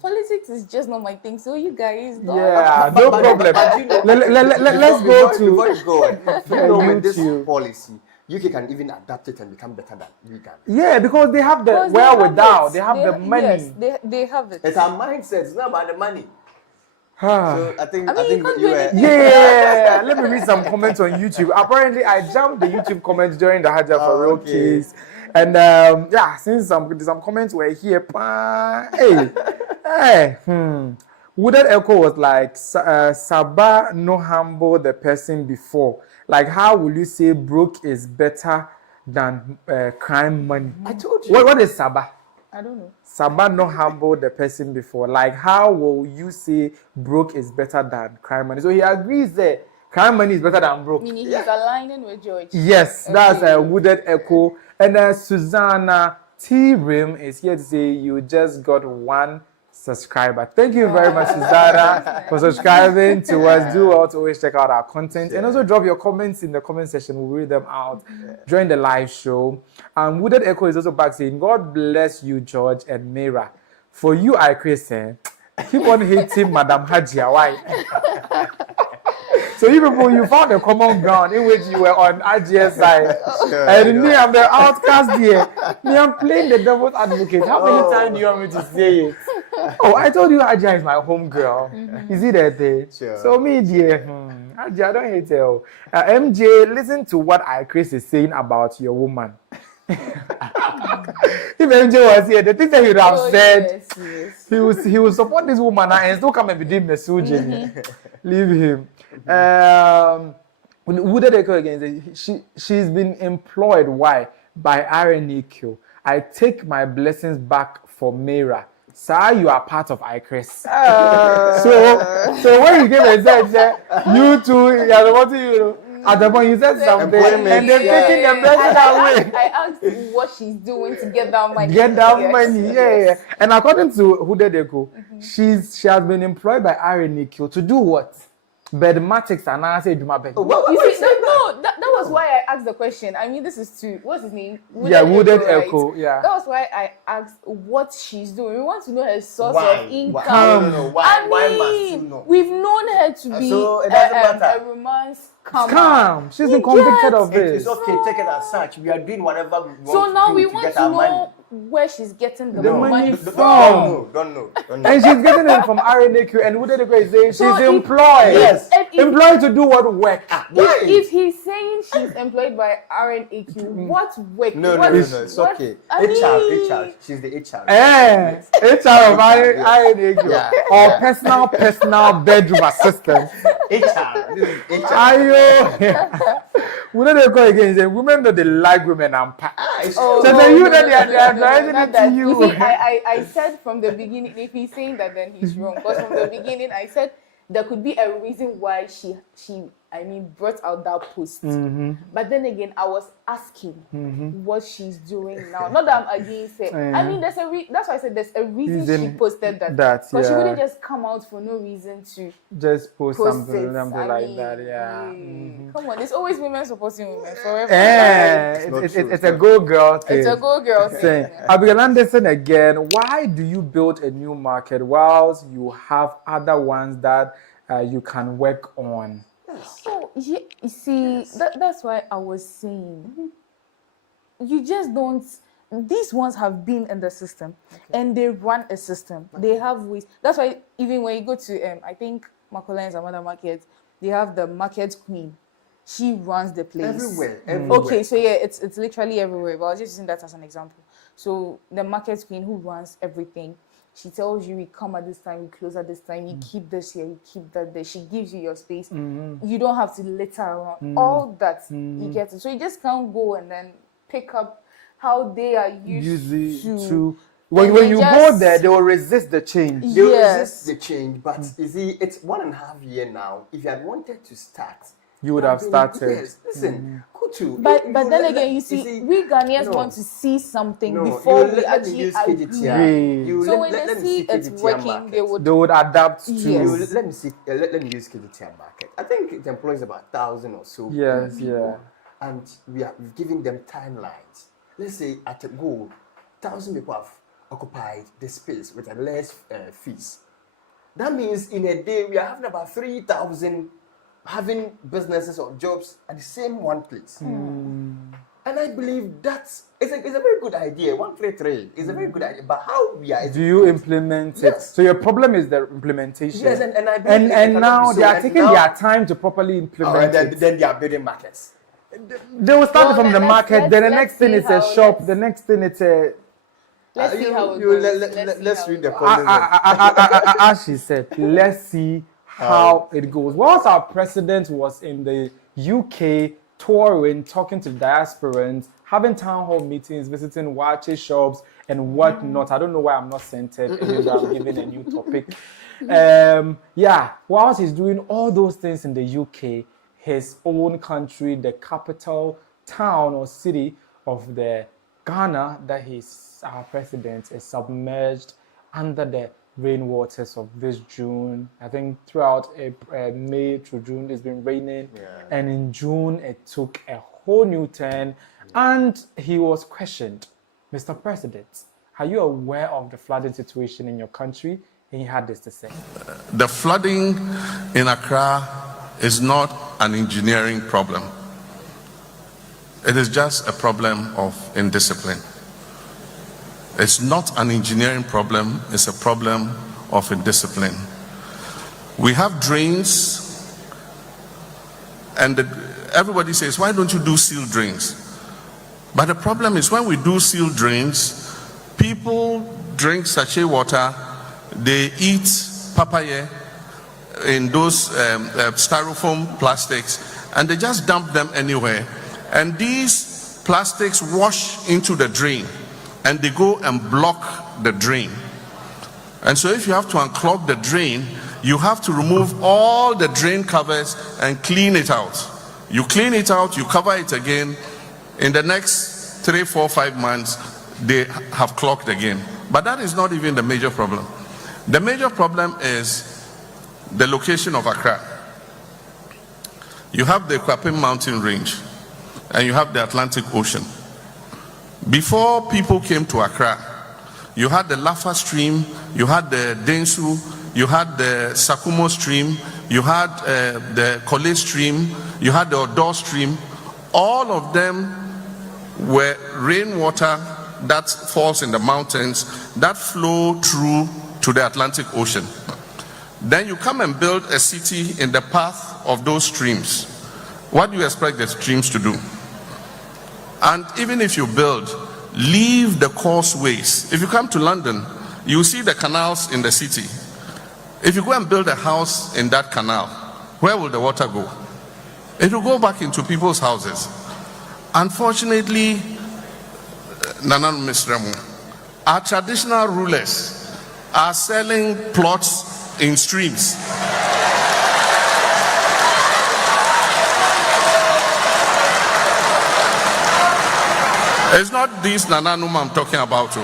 politics is just not my thing. So you guys, don't. Yeah, no problem. Let's go to. Before you go, with this policy, UK can even adapt it and become better than we can. Yeah, because they have the wherewithal, they have the money. Yes, they have it. It's our mindset. It's not about the money. So I think yeah. Let me read some comments on YouTube. Apparently, I jumped the YouTube comments during the Hajia4real case. And since some comments were here, Wooded Echo was like, Saba no humble the person before. Like, how will you say broke is better than crime money? I told you. What is Saba? I don't know. Saba no humble the person before. Like, how will you say broke is better than crime money? So he agrees that crime money is better than broke. Meaning he's aligning with George. Yes, that's a Wooded Echo. And then Susanna T. Rim is here to say you just got 1 subscriber. Thank you very much, Susanna, for subscribing to us. Do also always check out our content and also drop your comments in the comment section. We'll read them out during the live show. Wooded Echo is also back saying, God bless you, George and Mayra. For you, iChris, keep on hating Madam Hajia. Why? So you people, you found a common ground in which you were on Hajia side. Sure, And me, I'm the outcast here. Me, I'm playing the devil's advocate. How many times do you want me to say it? Oh, I told you Hajia is my home girl. You see that thing? Sure. So me, dear, Hajia, I don't hate her. MJ, listen to what iChris is saying about your woman. If MJ was here, the things that he would have said, yes. he will support this woman and still come and be doing messaging. Leave him. Who did they call again? She's been employed. Why? By RNEQ. I take my blessings back for Mayra. Sir, you are part of iChris. So when you came and said, you two, you are what you at the point you said something, and then taking the blessing away. I asked what she's doing to get that money. Get that money, yeah. And according to who did they go, she has been employed by RNEQ to do what? Bedmatics and I say Juma Bed. No, that was why I asked the question. I mean, this is to what's his name? Wooded Echo. Yeah. That was why I asked what she's doing. We want to know her source of income. Why must you know? We've known her to be so it doesn't matter. a romance scam. Scam. She's been convicted of it. It's okay, take it as such. We are doing whatever we want. So now we to want get to our know money. where she's getting the money money from. Don't know. And she's getting it from RNAQ. And who did the great say So she's employed? Yes. Employed to do what work? If he's saying she's employed by RNAQ, what work? No, it's okay. HR. She's the HR. HR of RNAQ. Yeah. Or personal bedroom assistant. HR. This is HR. Ayo. We know they go again. Say women know they like women unpack. So then you that they are driving it to you. You see, I said from the beginning, if he's saying that, then he's wrong. Because from the beginning, I said there could be a reason why she brought out that post. But then again, I was asking what she's doing now. Not that I'm against it. I mean, that's why I said there's a reason she posted that. Because she wouldn't just come out for no reason to just post something like that. Come on, there's always women supporting women forever. It's a go girl thing. It's a go girl thing. Abigail Anderson again. Why do you build a new market whilst you have other ones that you can work on? So you see, that's why I was saying, you just don't. These ones have been in the system, and they run a system. They have ways. That's why even when you go to, I think Makola and some other markets, they have the market queen. She runs the place everywhere. Okay, so yeah, it's literally everywhere. But I was just using that as an example. So the market queen who runs everything. She tells you, we come at this time, we close at this time, you keep this here, you keep that there. She gives you your space. You don't have to litter around. All that, you get it. So you just can't go and then pick up how they are used to. When you go there, they will resist the change. They will resist the change. But you see, it's 1.5 years now. If you had wanted to start, you would have started. Yes, listen, Kutu. But then again, you see, we Ghanaians want to see something before we actually agree. So when they see it's working, they would adapt to. Yes. Let me use KDTR market. I think it employs about 1,000 or so. Yes, people, and we've given them timelines. Let's say at a goal, 1,000 people have occupied the space with a less fees. That means in a day we are having about 3,000 having businesses or jobs at the same one place. And I believe it's a very good idea. 133 is a very good idea. But how we are... Do you implement it? Yes. So your problem is the implementation. Yes, and I believe and now they are taking their time to properly implement it. Then they are building markets. They will start from the market. Then the next thing is a shop. The next thing it's a... Let's see how it goes. Let's read the comments. As she said, let's see how it goes. Whilst our president was in the UK touring, talking to diasporans, having town hall meetings, visiting watches shops and whatnot. I don't know why I'm not centered, even though I'm giving a new topic. Whilst he's doing all those things in the UK, his own country, the capital town or city of the Ghana that our president is submerged under the rainwaters of this June. I think throughout May through June it's been raining, and in June it took a whole new turn, and he was questioned. Mr. President, are you aware of the flooding situation in your country? And he had this to say. The flooding in Accra is not an engineering problem. It is just a problem of indiscipline. It's not an engineering problem, it's a problem of indiscipline. We have drains, and everybody says, why don't you do sealed drains? But the problem is when we do sealed drains, people drink sachet water, they eat papaya in those styrofoam plastics, and they just dump them anywhere. And these plastics wash into the drain, and they go and block the drain. And so if you have to unclog the drain, you have to remove all the drain covers and clean it out. You clean it out, you cover it again. In the next 3, 4, 5 months, they have clogged again. But that is not even the major problem. The major problem is the location of Accra. You have the Kwapim mountain range, and you have the Atlantic Ocean. Before people came to Accra, you had the Lafa stream, you had the Densu, you had the Sakumo stream, you had the Kole stream, you had the Odo stream. All of them were rainwater that falls in the mountains that flow through to the Atlantic Ocean. Then you come and build a city in the path of those streams. What do you expect the streams to do? And even if you build, leave the causeways. If you come to London, you see the canals in the city. If you go and build a house in that canal, where will the water go? It will go back into people's houses. Unfortunately, Nanan Misramu, our traditional rulers are selling plots in streams. It's not this Nananuma I'm talking about.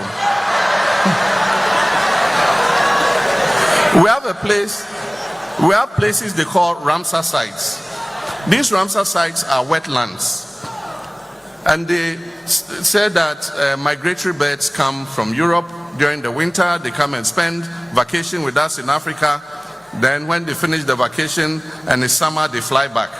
We have places they call Ramsar sites. These Ramsar sites are wetlands. And they said that migratory birds come from Europe during the winter. They come and spend vacation with us in Africa. Then when they finish the vacation and it's summer, they fly back.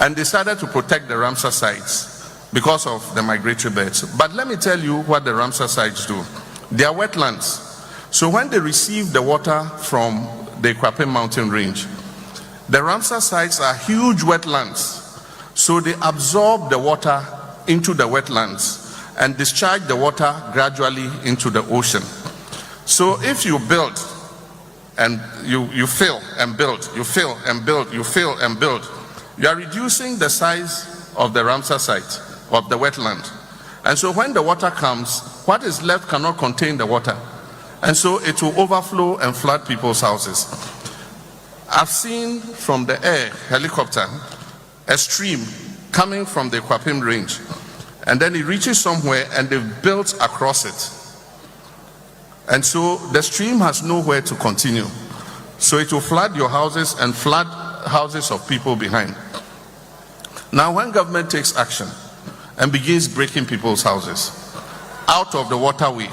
And they decided to protect the Ramsar sites because of the migratory birds. But let me tell you what the Ramsar sites do. They are wetlands. So when they receive the water from the Kwapim mountain range, the Ramsar sites are huge wetlands. So they absorb the water into the wetlands and discharge the water gradually into the ocean. So if you build and you fill and build, you fill and build, you fill and build, you are reducing the size of the Ramsar site, of the wetland. And so when the water comes, what is left cannot contain the water. And so it will overflow and flood people's houses. I've seen from the air, helicopter, a stream coming from the Kwapim range. And then it reaches somewhere and they've built across it. And so the stream has nowhere to continue. So it will flood your houses and flood houses of people behind. Now when government takes action and begins breaking people's houses out of the waterway,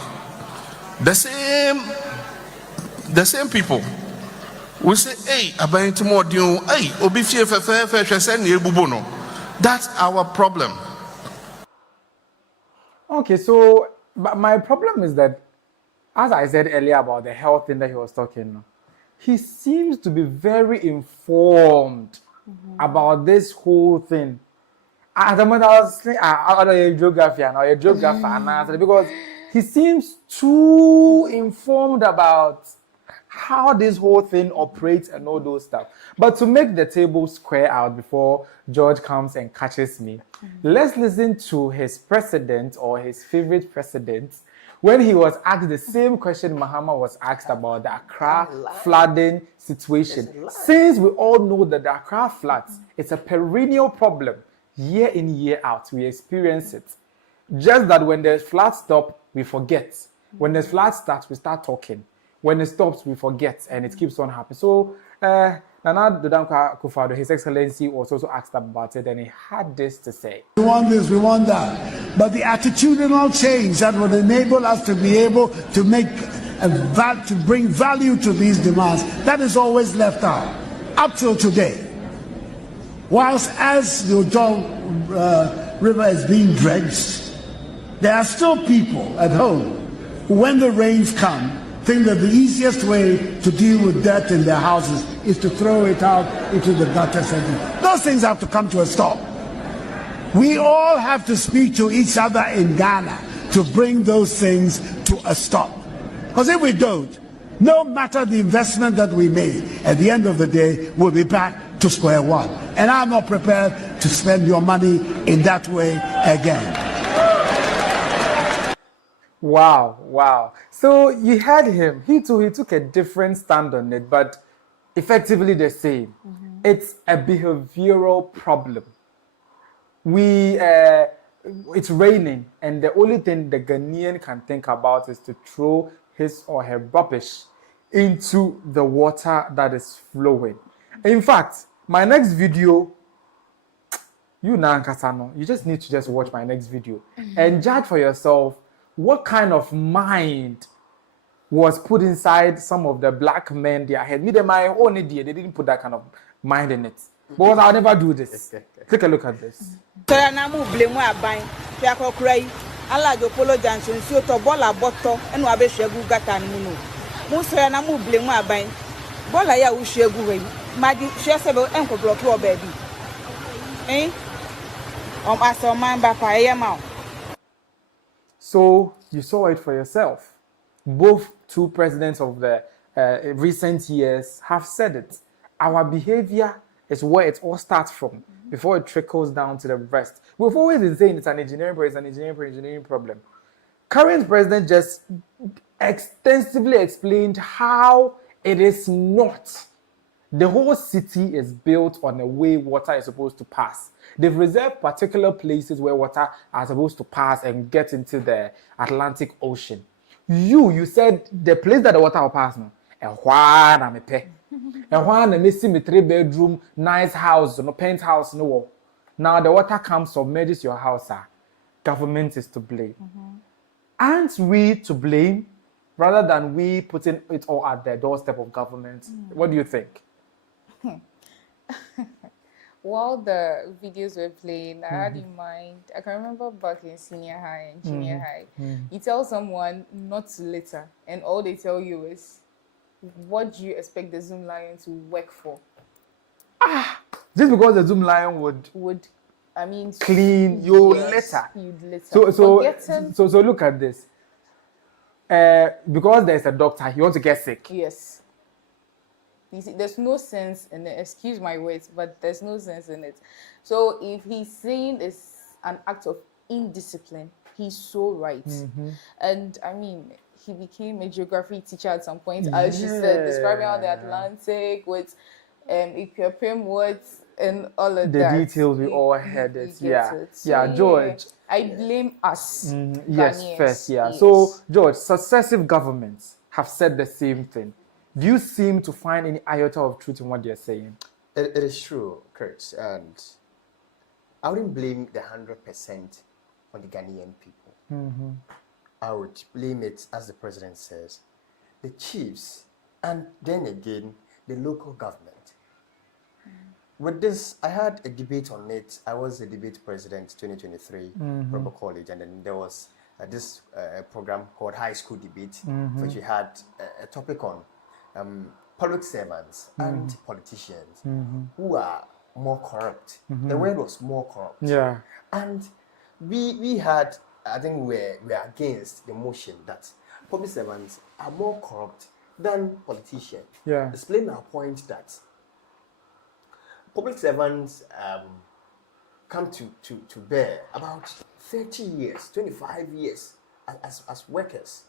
the same people will say, hey, that's our problem. Okay, so but my problem is that, as I said earlier about the health thing that he was talking, he seems to be very informed about this whole thing. At the moment I was saying, geography because he seems too informed about how this whole thing operates and all those stuff. But to make the table square out before George comes and catches me, let's listen to his president or his favorite president when he was asked the same question Mahama was asked about the Accra flooding situation. Since we all know that the Accra floods, it's a perennial problem. Year in, year out, we experience it. Just that when the floods stop, we forget. When the flood starts, we start talking. When it stops, we forget, and it keeps on happening. So, Nana Dodamka Kufado, His Excellency, was also asked about it, and he had this to say. We want this, we want that. But the attitudinal change that would enable us to be able to make to bring value to these demands, that is always left out. up till today, whilst as the Ojo River is being dredged, there are still people at home who, when the rains come, think that the easiest way to deal with dirt in their houses is to throw it out into the gutters. Those things have to come to a stop. We all have to speak to each other in Ghana to bring those things to a stop. Because if we don't, no matter the investment that we made, at the end of the day, we'll be back to square one. And I'm not prepared to spend your money in that way again. Wow. So you heard him. He took a different stand on it, but effectively the same. It's a behavioral problem. It's raining, and the only thing the Ghanaian can think about is to throw his or her rubbish into the water that is flowing. In fact, my next video, you just need to just watch my next video and judge for yourself what kind of mind was put inside some of the black men their head. Me, my own idea, they didn't put that kind of mind in it. But I'll never do this. Take a look at this. So you saw it for yourself. Both two presidents of the recent years have said it. Our behavior is where it all starts from before it trickles down to the rest. We've always been saying it's an engineering problem. Current president just extensively explained how it is not. The whole city is built on the way water is supposed to pass. They've reserved particular places where water are supposed to pass and get into the Atlantic Ocean. You said the place that the water will pass now. And one me see me 3-bedroom nice house, no penthouse, no. Now the water comes, submerges your house. Government is to blame. Aren't we to blame rather than we putting it all at the doorstep of government? What do you think? While the videos were playing, I had in mind, I can remember back in senior high and junior high, you tell someone not to litter, and all they tell you is, what do you expect the Zoom lion to work for? Just because the Zoom lion would clean your litter. You'd litter. So look at this. Because there's a doctor, he wants to get sick. Yes. You see, there's no sense in it. Excuse my words, but there's no sense in it. So if he's saying it's an act of indiscipline, he's so right. And I mean, he became a geography teacher at some point, as she said, describing how the Atlantic with equilibrium words and all of that. The details we all had it. So, George. I blame us. Yes, Ghanaians. first, Yes. So, George, successive governments have said the same thing. Do you seem to find any iota of truth in what they're saying? It is true, Chris, and I wouldn't blame the 100% on the Ghanaian people. I would blame it, as the president says, the chiefs, and then again, the local government. With this, I had a debate on it. I was the debate president 2023, Proper College, and then there was this program called High School Debate, which we had a topic on public servants and politicians who are more corrupt. The word was more corrupt. Yeah. And we had, I think we are against the motion that public servants are more corrupt than politicians. Yeah. Explain our point that public servants come to bear about 30 years, 25 years as workers.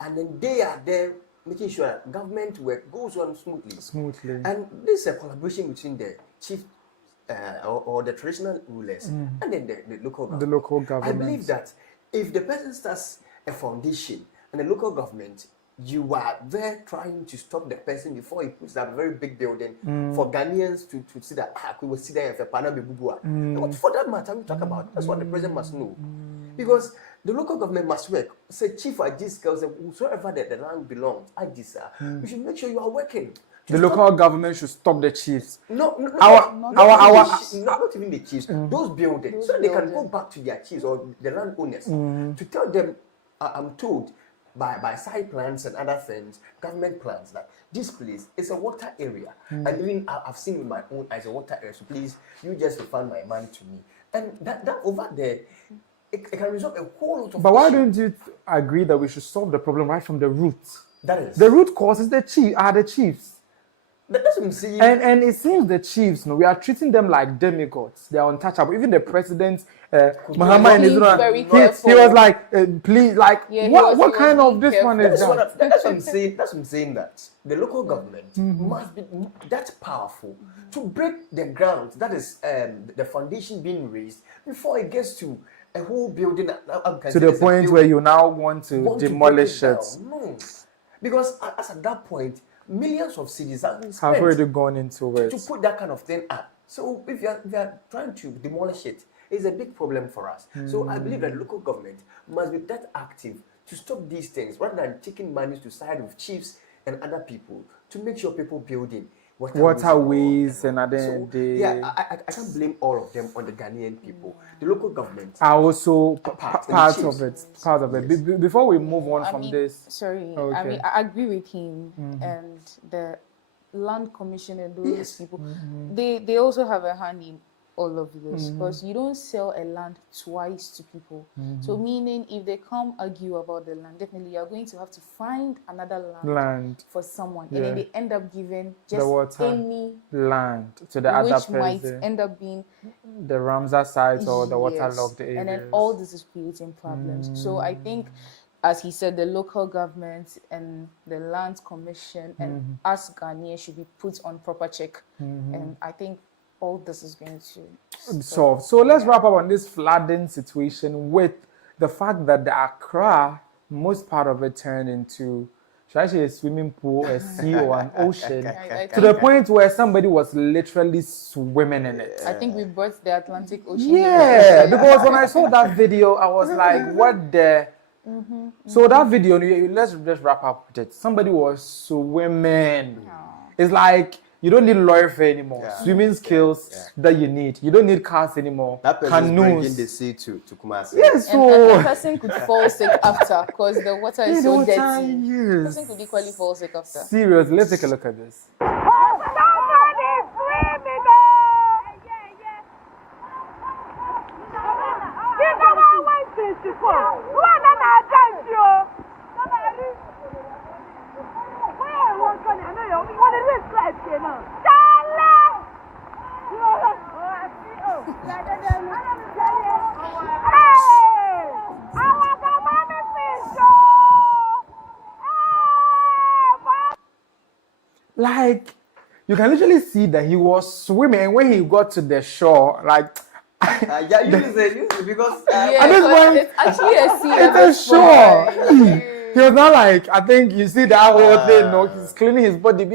And then they are there making sure that government work goes on smoothly. And this is a collaboration between the chief or the traditional rulers and then the local government. The local government. I believe that if the person starts a foundation and the local government, you are there trying to stop the person before he puts that very big building for Ghanaians to see that we will see there if a panel be bubua. What for that matter we talk about? That's what the president must know. Because the local government must work. Say Chief Ajis, whosoever the land belongs, Ajisa, you should make sure you are working. the local government should stop the chiefs. Not even the chiefs. Those buildings, so they can go back to their chiefs or the landowners to tell them. I'm told by side plans and other things, government plans, that this place is a water area, and even I've seen with my own eyes a water area. So please, you just refund my money to me, and that over there. It can resolve a whole lot of But why issues. don't you agree that we should solve the problem right from the root? That is. The root cause is the chiefs. That's what I'm saying. And it seems the chiefs, we are treating them like demigods. They are untouchable. Even the president, Mahama, and he was like, please, like, what kind of this one is that? That's what I'm saying. That's what I'm saying. That the local government must be that powerful to break the ground. That is the foundation being raised before it gets to a whole building. To the point where you now want to demolish it. No, because as at that point, millions of cities have already gone into it to put that kind of thing up. So if you are trying to demolish it, it's a big problem for us. So I believe that local government must be that active to stop these things rather than taking money to side with chiefs and other people to make sure people building waterways and other. I can't blame all of them on the Ghanaian people. The local government are also part of it. Part of it. Yes. Before we move on from this, sorry, okay. I mean, I agree with him, and the land commission and those people, they also have a hand in all of this, because you don't sell a land twice to people. So meaning if they come argue about the land, definitely you're going to have to find another land for someone, and then they end up giving just any land to the other person, which might end up being the Ramsar site or the waterlogged areas. And then all this is creating problems. So I think, as he said, the local government and the land commission and us Ghanaians should be put on proper check. And I think all this is going to solve. So let's wrap up on this flooding situation with the fact that the Accra, most part of it turned into, should I say, a swimming pool, a sea, or an ocean, to the point where somebody was literally swimming in it. I think we brought the Atlantic Ocean. Yeah, because when I saw that video, I was like, what the? So that video, let's just wrap up with it. Somebody was swimming. It's like, you don't need lawyer anymore. Swimming skills that you need. You don't need cars anymore. That person is bringing the sea to Kumasi. Yes, and the person could fall sick after because the water is so dirty. The person could equally fall sick after. Seriously, let's take a look at this. Like, you can literally see that he was swimming when he got to the shore. Like, use it because at this point, it's actually a sea. It's a shore. He was not like, I think you see that whole thing. No, he's cleaning his body. Hey,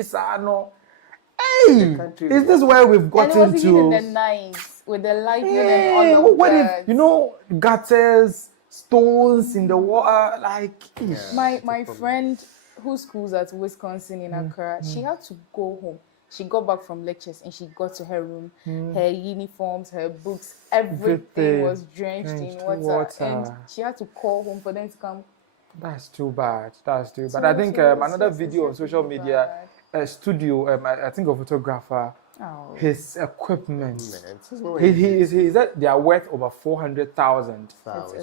is this where we've gotten and it was to? Even in the night with the lightning and all of what that. If gutters, stones in the water, like my friend who schools at Wisconsin in Accra, she had to go home. She got back from lectures and she got to her room. Her uniforms, her books, everything was drenched in water. And she had to call home for them to come. That's too bad. I think another video on social media, a studio, I think a photographer, his equipment, he said they are worth over 400,000.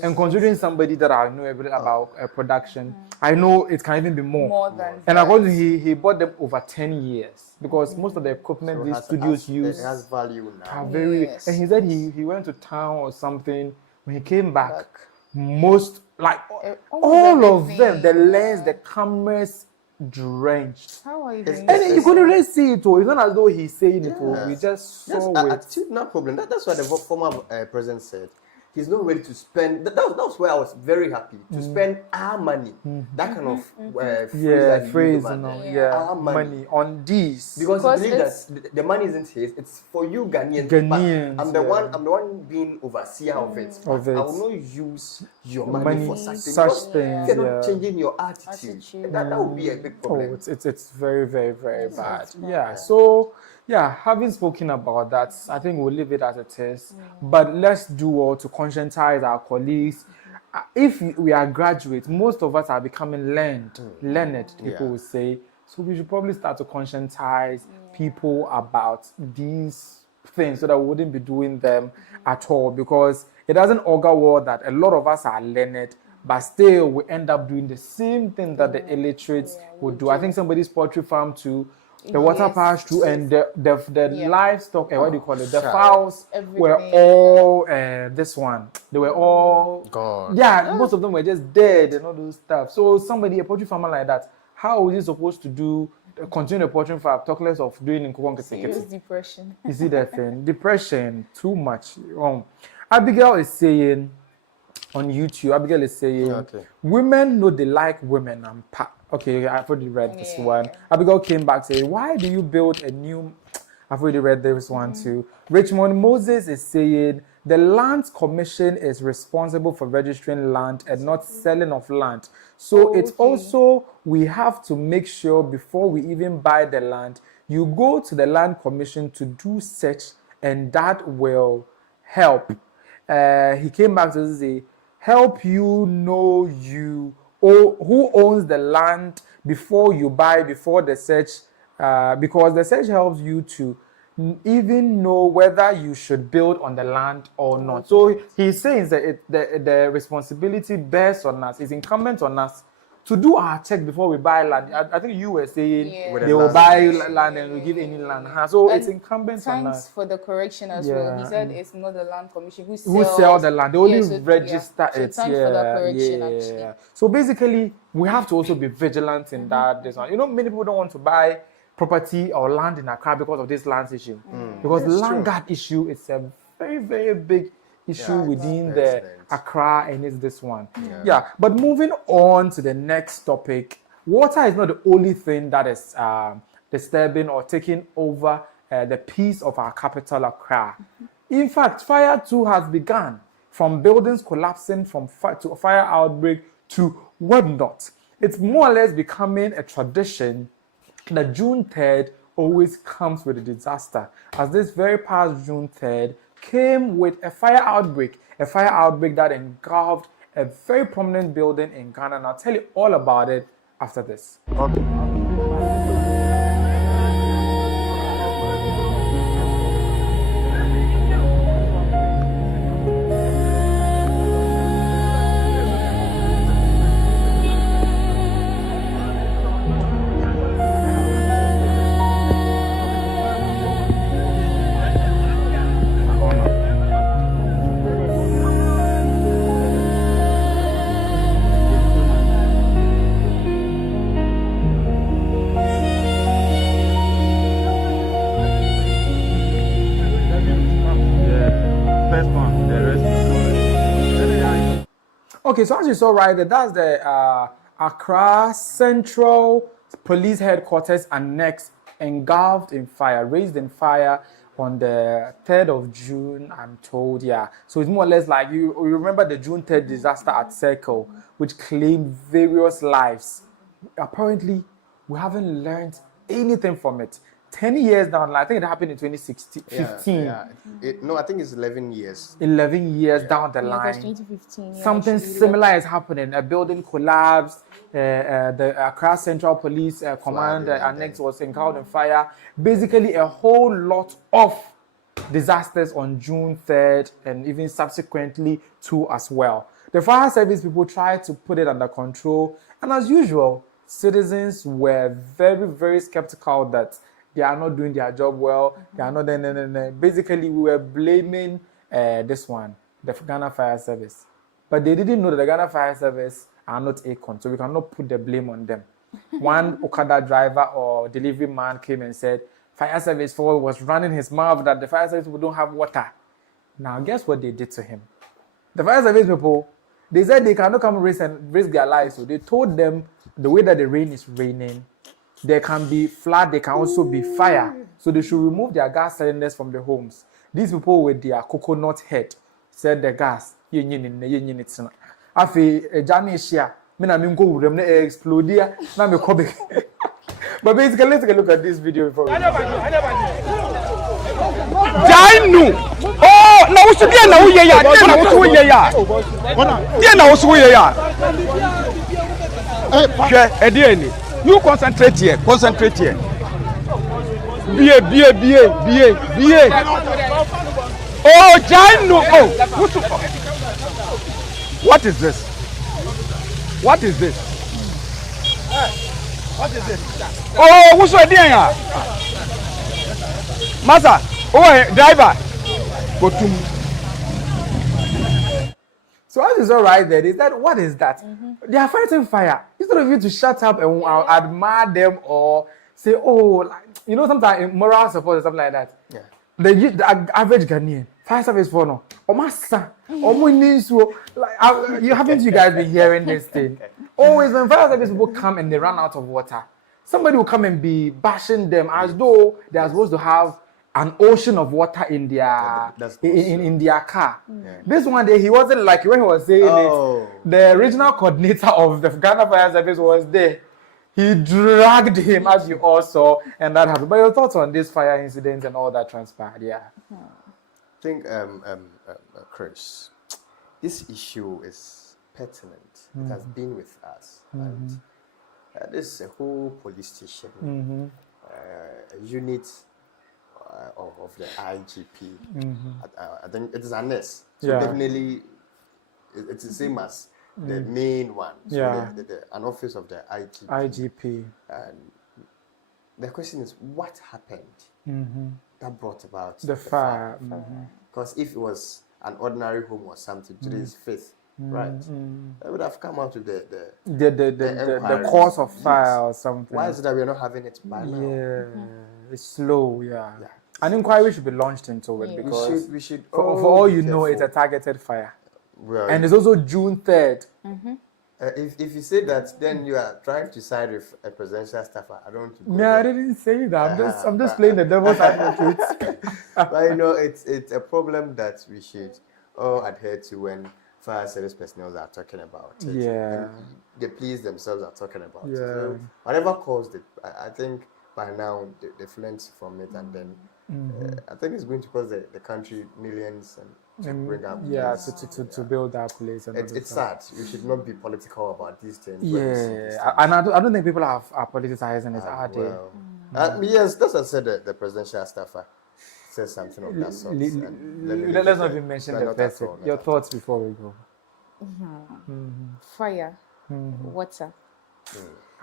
And considering somebody that I know everything about production, I know it can even be more than and according to he bought them over 10 years because most of the equipment these studios use has value now. And he said he went to town or something. When he came back, most all of them, the lens, the cameras, drenched. How are you doing? And you couldn't really see it. It's not as though he's saying it. We just saw it. No problem. That's what the former president said. he's not ready to spend. That was where I was very happy to spend our money. That kind of phrase, our money on these, because he believes that the money isn't his; it's for you Ghanaians. I'm the one being overseer of it. I will not use your money for such things. You're not changing your attitude. That would be a big problem. It's very, very, very bad. Yeah. So. Yeah, having spoken about that, I think we'll leave it as it is. But let's do all to conscientize our colleagues. If we are graduates, most of us are becoming learned, people will say. So we should probably start to conscientize people about these things so that we wouldn't be doing them at all. Because it doesn't augur well that a lot of us are learned, but still we end up doing the same thing that the illiterates would do. I think somebody's poultry farm too. The water passed through, and the livestock, what do you call it? The fowls were all this one. They were all gone. Yeah, most of them were just dead and all those stuff. So somebody, a poultry farmer like that, how is he supposed to continue the poultry farm? Talk less of doing in Serious depression. You see that thing? Depression, too much. Abigail is saying on YouTube, women know they like women and pack. Okay, I've already read this one. Abigail came back saying, why do you build a new... I've already read this one too. Richmond Moses is saying, the Land Commission is responsible for registering land and not selling of land. So it's also, we have to make sure before we even buy the land, you go to the Land Commission to do search, and that will help. He came back to say, help you know who owns the land before you buy, before the search, because the search helps you to even know whether you should build on the land or not. So he's saying that the responsibility bears on us, is incumbent on us to do our check before we buy land. I think you were saying they will buy land and will give any land. So it's incumbent on us. Thanks for the correction as well. He said it's not the Land Commission who sell the land. They only register so it. Thanks for the correction, actually. So basically, we have to also be vigilant in that. This one. Many people don't want to buy property or land in Accra because of this land issue. Because the land guard issue is a very, very big issue within the Accra, and it's this one. But moving on to the next topic, water is not the only thing that is disturbing or taking over the peace of our capital, Accra. In fact, fire too has begun, from buildings collapsing, from to fire outbreak to whatnot. It's more or less becoming a tradition that June 3rd always comes with a disaster, as this very past June 3rd came with a fire outbreak that engulfed a very prominent building in Ghana, and I'll tell you all about it after this. Okay, so as you saw right there, that's the Accra Central Police Headquarters annex engulfed in fire, raised in fire on the 3rd of June, I'm told, So it's more or less like, you remember the June 3rd disaster at Circle, which claimed various lives. Apparently, we haven't learned anything from it. 10 years down the line, I think it happened in 2015. No, I think it's 11 years. 11 years down the line. 2015. Something similar is happening. A building collapsed. The Accra Central Police Command annex was engulfed in fire. Basically, a whole lot of disasters on June 3rd and even subsequently too as well. The fire service people tried to put it under control, and as usual, citizens were very, very skeptical that they are not doing their job well. They are not. Basically, we were blaming this one, the Ghana Fire Service, but they didn't know that the Ghana Fire Service are not ACON, so we cannot put the blame on them. One Okada driver or delivery man came and said, Fire Service was running his mouth that the fire service don't have water. Now, guess what they did to him? The fire service people, they said they cannot come risk their lives. So they told them the way that the rain is raining, there can be flood, there can also be fire. So they should remove their gas cylinders from the homes. These people with their coconut head said the gas, Afi Janisha, Mina Minko would explode. Now me come. But basically, let's take a look at this video before. Jainu. Oh, na usubia na uye ya. Na usuye ya. Dia na usuye ya. Hwe edieni. You concentrate here. Concentrate here. Bie. Oh, Jainu. Oh, what is this? What is this? What is it? Oh, what's your idea? Master, oh, driver. Go to. So what is all right there is that what is that? They are fighting fire. Instead of you to shut up and admire them or say, oh, like, you know, sometimes moral support or something like that. Yeah. The average Ghanaian fire service for no. Or master, or like you haven't you guys been hearing this thing? Always when fire service people come and they run out of water, somebody will come and be bashing them as though they are supposed to have an ocean of water in their in their car. Yeah. This one day he wasn't like when he was saying it. The original coordinator of the Ghana Fire Service was there. He dragged him as you all saw, and that happened. But your thoughts on this fire incident and all that transpired? Yeah. I think Chris, this issue is pertinent. It has been with us. And this is a whole police station, a unit of the IGP. I think it is an S. So definitely it's the same as the main one. So an office of the IGP. And the question is, what happened that brought about the fire? Because if it was an ordinary home or something, today is 5th. Right, I would have come out with the cause of fire or something. Why is it that we are not having it by now? Yeah, it's slow. Yeah, an inquiry should be launched into it because we should for all you know, it's a targeted fire, and it's also June 3rd. If you say that, then you are trying to side with a presidential staffer. I don't want to go I didn't say that. I'm just playing the devil's advocate. But you know, it's a problem that we should all adhere to when fire service personnel are talking about it. Yeah. And the police themselves are talking about it. So whatever caused it, I think by now they flint from it, and then I think it's going to cost the country millions and to bring up to build that place. And it's sad. We should not be political about these things. Yeah, and I don't think people are politicizing it, are they? Yes, that's what I said. The presidential staffer says something of that sort. Let's not even mention the person. Your thoughts before we go. Fire, water.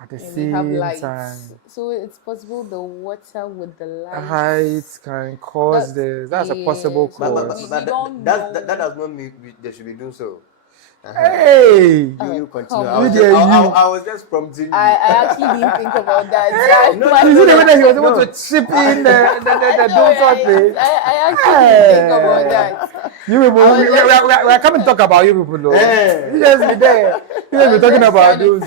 At the same time. So it's possible the water with the lights can cause this. That's a possible cause. But that does not mean they should be doing so. Hey! You continue. I was just prompting you. I actually didn't think about that. You see the way that he was able to chip in the thing? I actually didn't think about that. You people, we're coming to talk about you people, though. You just be there. You just be talking about those.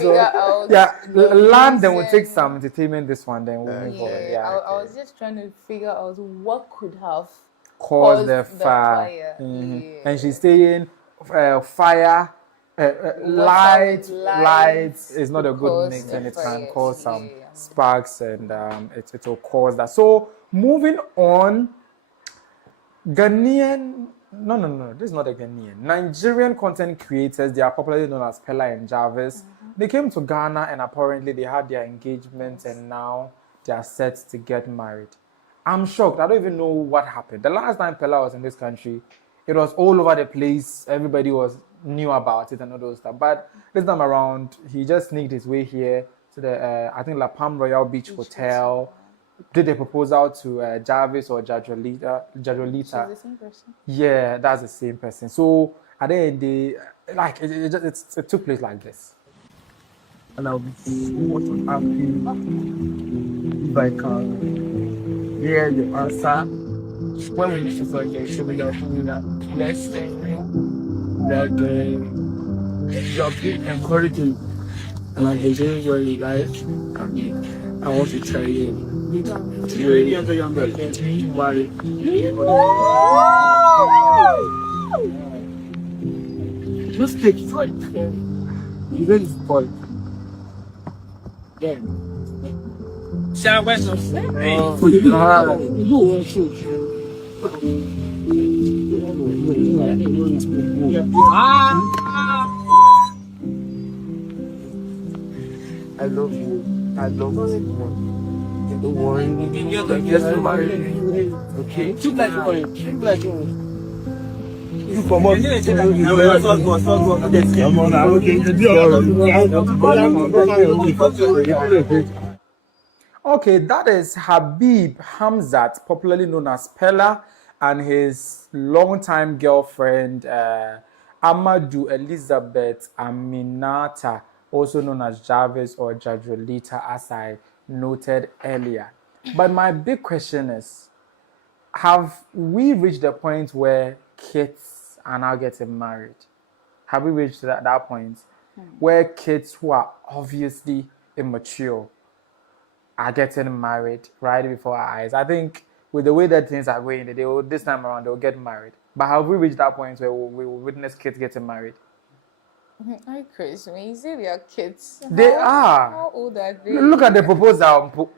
Land, then we'll take some entertainment this one, then we'll move forward. I was just trying to figure out what could have caused the fire. And she's saying fire, lights is not a good mix, and it can cause some sparks, and it will cause that. So moving on, Ghanaian, no, this is not a Ghanaian. Nigerian content creators, they are popularly known as Pella and Jarvis. They came to Ghana and apparently they had their engagement, and now they are set to get married. I'm shocked. I don't even know what happened. The last time Pella was in this country, it was all over the place. Everybody knew about it and all those stuff. But this time around, he just sneaked his way here to the, I think, La Palm Royal Beach Hotel. Did a proposal to Jarvis or Jadrolita. She's the same person? Yeah, that's the same person. So at the end of the day, like, it took place like this. And I'll be so much happy if I can hear the answer when we used to forget. So we are doing that. Let's say, like you have been encouraging, and like the days where you guys, I want to tell you, marry. Just take it like you know this boy. Yeah. Shall we go? I love you. I love you. Don't worry. Yes, marry. Okay. Keep like you. You come on. Okay, that is Habib Hamzat, popularly known as Pella, and his longtime girlfriend, Amadou Elizabeth Aminata, also known as Jarvis or Jadrolita, as I noted earlier. But my big question is, have we reached the point where kids are now getting married? Have we reached that point where kids who are obviously immature are getting married right before our eyes? I think with the way that things are going, this time around they will get married. But have we reached that point where we will witness kids getting married? iChris, when you say they are kids, They are. How old are they? Look at the proposal.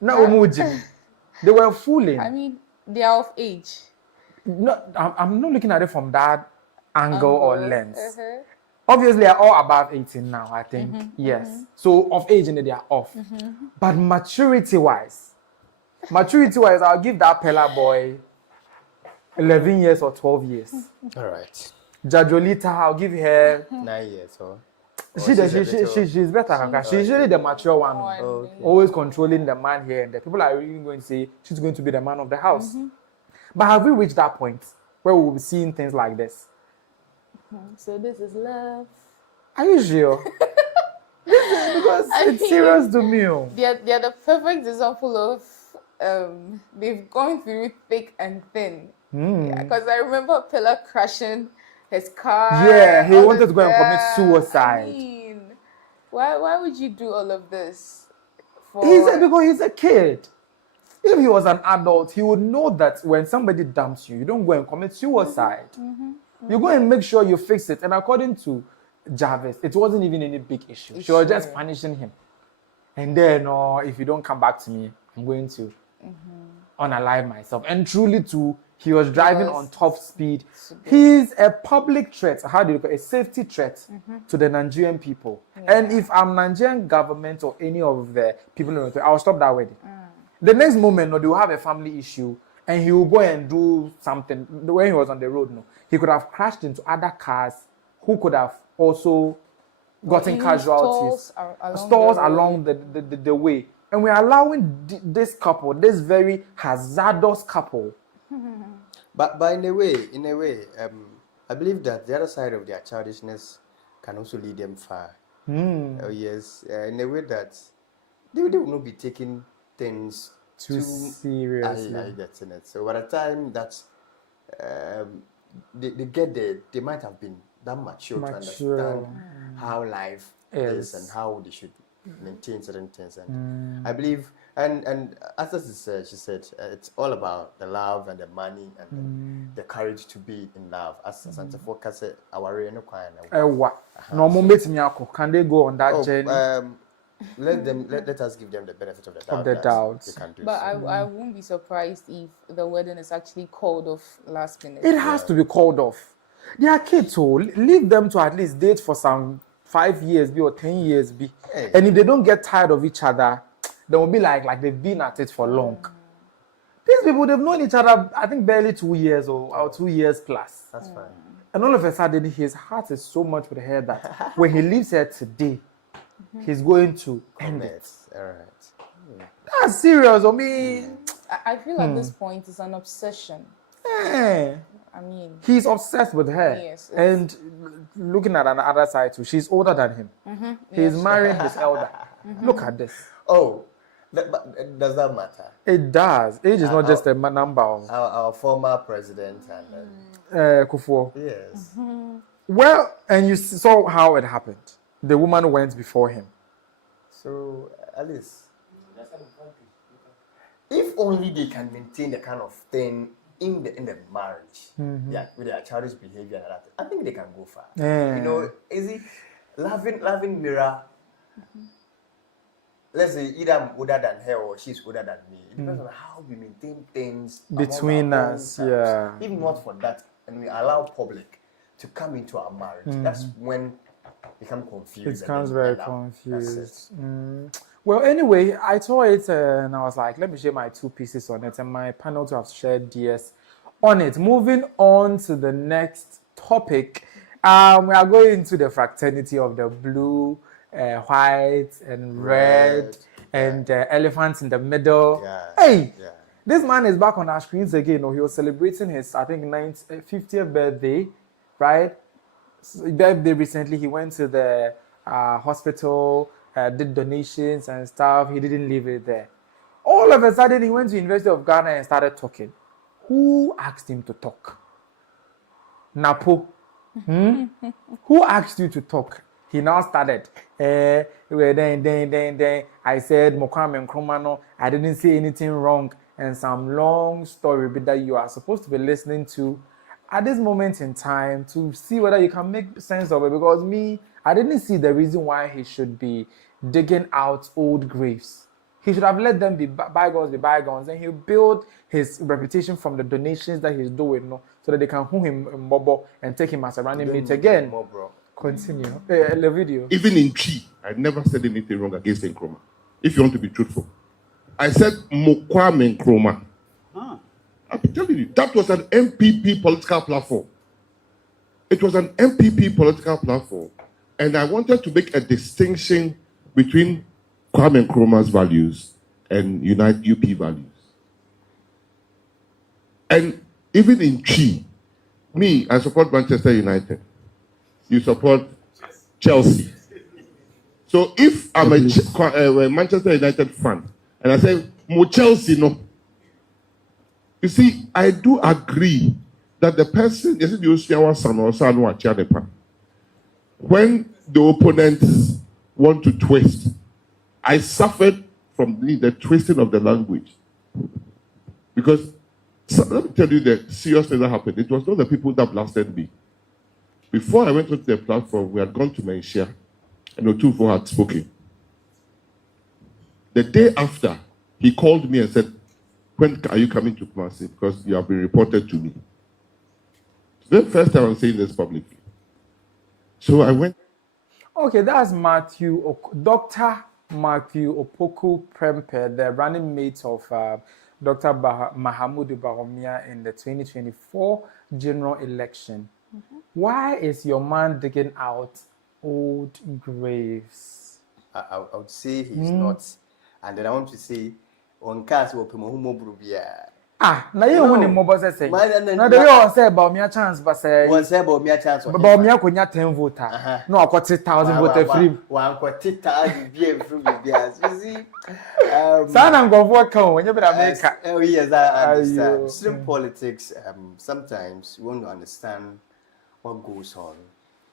They were fooling. I mean, they are of age. No, I'm not looking at it from that angle or lens. Obviously, they are all above 18 now, I think. Yes. So, of age, and they are off. But maturity-wise, I'll give that Pella boy 11 years or 12 years. All right. Jadrolita, I'll give her 9 years. She's better. She's really the mature one. Always controlling the man here and there. People are really going to say she's going to be the man of the house. But have we reached that point where we will be seeing things like this? So this is love. Are you sure? Because it's serious to me. They're the perfect example of they've gone through thick and thin. Because I remember Pella crashing his car. Yeah, he wanted to go and commit suicide. I mean, why would you do all of this? Because he's a kid. If he was an adult, he would know that when somebody dumps you, you don't go and commit suicide. You go and make sure you fix it. And according to Jarvis, it wasn't even any big issue. She was just punishing him. And then, if you don't come back to me, I'm going to unalive myself. And truly, he was driving on top speed. He's a public threat. How do you call it? A safety threat to the Nigerian people. And if I'm Nigerian government or any of the people in the I'll stop that wedding. The next moment, they will have a family issue, and he will go and do something. When he was on the road, he could have crashed into other cars who could have also gotten casualties. Stores along the way. And we're allowing this couple, this very hazardous couple. But in a way, I believe that the other side of their childishness can also lead them far. Oh yes, in a way that they will not be taking things too seriously. So by the time that they get there, they might have been that mature to understand how life is and how they should maintain certain things. And I believe, and as she said, it's all about the love and the money and the courage to be in love. As Santa Focus said, our real can they go on that journey? Let us give them the benefit of the doubt. They can do but so. I won't be surprised if the wedding is actually called off last minute. It has to be called off. They are kids, so leave them to at least date for some 5 years or 10 years. And if they don't get tired of each other, they will be like they've been at it for long. These people, they've known each other, I think, barely 2 years or 2 years plus. That's fine. And all of a sudden, his heart is so much with her that when he leaves her today, he's going to end it. All right. That's serious. I mean, I feel at this point it's an obsession. I mean, he's obsessed with her. Yes, and looking at another side too, she's older than him. He's marrying his elder. Look at this. Oh, but does that matter? It does. Age is not just a number. Our former president and Kufuor. Yes. Well, and you saw how it happened. The woman went before him. So, Alice, if only they can maintain the kind of thing in the marriage, yeah, with their childish behavior and that, I think they can go far. Yeah. You know, is it loving Mayra? Let's say either I'm older than her or she's older than me. It depends on how we maintain things between us. Yeah. If not for that, and we allow public to come into our marriage, that's when we become confused. It becomes very confused. Well, anyway, I saw it and I was like, let me share my 2 pieces on it, and my panel to have shared DS on it. Moving on to the next topic, we are going into the fraternity of the blue, white, and red, and elephants in the middle. Hey, this man is back on our screens again. He was celebrating his, I think, 50th birthday, right? Birthday recently. He went to the hospital, did donations and stuff. He didn't leave it there. All of a sudden, he went to University of Ghana and started talking. Who asked him to talk? NAPO. Who asked you to talk? He now started. Then I said, Mokwame Nkrumah, I didn't say anything wrong. And some long story that you are supposed to be listening to at this moment in time to see whether you can make sense of it. Because I didn't see the reason why he should be digging out old graves. He should have let them be bygones, and he'll build his reputation from the donations that he's doing, so that they can hold him in Bobo and take him as a running mate again. Continue. The video. Even in Chi, I never said anything wrong against Nkrumah. If you want to be truthful, I said Mokwame Nkrumah. I'm telling you, that was an MPP political platform. It was an MPP political platform, and I wanted to make a distinction between Kwame Nkrumah's values and Unite UP values. And even in Chi, I support Manchester United. You support Chelsea. So if I'm a Manchester United fan, and I say, Mo Chelsea, no. You see, I do agree that the person, when the opponents want to twist, I suffered from the twisting of the language. Because, let me tell you the serious thing that happened. It was not the people that blasted me. Before I went onto the platform, we had gone to Mayra, and Otufo had spoken. The day after, he called me and said, when are you coming to Kumasi? Because you have been reported to me. It's the first time I'm saying this publicly. So I went. Okay, that's Dr. Matthew Opoku Prempeh, the running mate of Dr. Mahamudu Bawumia in the 2024 general election. Why is your man digging out old graves? I would say he's not. And then I want to say, on cast will now you want him more say. Now they all say about me a chance, but say one say about me a chance. About me a kunya 10 voter. No, I got 10,000 voter free. One got 10,000 free. You see, son, I'm going to work on when you better make. Oh yes, I understand. Stream politics. Sometimes you want to understand what goes on,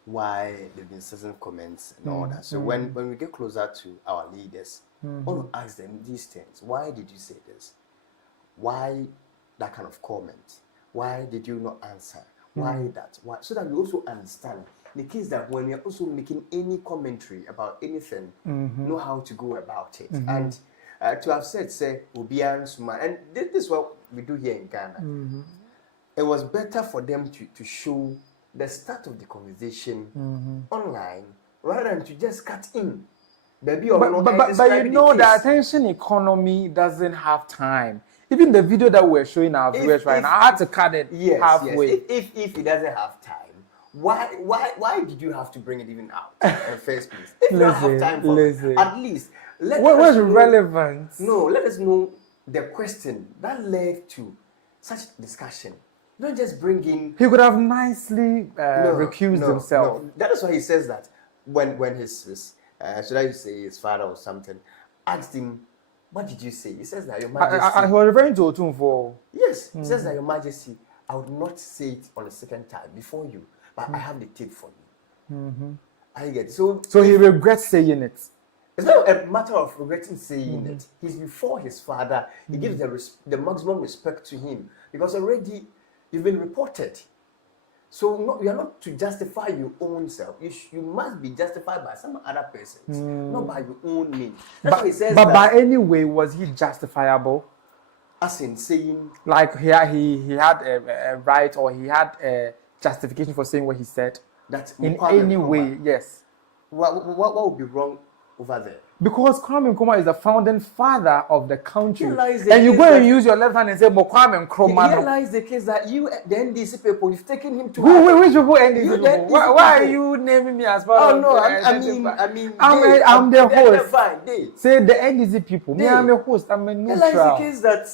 why there've been certain comments and all that. So when we get closer to our leaders, I want to ask them these things. Why did you say this? Why that kind of comment? Why did you not answer? Why that? Why? So that we also understand the case that when we are also making any commentary about anything, know how to go about it. And to have said, say, Obian Suma, and this is what we do here in Ghana. It was better for them to show the start of the conversation online rather than to just cut in. But you know, the attention economy doesn't have time. Even the video that we're showing our viewers right now, I had to cut it halfway. If it doesn't have time, why did you have to bring it even out in the first place? If you don't have time for it, at least let us know. Relevant? No, let us know the question that led to such discussion. Don't just bring in. He could have nicely recused himself. No. That is why he says that when his should I say his father or something asked him, what did you say? He says that Your Majesty. I was referring to Otunfo. Yes, he says that Your Majesty, I would not say it on the second time before you. but I have the tape for you. I get it. So he regrets saying it. It's not a matter of regretting saying it. He's before his father. He gives the maximum respect to him because already you've been reported. So you are not to justify your own self. You must be justified by some other persons, not by your own means. That's why he says but that, by any way, was he justifiable? As in saying, like he had a right, or he had a justification for saying what he said. That in any way, yes. What would be wrong over there? Because Kwame Nkrumah is the founding father of the country, and you go and use your left hand and say, Kwame Nkrumah. You realize the case that you, the NDC people, you've taken him to. Which people NDC people? Why are you naming me as part of? No, I mean, I'm the host. Fine, say the NDC people. Me, I'm a host. I'm a neutral. Realize the case that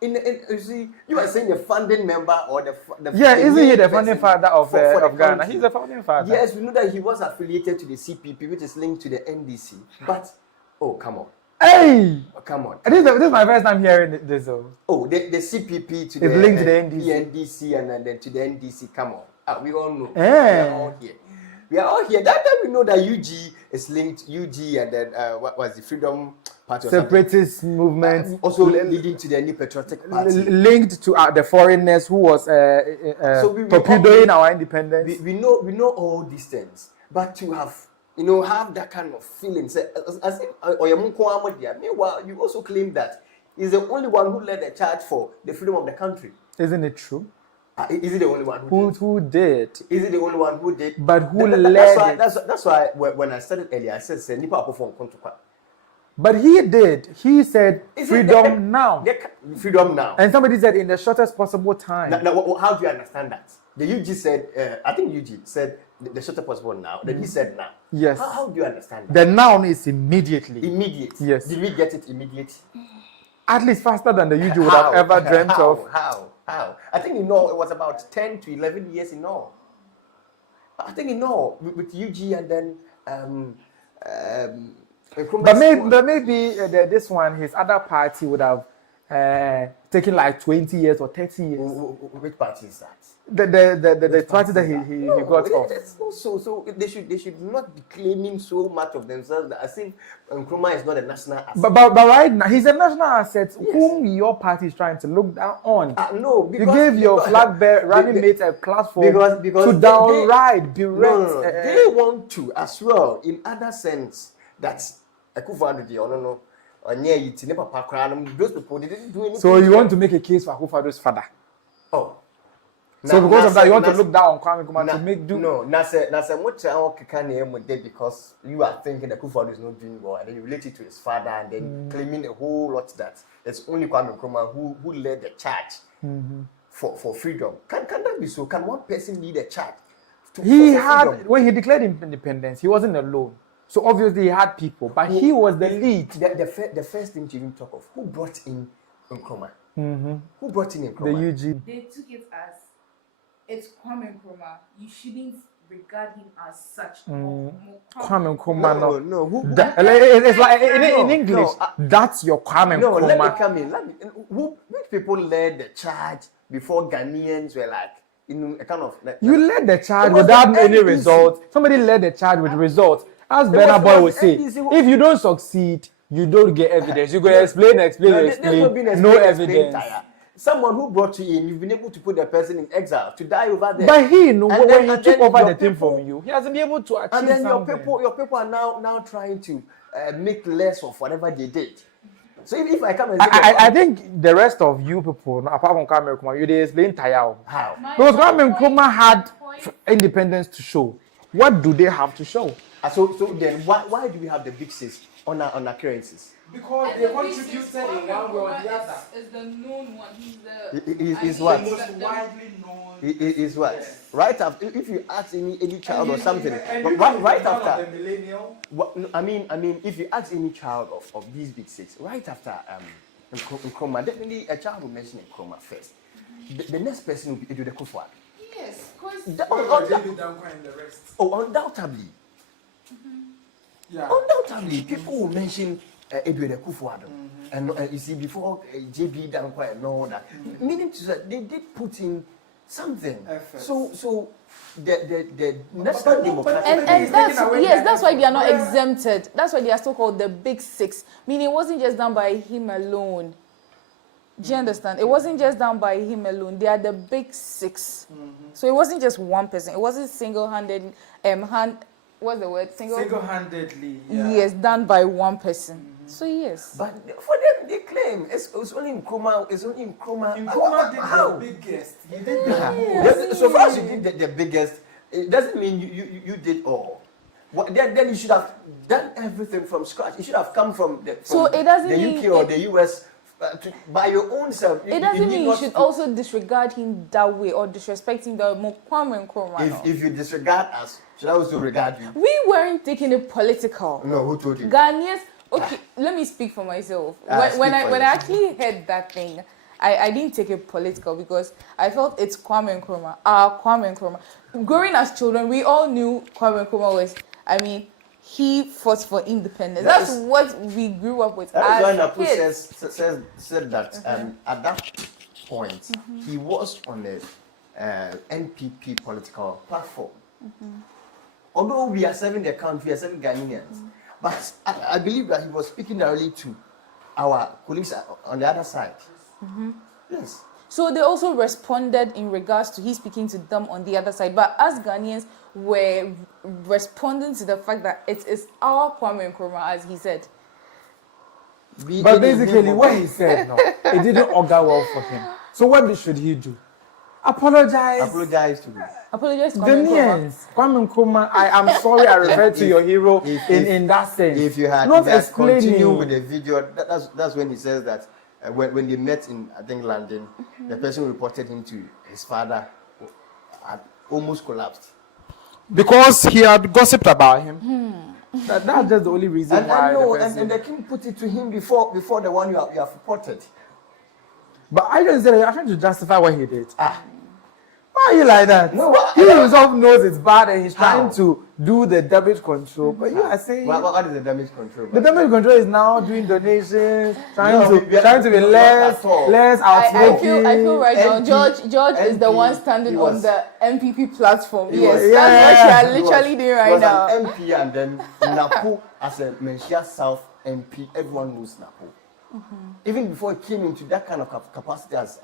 you see, you are saying the founding member or the isn't he the founding father of Ghana? He's the founding father. Yes, we know that he was affiliated to the CPP, which is linked to the NDC. But come on. Hey! Come on. This is my first time hearing this. The CPP to the linked to the NDC and then to the NDC. Come on. We all know. We are all here. That time we know that UG is linked, UG and then what was the Freedom Party? Separatist movement. Also leading to the New Patriotic Party. Linked to the foreigners who was torpedoing our independence. We know all these things. But to have have that kind of feeling, as if meanwhile, you also claim that he's the only one who led the charge for the freedom of the country. Isn't it true? Is he the only one who did? Is he the only one who did? But who led that's why when I started earlier, I said NIPA perform control. But he did. He said freedom now. Freedom now. And somebody said in the shortest possible time. Now, how do you understand that? The UG said, I think UG said the shortest possible now. Then he said now. Yes. How do you understand that? The noun is immediately. Immediate. Yes. Did we get it immediate? At least faster than the UG would have ever dreamt of. How? I think it was about 10 to 11 years in all. I think with UG and then but maybe this one, his other party would have taken like 20 years or 30 years. Which party is that? The party that he got off. So they should not be claiming so much of themselves that as if Nkrumah is not a national asset. But right now he's a national asset whom your party is trying to look down on. No, because you gave your flag bearer running mate a platform to downright berate. No. They want to as well in other sense that Akufo-Addo those people didn't do anything. So you want to make a case for Akufo-Addo's father? Oh. So because of that, you want to look down on Kwame Nkrumah to make do? No, because you are thinking that Akufo-Addo is not doing well, and then you relate it to his father, and then claiming a whole lot that it's only Kwame Nkrumah who led the charge for freedom. Can that be so? Can one person lead a charge? When he declared independence, he wasn't alone. So obviously he had people, but he was the lead. The first thing to even talk of, who brought in Nkrumah? Who brought in Nkrumah? The UG. They took it as it's Kwame Nkrumah. You shouldn't regard him as such. Kwame Nkrumah. No. It's like in English. That's your Kwame Nkrumah. No, let me come in. Which people led the charge before Ghanaians were like in a kind of? You led the charge without any results. Somebody led the charge with results. As Bernard Boy would say, if you don't succeed, you don't get evidence. You go explain. No evidence. Someone who brought you in, you've been able to put the person in exile to die over there. But when he took over the thing from you, he hasn't been able to achieve something. And then something. your people are now trying to make less of whatever they did. So if I come and say I think the rest of you people, apart from Kwame Nkrumah, you they explain Tayao. How? Because Kwame Nkrumah had independence to show. What do they have to show? So then why do we have the big six on our currencies? Because they contributed in one way or the other. Is the known one. He's what? The most widely known. Is what? Yes. Right after, if you ask any child or something, right after. I mean, if you ask any child of these big six, right after Nkrumah, definitely a child will mention Nkrumah first. The next person will be Edu Kufuor. Yes, because undoubtedly. Undoubtedly, people will mention Edwin Akufo-Addo. And you see, before JB Dankwa and all that, meaning to say they did put in something. So the national democratic and that's why they are not exempted. That's why they are so called the big six. Meaning it wasn't just done by him alone. Do you understand? It wasn't just done by him alone. They are the big six. So it wasn't just one person. It wasn't single-handed. What's the word? Single-handedly. Yes, done by one person. So yes. But for them, they claim it's only Nkrumah. It's only Nkrumah. Nkrumah did the biggest. He did the So far as you did the biggest, it doesn't mean you did all. Then you should have done everything from scratch. It should have come from the UK or the US. By your own self. It doesn't mean you should also disregard him that way or disrespect him that way. If you disregard us, should I also regard you? We weren't taking it political. No, who told you? Ghanaians. Okay, let me speak for myself. When I actually heard that thing, I didn't take it political because I felt it's Kwame Nkrumah. Kwame Nkrumah. Growing as children, we all knew Kwame Nkrumah was. He fought for independence. That's what we grew up with. That's why NAPO said that at that point he was on the NPP political platform. Although we are serving the country, we are serving Ghanaians, but I believe that he was speaking directly to our colleagues on the other side. Yes. So they also responded in regards to he speaking to them on the other side. But as Ghanaians were responding to the fact that it is our Kwame Nkrumah, as he said. But basically what he said, it didn't augur well for him. So what should he do? Apologize. Apologize to me. Apologize to Kwame Ghanaians. Kwame Nkrumah, I am sorry I referred to your hero in that sense. If you had continued with the video, that's when he says that when they met in, I think, London, the person reported him to his father had almost collapsed. Because he had gossiped about him. That's just the only reason why. And the king put it to him before the one you have reported. But I just said you're trying to justify what he did. Why are you like that? No, he himself knows it's bad and he's trying to do the damage control. But you are saying what is the damage control? The damage control is now doing donations, trying to be less outspoken. I feel right now George is the one standing on the MPP platform. Yes, that's what you are literally doing right now. He was an MP and then NAPO as a Menchia South MP, everyone knows NAPO. Even before he came into that kind of capacity as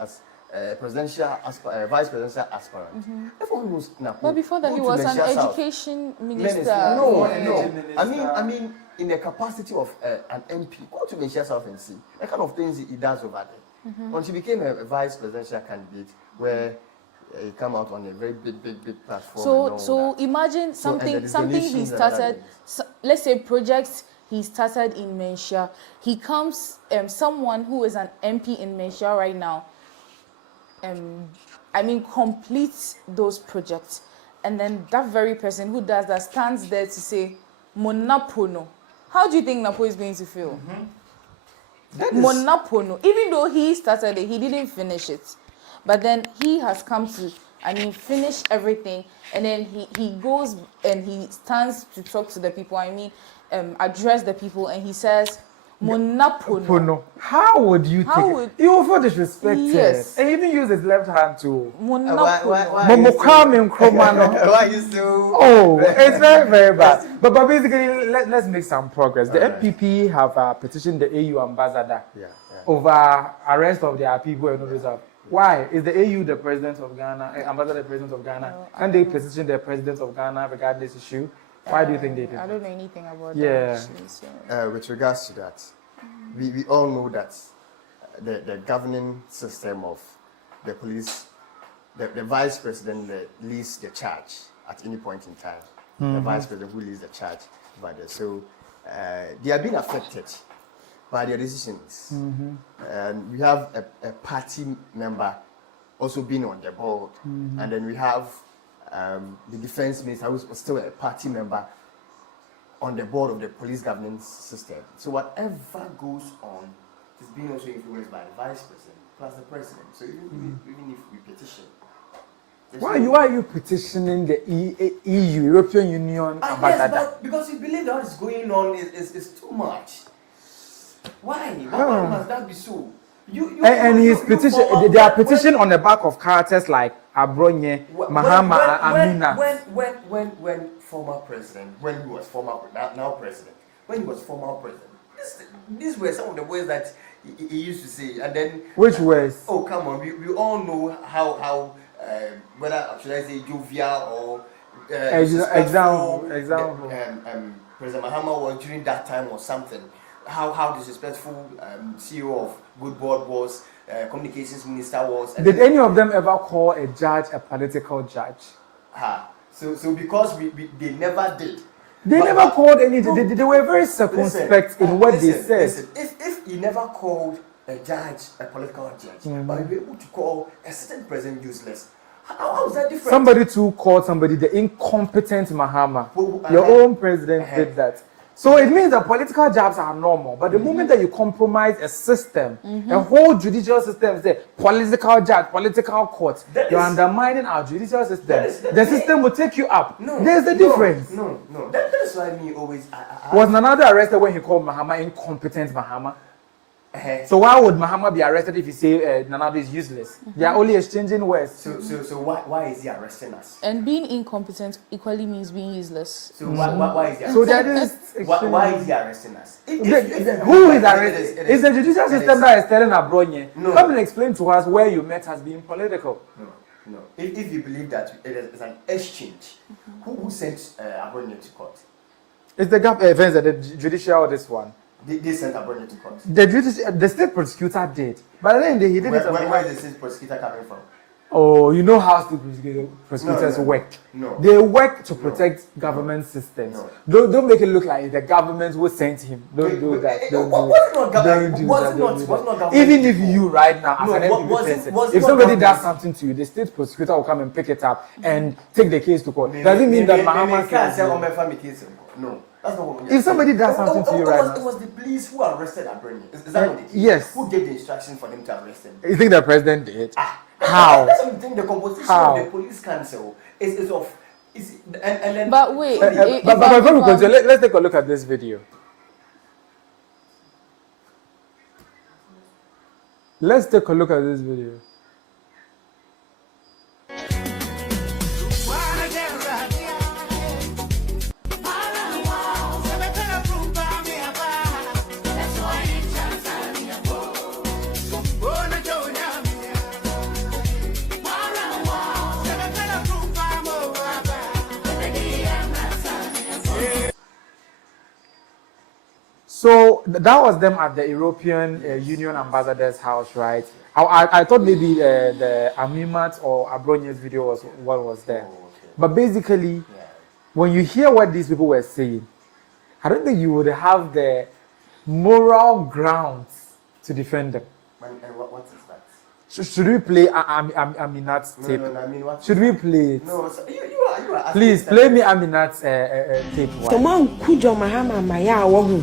vice presidential aspirant, everyone knows NAPO. But before that, he was an education minister. No. I mean, in the capacity of an MP, go to Menchia South and see the kind of things he does over there. Once he became a vice presidential candidate, where he came out on a very big platform. So imagine something he started. Let's say projects he started in Menchia. He comes, someone who is an MP in Menchia right now, completes those projects. And then that very person who does that stands there to say, Monapono. How do you think NAPO is going to feel? Monapono. Even though he started it, he didn't finish it. But then he has come to, finish everything. And then he goes and he stands to talk to the people. Address the people, and he says, Monapono. How would you take it? You will feel disrespected. Yes. And he even use his left hand to Monapono. Why you so? Oh, it's very, very bad. But basically, let's make some progress. The NPP have petitioned the AU ambassador over arrest of their people and all this stuff. Why? Is the AU the president of Ghana, ambassador the president of Ghana? Can they petition the president of Ghana regarding this issue? Why do you think they did? I don't know anything about that. Actually, so. With regards to that, we all know that the governing system of the police, the vice president leads the charge at any point in time. The vice president who leads the charge over there. So they are being affected by their decisions. And we have a party member also being on the board. And then we have the defense minister, who was still a party member, on the board of the police governance system. So whatever goes on is being also influenced by the vice president plus the president. So even if we petition, why are you petitioning the EU, European Union ambassador? Yes, because we believe that what is going on is too much. Why must that be so? And his petition, they are petitioned on the back of characters like Abronye, Mahama, and Amina. When former president, when he was now president, when he was former president, these were some of the words that he used to say, and then which words? Oh, come on, we all know how whether should I say jovial or example. President Mahama was during that time or something. How disrespectful CEO of Good Board was, communications minister was. Did any of them ever call a judge a political judge? So because they never did. They never called any. They were very circumspect in what they said. Listen, if he never called a judge a political judge, but he was able to call a certain president useless, how is that different? Somebody too called somebody the incompetent Mahama. Your own president did that. So it means that political jobs are normal, but the moment that you compromise a system, a whole judicial system, say political judge, political court, you're undermining our judicial system. The system will take you up. There's the difference. No. That is why me always. Was Nanado arrested when he called Mahama incompetent Mahama? So why would Mahama be arrested if he say Nanado is useless? They are only exchanging words. So why is he arresting us? And being incompetent equally means being useless. So why is he arresting us? So that is why is he arresting us? Who is arrested? It's the judicial system that is telling Abronye. Come and explain to us where you met as being political. No. If you believe that it is an exchange, who sent Abronye to court? It's the the judicial or this one. They sent Abronye to court. The state prosecutor did, but then he did it. Where is the state prosecutor coming from? Oh, you know how state prosecutors work. No. They work to protect government systems. Don't make it look like the government who sent him. Don't do that. Don't do that. Even if you right now, as an MPP person, if somebody does something to you, the state prosecutor will come and pick it up and take the case to court. Does it mean that Mahama can? No. That's not what if somebody does something to you right now. It was the police who arrested Abronye. Is that what it is? Yes. Who gave the instruction for them to arrest him? You think the president did? How? That's something the composition of the police council is of. And then. But wait. But before we continue, let's take a look at this video. Let's take a look at this video. So that was them at the European Union ambassador's house, right? I thought maybe the Amimat or Abronye's video was what was there. But basically, when you hear what these people were saying, I don't think you would have the moral grounds to defend them. And what is that? Should we play Aminat's tape? No, I mean, what? Should we play it? No, so you are please play me Aminat's tape. So man kujo Mahama maya wahu.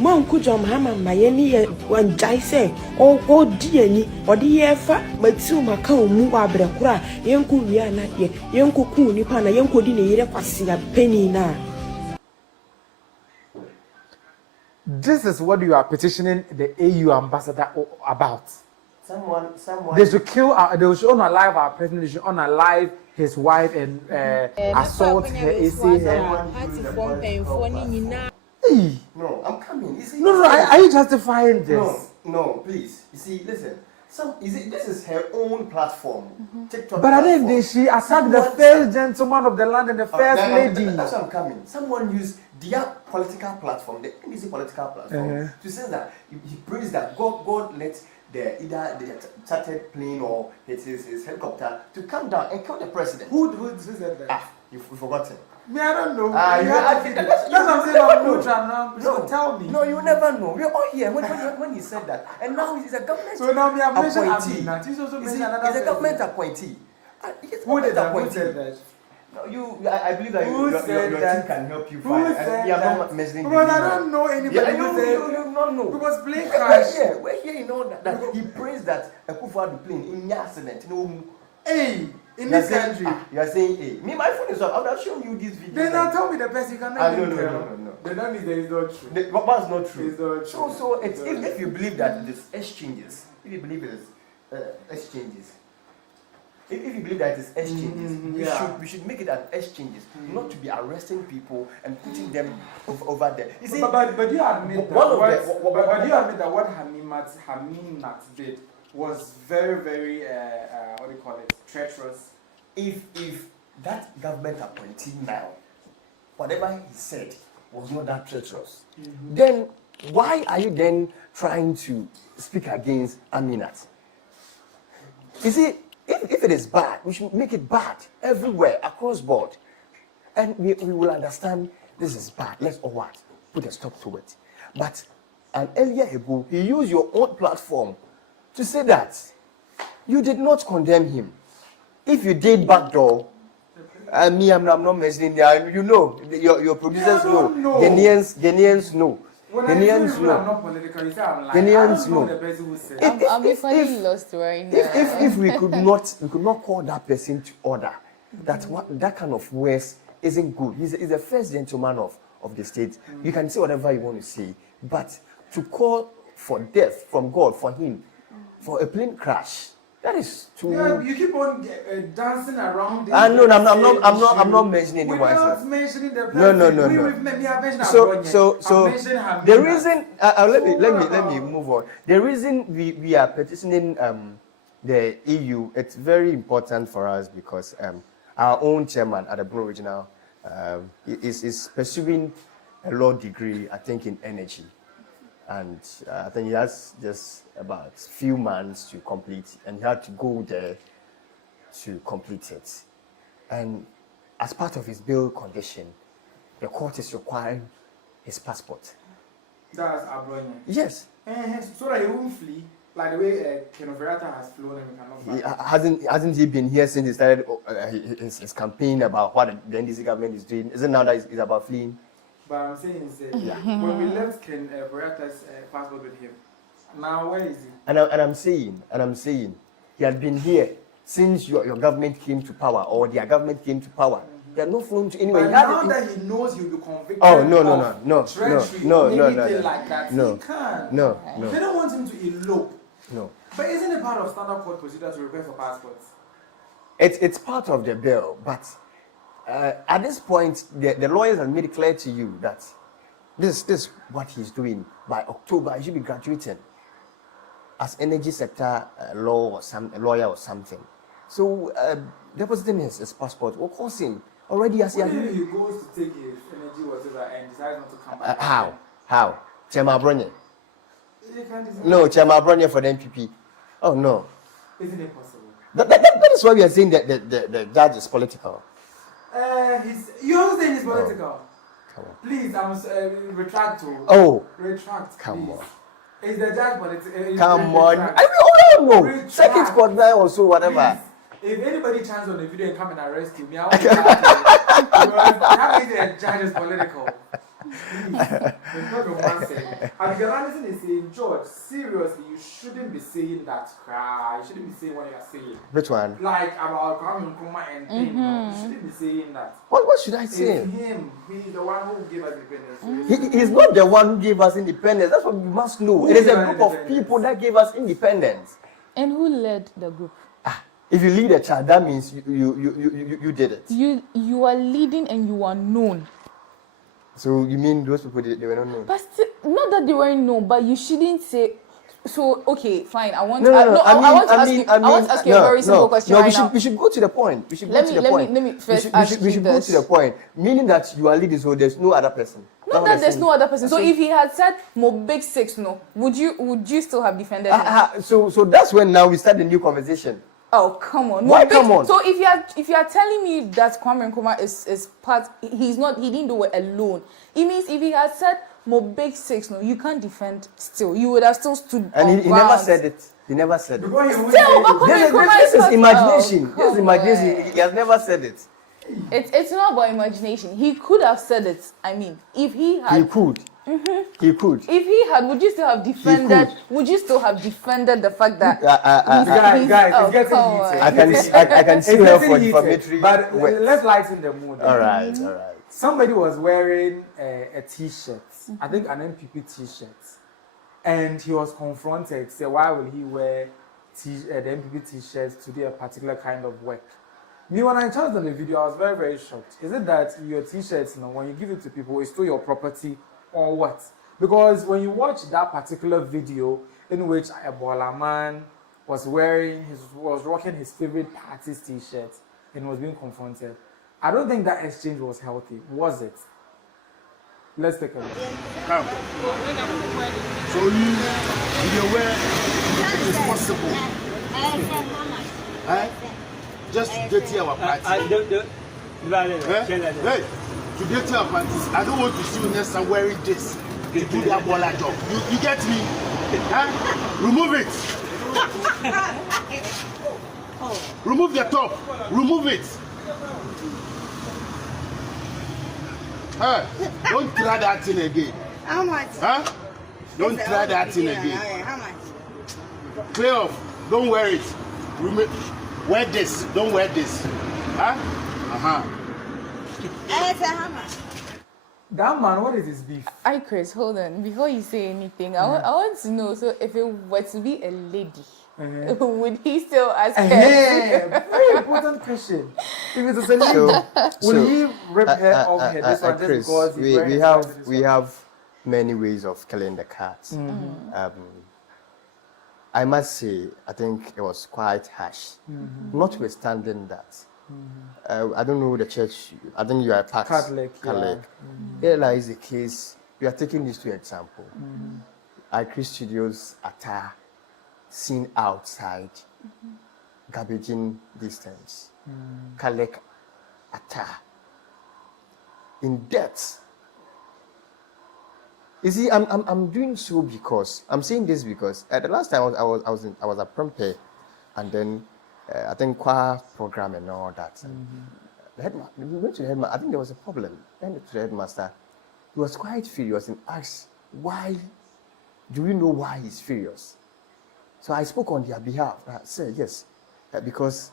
Man kujo Mahama maya ni wan jaise o dieni odi yefa matu maka omu abrekura yenku wi na ye yenku ku nipa na yenku di ne yire kwase penny na. This is what you are petitioning the AU ambassador about. Someone. They should kill. They should unalive our president. They should unalive his wife and assault her. No, I'm coming. You see, no. Are you justifying this? No. Please. You see, listen. This is her own platform. TikTok. But I think she attacked the first gentleman of the land and the first lady. That's what I'm coming. Someone used their political platform, the NBC political platform, to say that he prays that God let either the chartered plane or his helicopter to come down and kill the president. Who said that? You've forgotten. Me, I don't know. That's what I'm saying. I'm neutral now. So tell me. No, you never know. We're all here when he said that, and now he's a government. So now we have mentioned appointee. He's a government appointee. Who did that? Who said that? No, I believe that your team can help you find. We are not mentioning. But I don't know anybody. You don't know. We was playing Clash. We're here. You know that he praised that a Kufuor plane in the accident. Hey. In this country, you are saying, hey, me, my phone is off. I would have shown you this video. Then now tell me the best you can tell. No. Then that means that it's not true. That's not true. It's not true. So if you believe that these exchanges if you believe it is exchanges, if you believe that it is exchanges, we should make it an exchanges, not to be arresting people and putting them over there. You see, but do you admit that what Haminat did was very, very what do you call it, treacherous? If that government appointee now, whatever he said was not that treacherous, then why are you then trying to speak against Aminat? You see, if it is bad, we should make it bad everywhere, across board. And we will understand this is bad. Let's put a stop to it. But an earlier ago, he used your own platform to say that you did not condemn him. If you did backdoor, I'm not mentioning that. You know, your producers know. Ghanaians know. Ghanaians know. I'm not political. Ghanaians know. I'm really lost right now. If we could not call that person to order, that kind of words isn't good. He's the first gentleman of the state. You can say whatever you want to say, but to call for death from God for him, for a plane crash, that is too. Yeah, you keep on dancing around. I'm not mentioning anyone. We're not mentioning the No. So the reason. Let me move on. The reason we are petitioning the EU, it's very important for us because our own chairman at the Bro Regional is pursuing a law degree, I think, in energy. And I think he has just about a few months to complete, and he had to go there to complete it. And as part of his bail condition, the court is requiring his passport. That's Abronya. Yes. So that he won't flee, like the way Kenoverata has flown and we cannot fly. Hasn't he been here since he started his campaign about what the NDC government is doing? Isn't now that it's about fleeing? But I'm saying is when we left Kenoverata's passport with him, now where is he? And I'm saying, he had been here since your government came to power, or their government came to power. They are not flown to anywhere. But now that he knows he'll be convicted. Oh no. Treachery, anything like that. He can't. No. They don't want him to elope. No. But isn't it part of standard court procedure to request for passports? It's part of the bill, but at this point, the lawyers have made it clear to you that this is what he's doing. By October, he should be graduating as energy sector lawyer or something. So depositing his passport will cost him already as he goes to take his energy whatever and decides not to come back. How? Chairman Abronya. No, Chairman Abronya for the NPP. Oh no. Isn't it possible? That is why we are saying that the judge is political. You're saying he's political. Come on. Please, retract. Retract. Come please. on. Is the judge political? Come on. I don't know. Second court there or so, whatever. Please. If anybody chance on the video and come and arrest you, I want to how is the judge is political? Abdullah is saying, George, seriously, you shouldn't be saying that cry. You shouldn't be saying what you are saying. Which one? Like about Kwame Nkrumah and things. You shouldn't be saying that. What should I say? It's him. He's the one who gave us independence. He's not the one who gave us independence. That's what we must know. It is a group of people that gave us independence. And who led the group? If you lead a child, that means you did it. You are leading and you are known. So you mean those people they were not known? But still, not that they weren't known, but you shouldn't say. So okay, fine. I want to ask you a very simple question right now. We should go to the point. Let me first ask you this. We should go to the point. Meaning that you are leading, so there's no other person. Not that there's no other person. So if he had said more big six, would you still have defended him? So that's when now we start the new conversation. Oh come on! Why come on? So if you are telling me that Kwame Nkrumah is part, he didn't do it alone. It means if he had said more big six, you can't defend. Still, you would have still stood. And he never said it. He never said it. This is imagination. This is imagination. He has never said it. It's not about imagination. He could have said it. I mean, if he had. He could. He could. If he had, would you still have defended? Would you still have defended the fact that guys, it's getting heated. I can see her for defamatory. But let's lighten the mood. All right. Somebody was wearing a T-shirt. I think an NPP T-shirt. and he was confronted. Say, why will he wear the NPP t-shirts to do a particular kind of work? Me, when I charged on the video, I was very, very shocked. Is it that your t-shirts, when you give it to people, it's still your property or what? Because when you watch that particular video in which a Ebola man was rocking his favorite party's t-shirt and was being confronted, I don't think that exchange was healthy, was it? Let's take a look. Come. So you're aware it is possible. Just to get to our party. Hey, to get to our parties, I don't want to see you next time wearing this to do that baller job. You get me? Remove it. Remove your top. Remove it. Hey, don't try that thing again. How much? Huh? Don't try that thing again. How much? Clear off. Don't wear it. Wear this. Don't wear this. Huh? How much? That man, what is his beef? iChris, hold on. Before you say anything, I want to know, so if it were to be a lady, would he still ask her? Very important question. If it was a lady, will he rip her off her this one just because he's wearing we have many ways of killing the cat. I must say, I think it was quite harsh. Notwithstanding that, I don't know the church. I think you are Catholic. Here lies the case. We are taking this to example. iChris Studios attire seen outside, garbaging distance. Kalek attire in depth. You see, I'm doing so because I'm saying this because the last time I was at Prompe, and then I think choir program and all that. The headmaster, we went to the headmaster. I think there was a problem. Went to the headmaster. He was quite furious and asked, "Why? Do you know why he's furious?" So I spoke on their behalf. I said, "Yes, because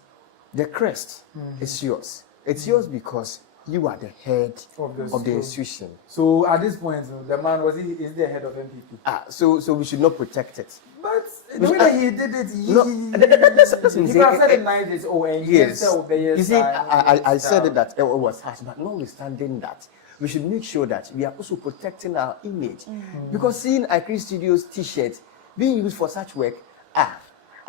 the crest is yours. It's yours because you are the head of the institution." So at this point, the man is the head of NPP. So we should not protect it. But the way that he did it, he could have said it like this. Yes. You see, I said it that it was harsh, but notwithstanding that, we should make sure that we are also protecting our image. Because seeing iChris Studios t-shirts being used for such work,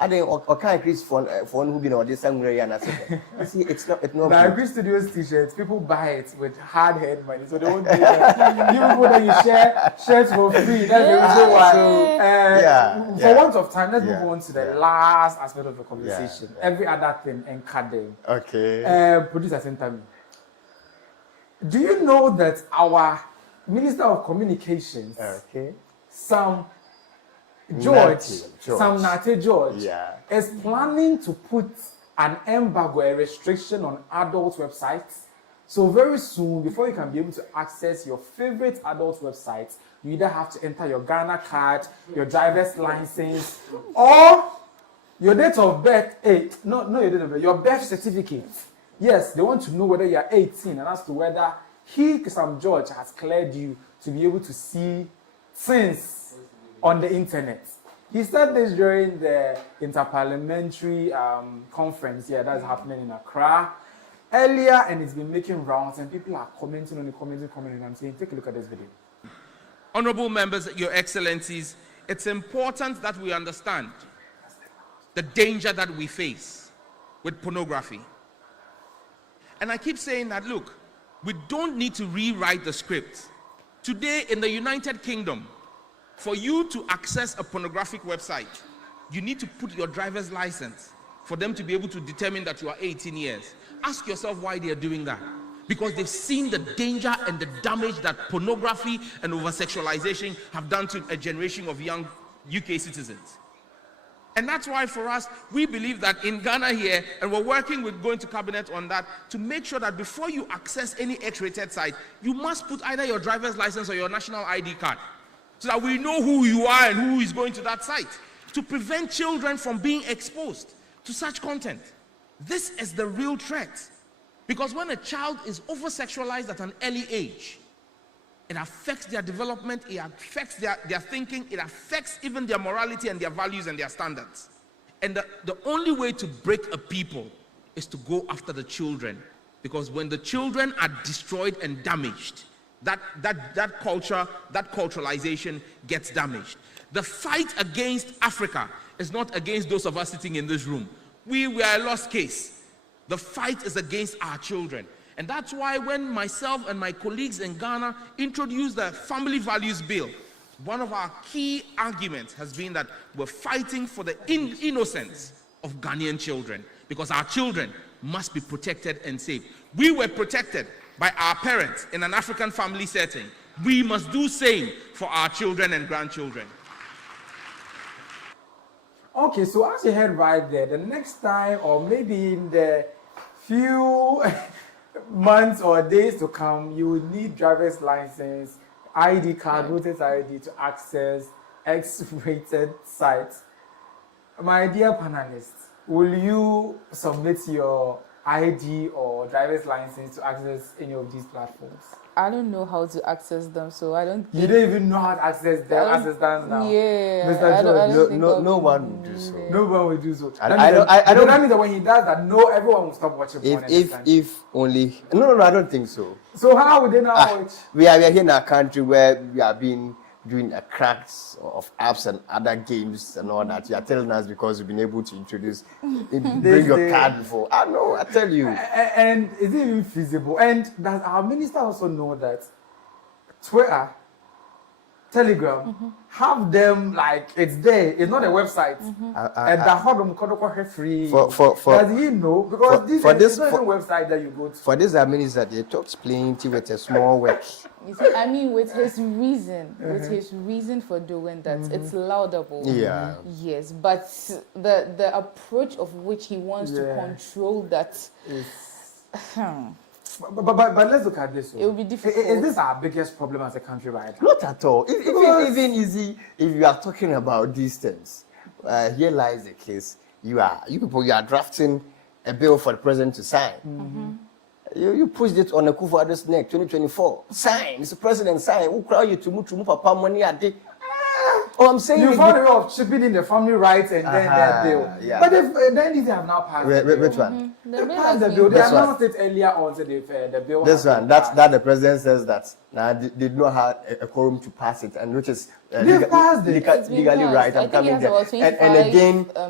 I think iChris for who been on this somewhere and see it's not. The iChris Studios t-shirts, people buy it with hard head money, so they won't do that. You people that you share shirts for free. That's the reason why. For want of time, let's move on to the last aspect of the conversation. Every other thing and cutting. Okay. Producer Sentami, do you know that our Minister of Communications, Sam Nate George, is planning to put an embargo, a restriction on adult websites. So very soon, before you can be able to access your favorite adult websites, you either have to enter your Ghana card, your driver's license, or your date of birth. Not your date of birth, your birth certificate. Yes, they want to know whether you are 18 and as to whether Sam George has cleared you to be able to see things on the internet. He said this during the interparliamentary conference that's happening in Accra earlier, and it's been making rounds, and people are commenting on it, commenting. I'm saying, take a look at this video. Honorable members, Your Excellencies, it's important that we understand the danger that we face with pornography. And I keep saying that, look, we don't need to rewrite the script. Today in the United Kingdom, for you to access a pornographic website, you need to put your driver's license for them to be able to determine that you are 18 years. Ask yourself why they are doing that. Because they've seen the danger and the damage that pornography and over-sexualization have done to a generation of young UK citizens. And that's why for us, we believe that in Ghana here, and we're working with going to cabinet on that, to make sure that before you access any X-rated site, you must put either your driver's license or your national ID card, so that we know who you are and who is going to that site, to prevent children from being exposed to such content. This is the real threat. Because when a child is over-sexualized at an early age, It affects their development, it affects their thinking, it affects even their morality and their values and their standards. And the only way to break a people is to go after the children. Because when the children are destroyed and damaged, that culture, that culturalization gets damaged. The fight against Africa is not against those of us sitting in this room. We are a lost case. The fight is against our children. And that's why when myself and my colleagues in Ghana introduced the Family Values Bill, one of our key arguments has been that we're fighting for the innocence of Ghanaian children, because our children must be protected and safe. We were protected by our parents in an African family setting. We must do same for our children and grandchildren. Okay, so as you heard right there, the next time, or maybe in the few months or days to come, you will need driver's license, ID card, voter's ID to access X-rated sites. My dear panelists, will you submit your ID or driver's license to access any of these platforms? I don't know how to access them, so I don't. You don't even know how to access them as it stands now. Yeah, Mr. George, no one will do so. No one will do so. I don't. That means that when he does that, everyone will stop watching porn. If only. No, I don't think so. So how would they now watch? We are here in a country where we have been doing a cracks of apps and other games and all that. You are telling us because you've been able to introduce, bring your card before. I know, I tell you. And is it even feasible? And does our minister also know that Twitter, Telegram, have them like it's there? It's not a website. And the hot free. Does he know? Because this is not a website that you go to. For this, I mean, is that they talks plenty with a small work. You see, I mean, with his reason for doing that, it's laudable. Yeah. Yes, but the approach of which he wants to control that is. But let's look at this. It will be difficult. Is this our biggest problem as a country right now? Not at all. Even easy, if you are talking about distance, here lies the case. You are drafting a bill for the president to sign. You pushed it on the Kufuor's neck, 2024. Sign, Mr. President, sign. Who crowd you to move papa money a day? Oh, I'm saying you found a way of chipping in the family rights and then that bill. Yeah. But then these have now passed. Which one? They passed the bill. They announced it earlier on, so the bill. This one. That the president says that now they did not have a quorum to pass it, and which is legally right. I'm coming there.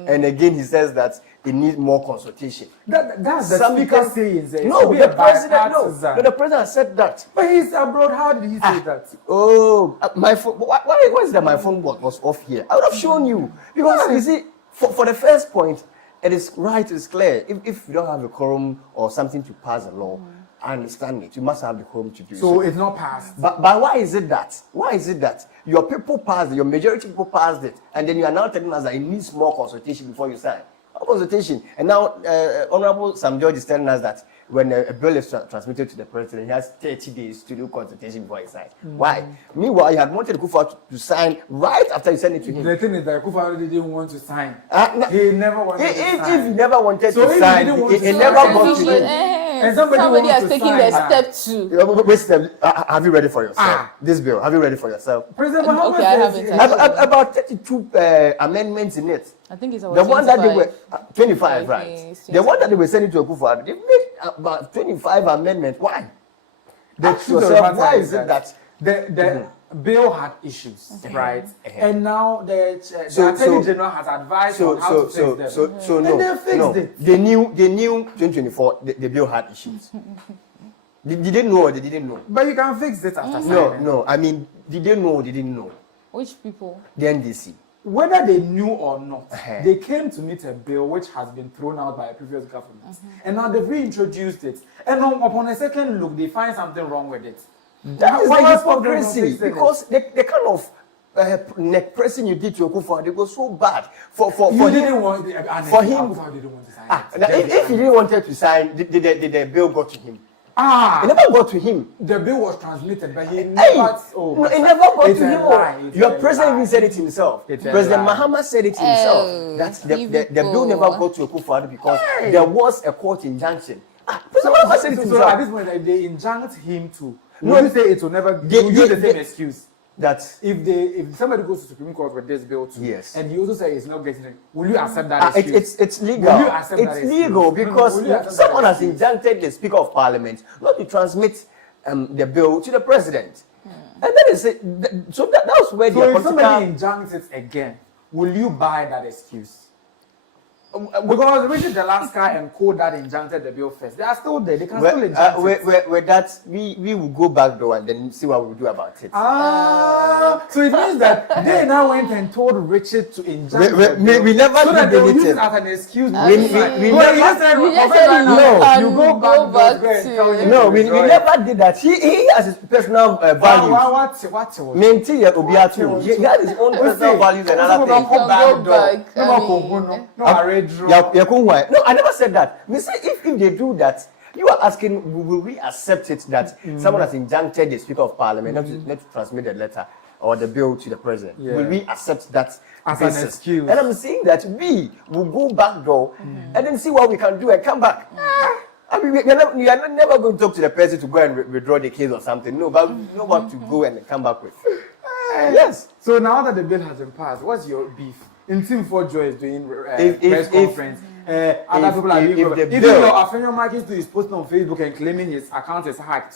And again, he says that it needs more consultation. That's the speaker saying. No, the president. No, the president said that. But he's abroad. How did he say that? Oh, my phone. Why is that my phone was off here? I would have shown you because you see, for the first point, it is right. It's clear. If you don't have a quorum or something to pass a law, I understand it. You must have the quorum to do so. So it's not passed. But why is it that? Why is it that your people passed it, your majority people passed it, and then you are now telling us that it needs more consultation before you sign? Consultation. And now, Honorable Sam George is telling us that when a bill is transmitted to the president, he has 30 days to do consultation before he signs. Why? Meanwhile, you had wanted Kufuor to sign right after you sent it to him. The thing is that Kufuor didn't want to sign. He never wanted to sign. If he never wanted to sign, he never got to him. And somebody has taken the step two. Which step? Have you read it for yourself? This bill, have you read it for yourself? President Mahama I haven't. About 32 amendments in it. I think it's about the one 25. that they were 25, right? The one that they were sending to Akufo-Addo, they made about 25 amendments. Why? Ask yourself, why is it that the bill had issues, right? And now the Attorney General has advised on how to fix them. So and they fixed it. They knew 2024 the bill had issues. They didn't know or they didn't know. But you can fix it after signing. No. I mean, did they know or they didn't know? Which people? The NDC. Whether they knew or not, they came to meet a bill which has been thrown out by a previous government. And now they've reintroduced it. And upon a second look, they find something wrong with it. That is the hypocrisy. Because the kind of neck pressing you did to Akufo-Addo was so bad. For him. If he didn't want to sign, the bill got to him. It never got to him. The bill was transmitted, but he never. It never got to him. Your president even said it himself. President Mahama said it himself. That the bill never got to Akufo-Addo because there was a court injunction So at this point, if they injunct him to, will you say it will never use the same excuse? That if somebody goes to Supreme Court with this bill too, yes, and you also say it's not getting it, will you accept that excuse? It's legal. Will you accept that excuse? Legal because someone has injuncted the Speaker of Parliament not to transmit the bill to the President, and that is it. So that's where the if somebody injuncts it again, will you buy that excuse? Because Richard Alaska and Co that injuncted the bill first, they are still there. They can still injunct it. With that, we will go back though and then see what we do about it. So it means that they now went and told Richard to injunct we never so that they will use it as an excuse. We never did that. He has his personal value. Maintain your obiatu. He has his own personal values and other things. No, I never said that. Me say if they do that, you are asking, will we accept it that someone has injuncted the Speaker of Parliament not to transmit the letter or the bill to the President? Will we accept that as an excuse? And I'm saying that we will go back door and then see what we can do and come back. I mean, we are never going to talk to the President to go and withdraw the case or something. No, but we know what to go and come back with. Yes. So now that the bill has been passed, what's your beef? In Team 4 Joy is doing press conference. Other people are doing even though Afenyo Markins is posting on Facebook and claiming his account is hacked.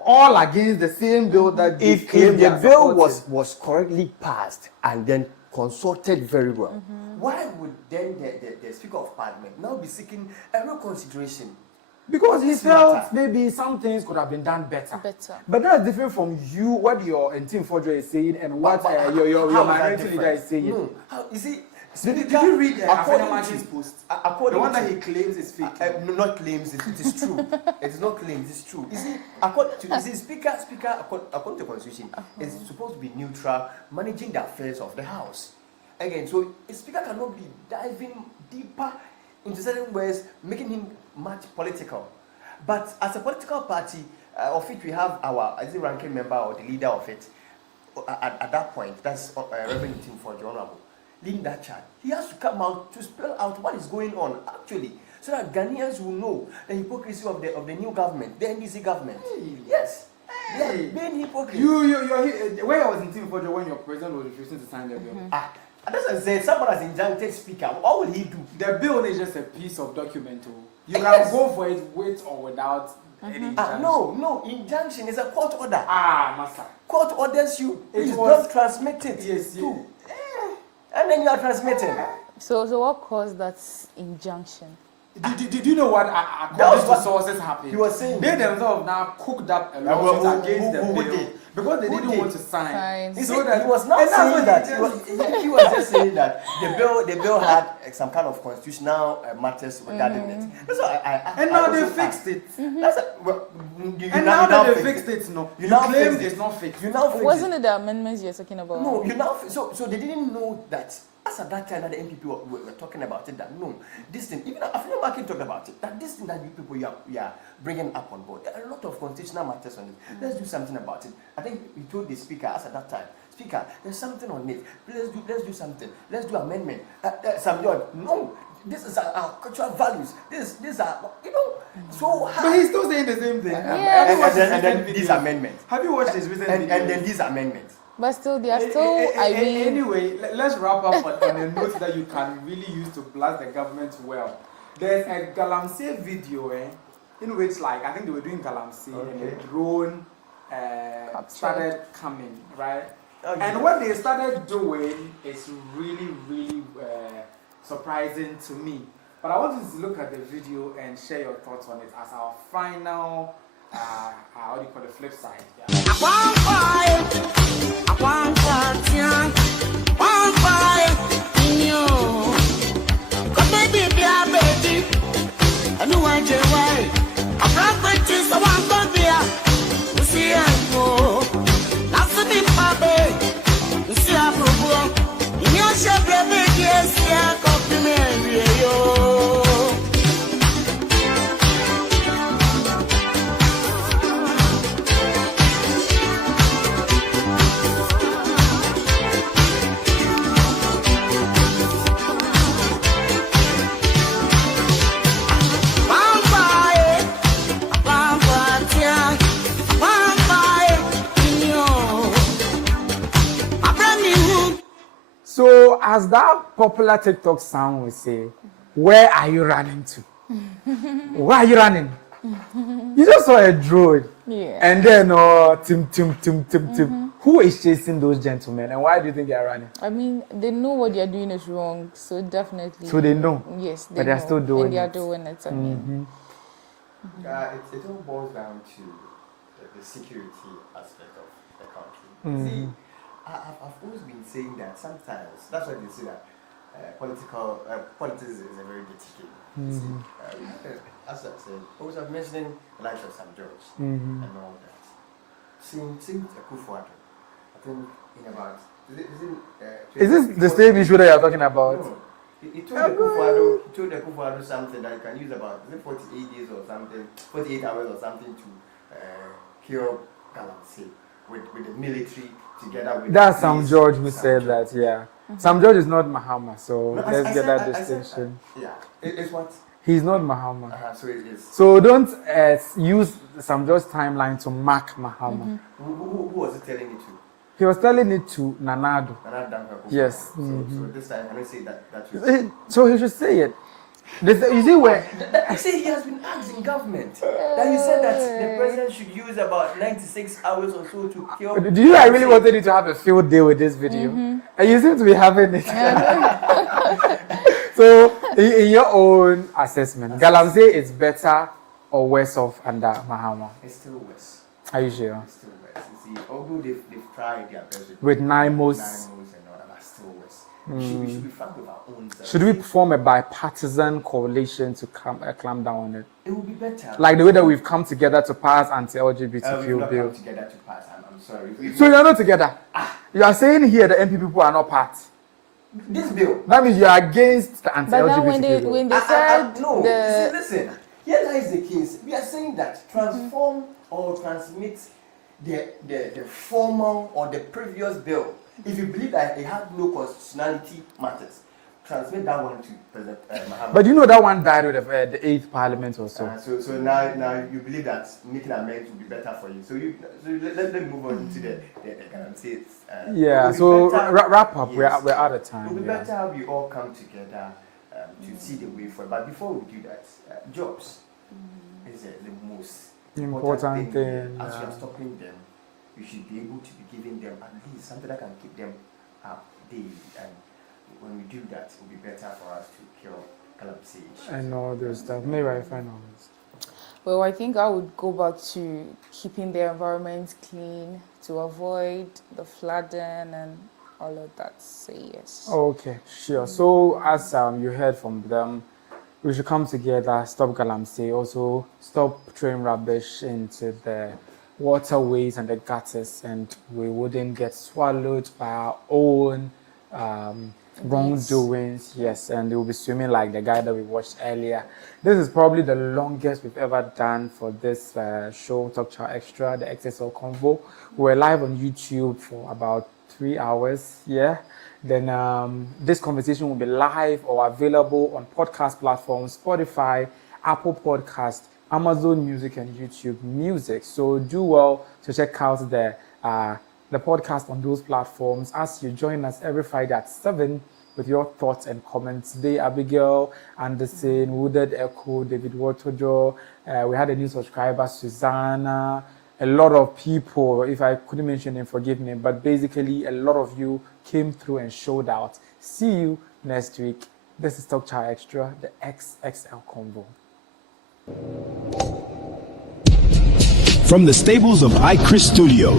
All against the same bill that if the bill was correctly passed and then consulted very well, why would then the Speaker of Parliament now be seeking a real consideration? Because he felt maybe some things could have been done better. But that's different from you, what your Team 4 Joy is saying and what your minority leader is saying. No. You see, did you read Afenyo Markins' post? The one that he claims is fake. No, not claims, it is true. It is not claims, it's true. You see, according to Speaker, according to the Constitution, is supposed to be neutral, managing the affairs of the House. Again, so a Speaker cannot be diving deeper into certain ways, making him much political. But as a political party, of it we have our as a ranking member or the leader of it. At that point, that's Reverend Team for the Honorable, leading that charge. He has to come out to spell out what is going on actually, so that Ghanaians will know the hypocrisy of the new government, the NDC government. Yes. Yeah, being hypocrite. Where I was in Team 4 when your president was refusing to sign the bill. That's what I said. Someone has injuncted Speaker. What will he do? The bill is just a piece of document. You can go for it with or without any injunction. No. Injunction is a court order. Massa. Court orders you. You don't transmit it. Yes. And then you are transmitting. So what caused that injunction? Did you know what according to sources happened? He was saying they themselves now cooked up a lawsuit against the bill because they didn't want to sign. So that he was not saying that. He was just saying that the bill had some kind of constitutional matters regarding it. That's why and now they fixed it. That's and now that they fixed it, you claim it's not fixed. Wasn't it the amendments you're talking about? No, so they didn't know that. As at that time that the NPP were talking about it, that no, this thing, even Afenyo Markins talked about it, that this thing that you people you are bringing up on board, there are a lot of constitutional matters on it. Let's do something about it. I think we told the Speaker, as at that time, Speaker, there's something on it. Let's do something. Let's do amendment. No, this is our cultural values. These are, so hard. But he's still saying the same thing. And then these amendments. Have you watched his recent videos? And then these amendments. But still, they are still, Anyway, let's wrap up on a note that you can really use to blast the government well. There's a Galamsey video in which, I think they were doing Galamsey and a drone started coming, right? Okay. And what they started doing is really, really surprising to me. But I want you to look at the video and share your thoughts on it as our final, what do you call the flip side? as that popular TikTok sound will say, where are you running to? Where are you running? You just saw a drone. Yeah. And then, tim. Who is chasing those gentlemen and why do you think they are running? I mean, they know what they are doing is wrong, so definitely. So they know? Yes, they but they're know. still doing and they are it. doing it. I mean. It all boils down to the security aspect of the country. See, I've always been saying that sometimes, that's why they say that politics is a very dirty game. As I said, I was mentioning the likes of St. George and all that. Seeing Akufo-Addo, I think in about, is this the same issue that you're talking about? No. He told Akufo-Addo something that you can use about 48 days or something, 48 hours or something to cure Galamsey with the military together with. That's St. George who said that, yeah. St. George is not Mahama, so no, let's get that distinction. Yeah, it's what? He's not Mahama. So it is. So don't use St. George's timeline to mark Mahama. Who was he telling it to? He was telling it to Nanado. Yes. So this time, I don't say that. So he should say it. You see where? You see, he has been asked in government that you said that the president should use about 96 hours or so to cure. Do you really wanted you to have a field day with this video? And you seem to be having it. So, in your own assessment, Galamsey is better or worse off under Mahama? It's still worse. Are you sure? It's still worse. You see, although they've tried their best with NIMOs and all that, still worse. We should be frank with our own selves. Should we form a bipartisan coalition to clamp down on it? It would be better. Like the way that we've come together to pass anti-LGBTQ bill. Come together to pass. I'm sorry. So you're not together. You are saying here the NPP people are not part. This bill. That means you are against the anti-LGBT bill. When they said no, listen. Here lies the case. We are saying that transform or transmit the former or the previous bill. If you believe that it has no constitutionality matters, transmit that one to President Mahama. But you know that one died with the 8th Parliament or so. So now you believe that making amends will be better for you. So let me move on to the Ghanaians. Yeah. So wrap up. Yes. We're out of time. It will be better we all come together to see the way forward. But before we do that, jobs is the most important thing. As you are stopping them, you should be able to be giving them at least something that can keep them up daily. And when we do that, it will be better for us to cure calamity and all those stuff. Mayra, final words. Well, I think I would go back to keeping the environment clean to avoid the flooding and all of that. So yes. Okay, sure. So as you heard from them, we should come together, stop Galamsey, also stop throwing rubbish into the waterways and the gutters, and we wouldn't get swallowed by our own wrongdoings. Yes, and they will be swimming like the guy that we watched earlier. This is probably the longest we've ever done for this show, Talk Chaw Xtra, the XSL Convo. We were live on YouTube for about 3 hours. Yeah. Then this conversation will be live or available on podcast platforms, Spotify, Apple Podcast, Amazon Music, and YouTube Music. So do well to check out the podcast on those platforms as you join us every Friday at 7 with your thoughts and comments. Today, Abigail Anderson, Wooded Echo, David Waterjo, we had a new subscriber, Susanna, a lot of people. If I couldn't mention them, forgive me, but basically a lot of you came through and showed out. See you next week. This is Talk Chaw Xtra, the XXL Convo. From the stables of iChris Studio,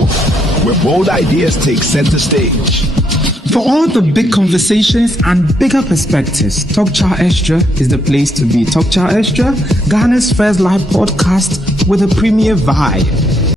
where bold ideas take center stage. For all the big conversations and bigger perspectives, Talk Chaw Xtra is the place to be. Talk Chaw Xtra, Ghana's first live podcast with a premier vibe.